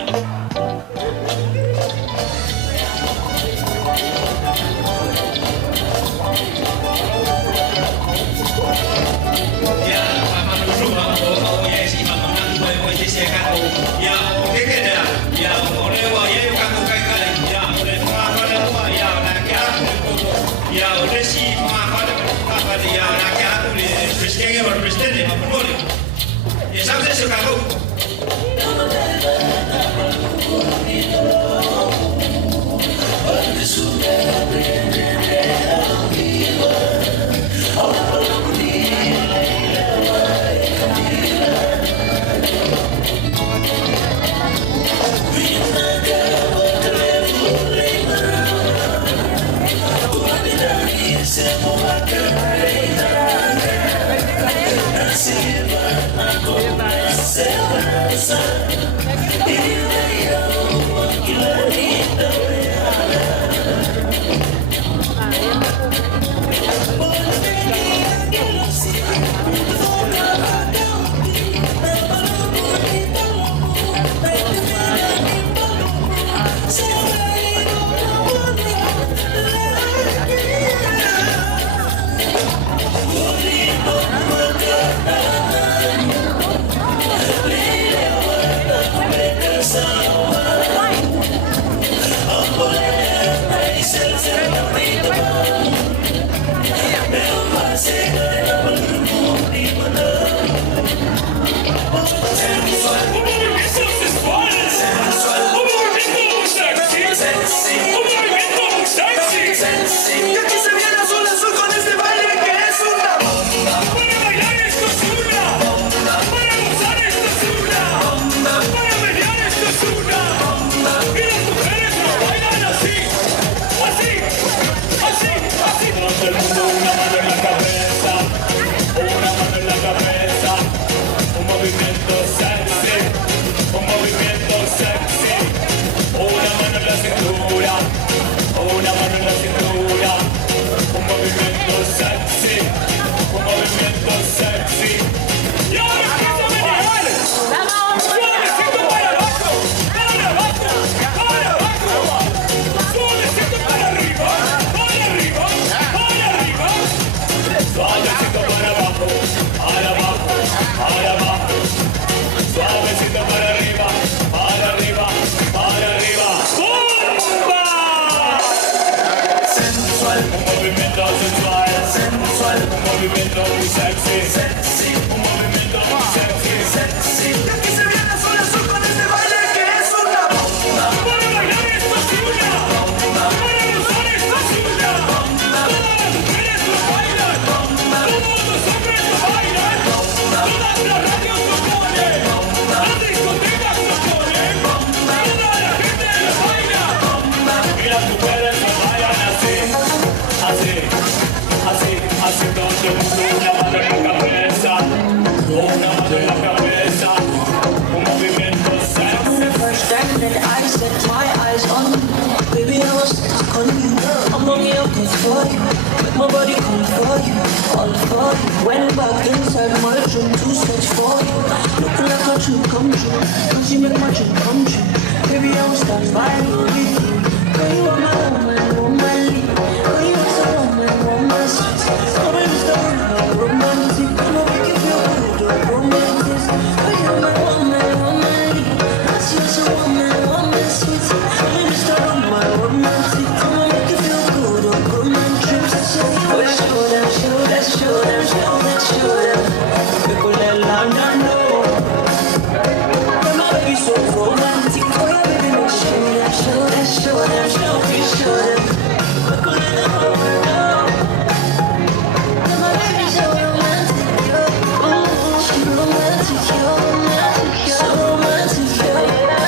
Así todo el mundo una mano en la cabeza. calling you. I'm only a cause for you. Make my body come for you, all for you. Went back inside my room to search for you. Looking like a dream come true, cause you make my dream come true. Baby, I will stand by you with you. Girl, you are my woman, woman lead. Girl, you are so woman, woman sweet. Oh, baby, stop romantic. I'ma make you feel good, romantic. Girl, you are my woman, woman lead. Cause you are so woman, woman sweet. Baby, stop romantic. I'ma make you feel good, romantic. Oh, let's show them, show them, show them, show them, show them. People let London know. But my baby so romantic. Oh, yeah, baby, no show them, show them, show them, show them, show them. People let the whole world know. But my baby so romantic, yo. She romantic, yo, romantic, yo. So romantic, yo.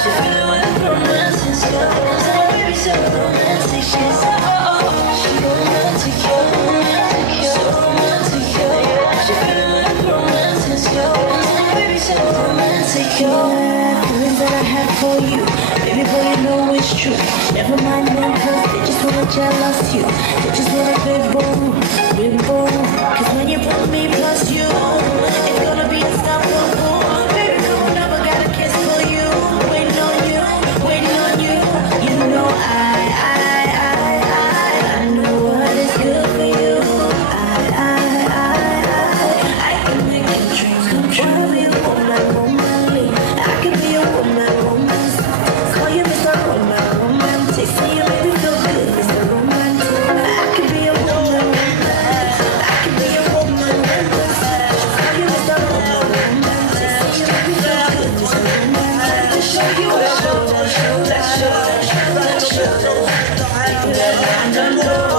She feeling like romantic, yo. So my baby so romantic, she's so she romantic, yo, romantic, yo. So romantic, yo. She feeling like romantic, yo. So my baby so romantic, yo. Feelings that I have for you, baby boy, you know it's true. Never mind them, cause they just wanna jealous you. They just wanna big boom. Cause when you put me plus you, it's gonna be unstoppable. Baby, no one ever got a kiss for you. Waiting on you, waiting on you. You know I know what is good for you. I can make your dreams come true. Wanna be a woman, womanly. I can be a woman, woman. Call you Mr. Romantic. Say you make me feel good, Mr. Romantic. I can be a woman, I can be a woman, call you Mr. Romantic. Say you make me feel good, Mr. Romantic. To show you a show. People that I don't know.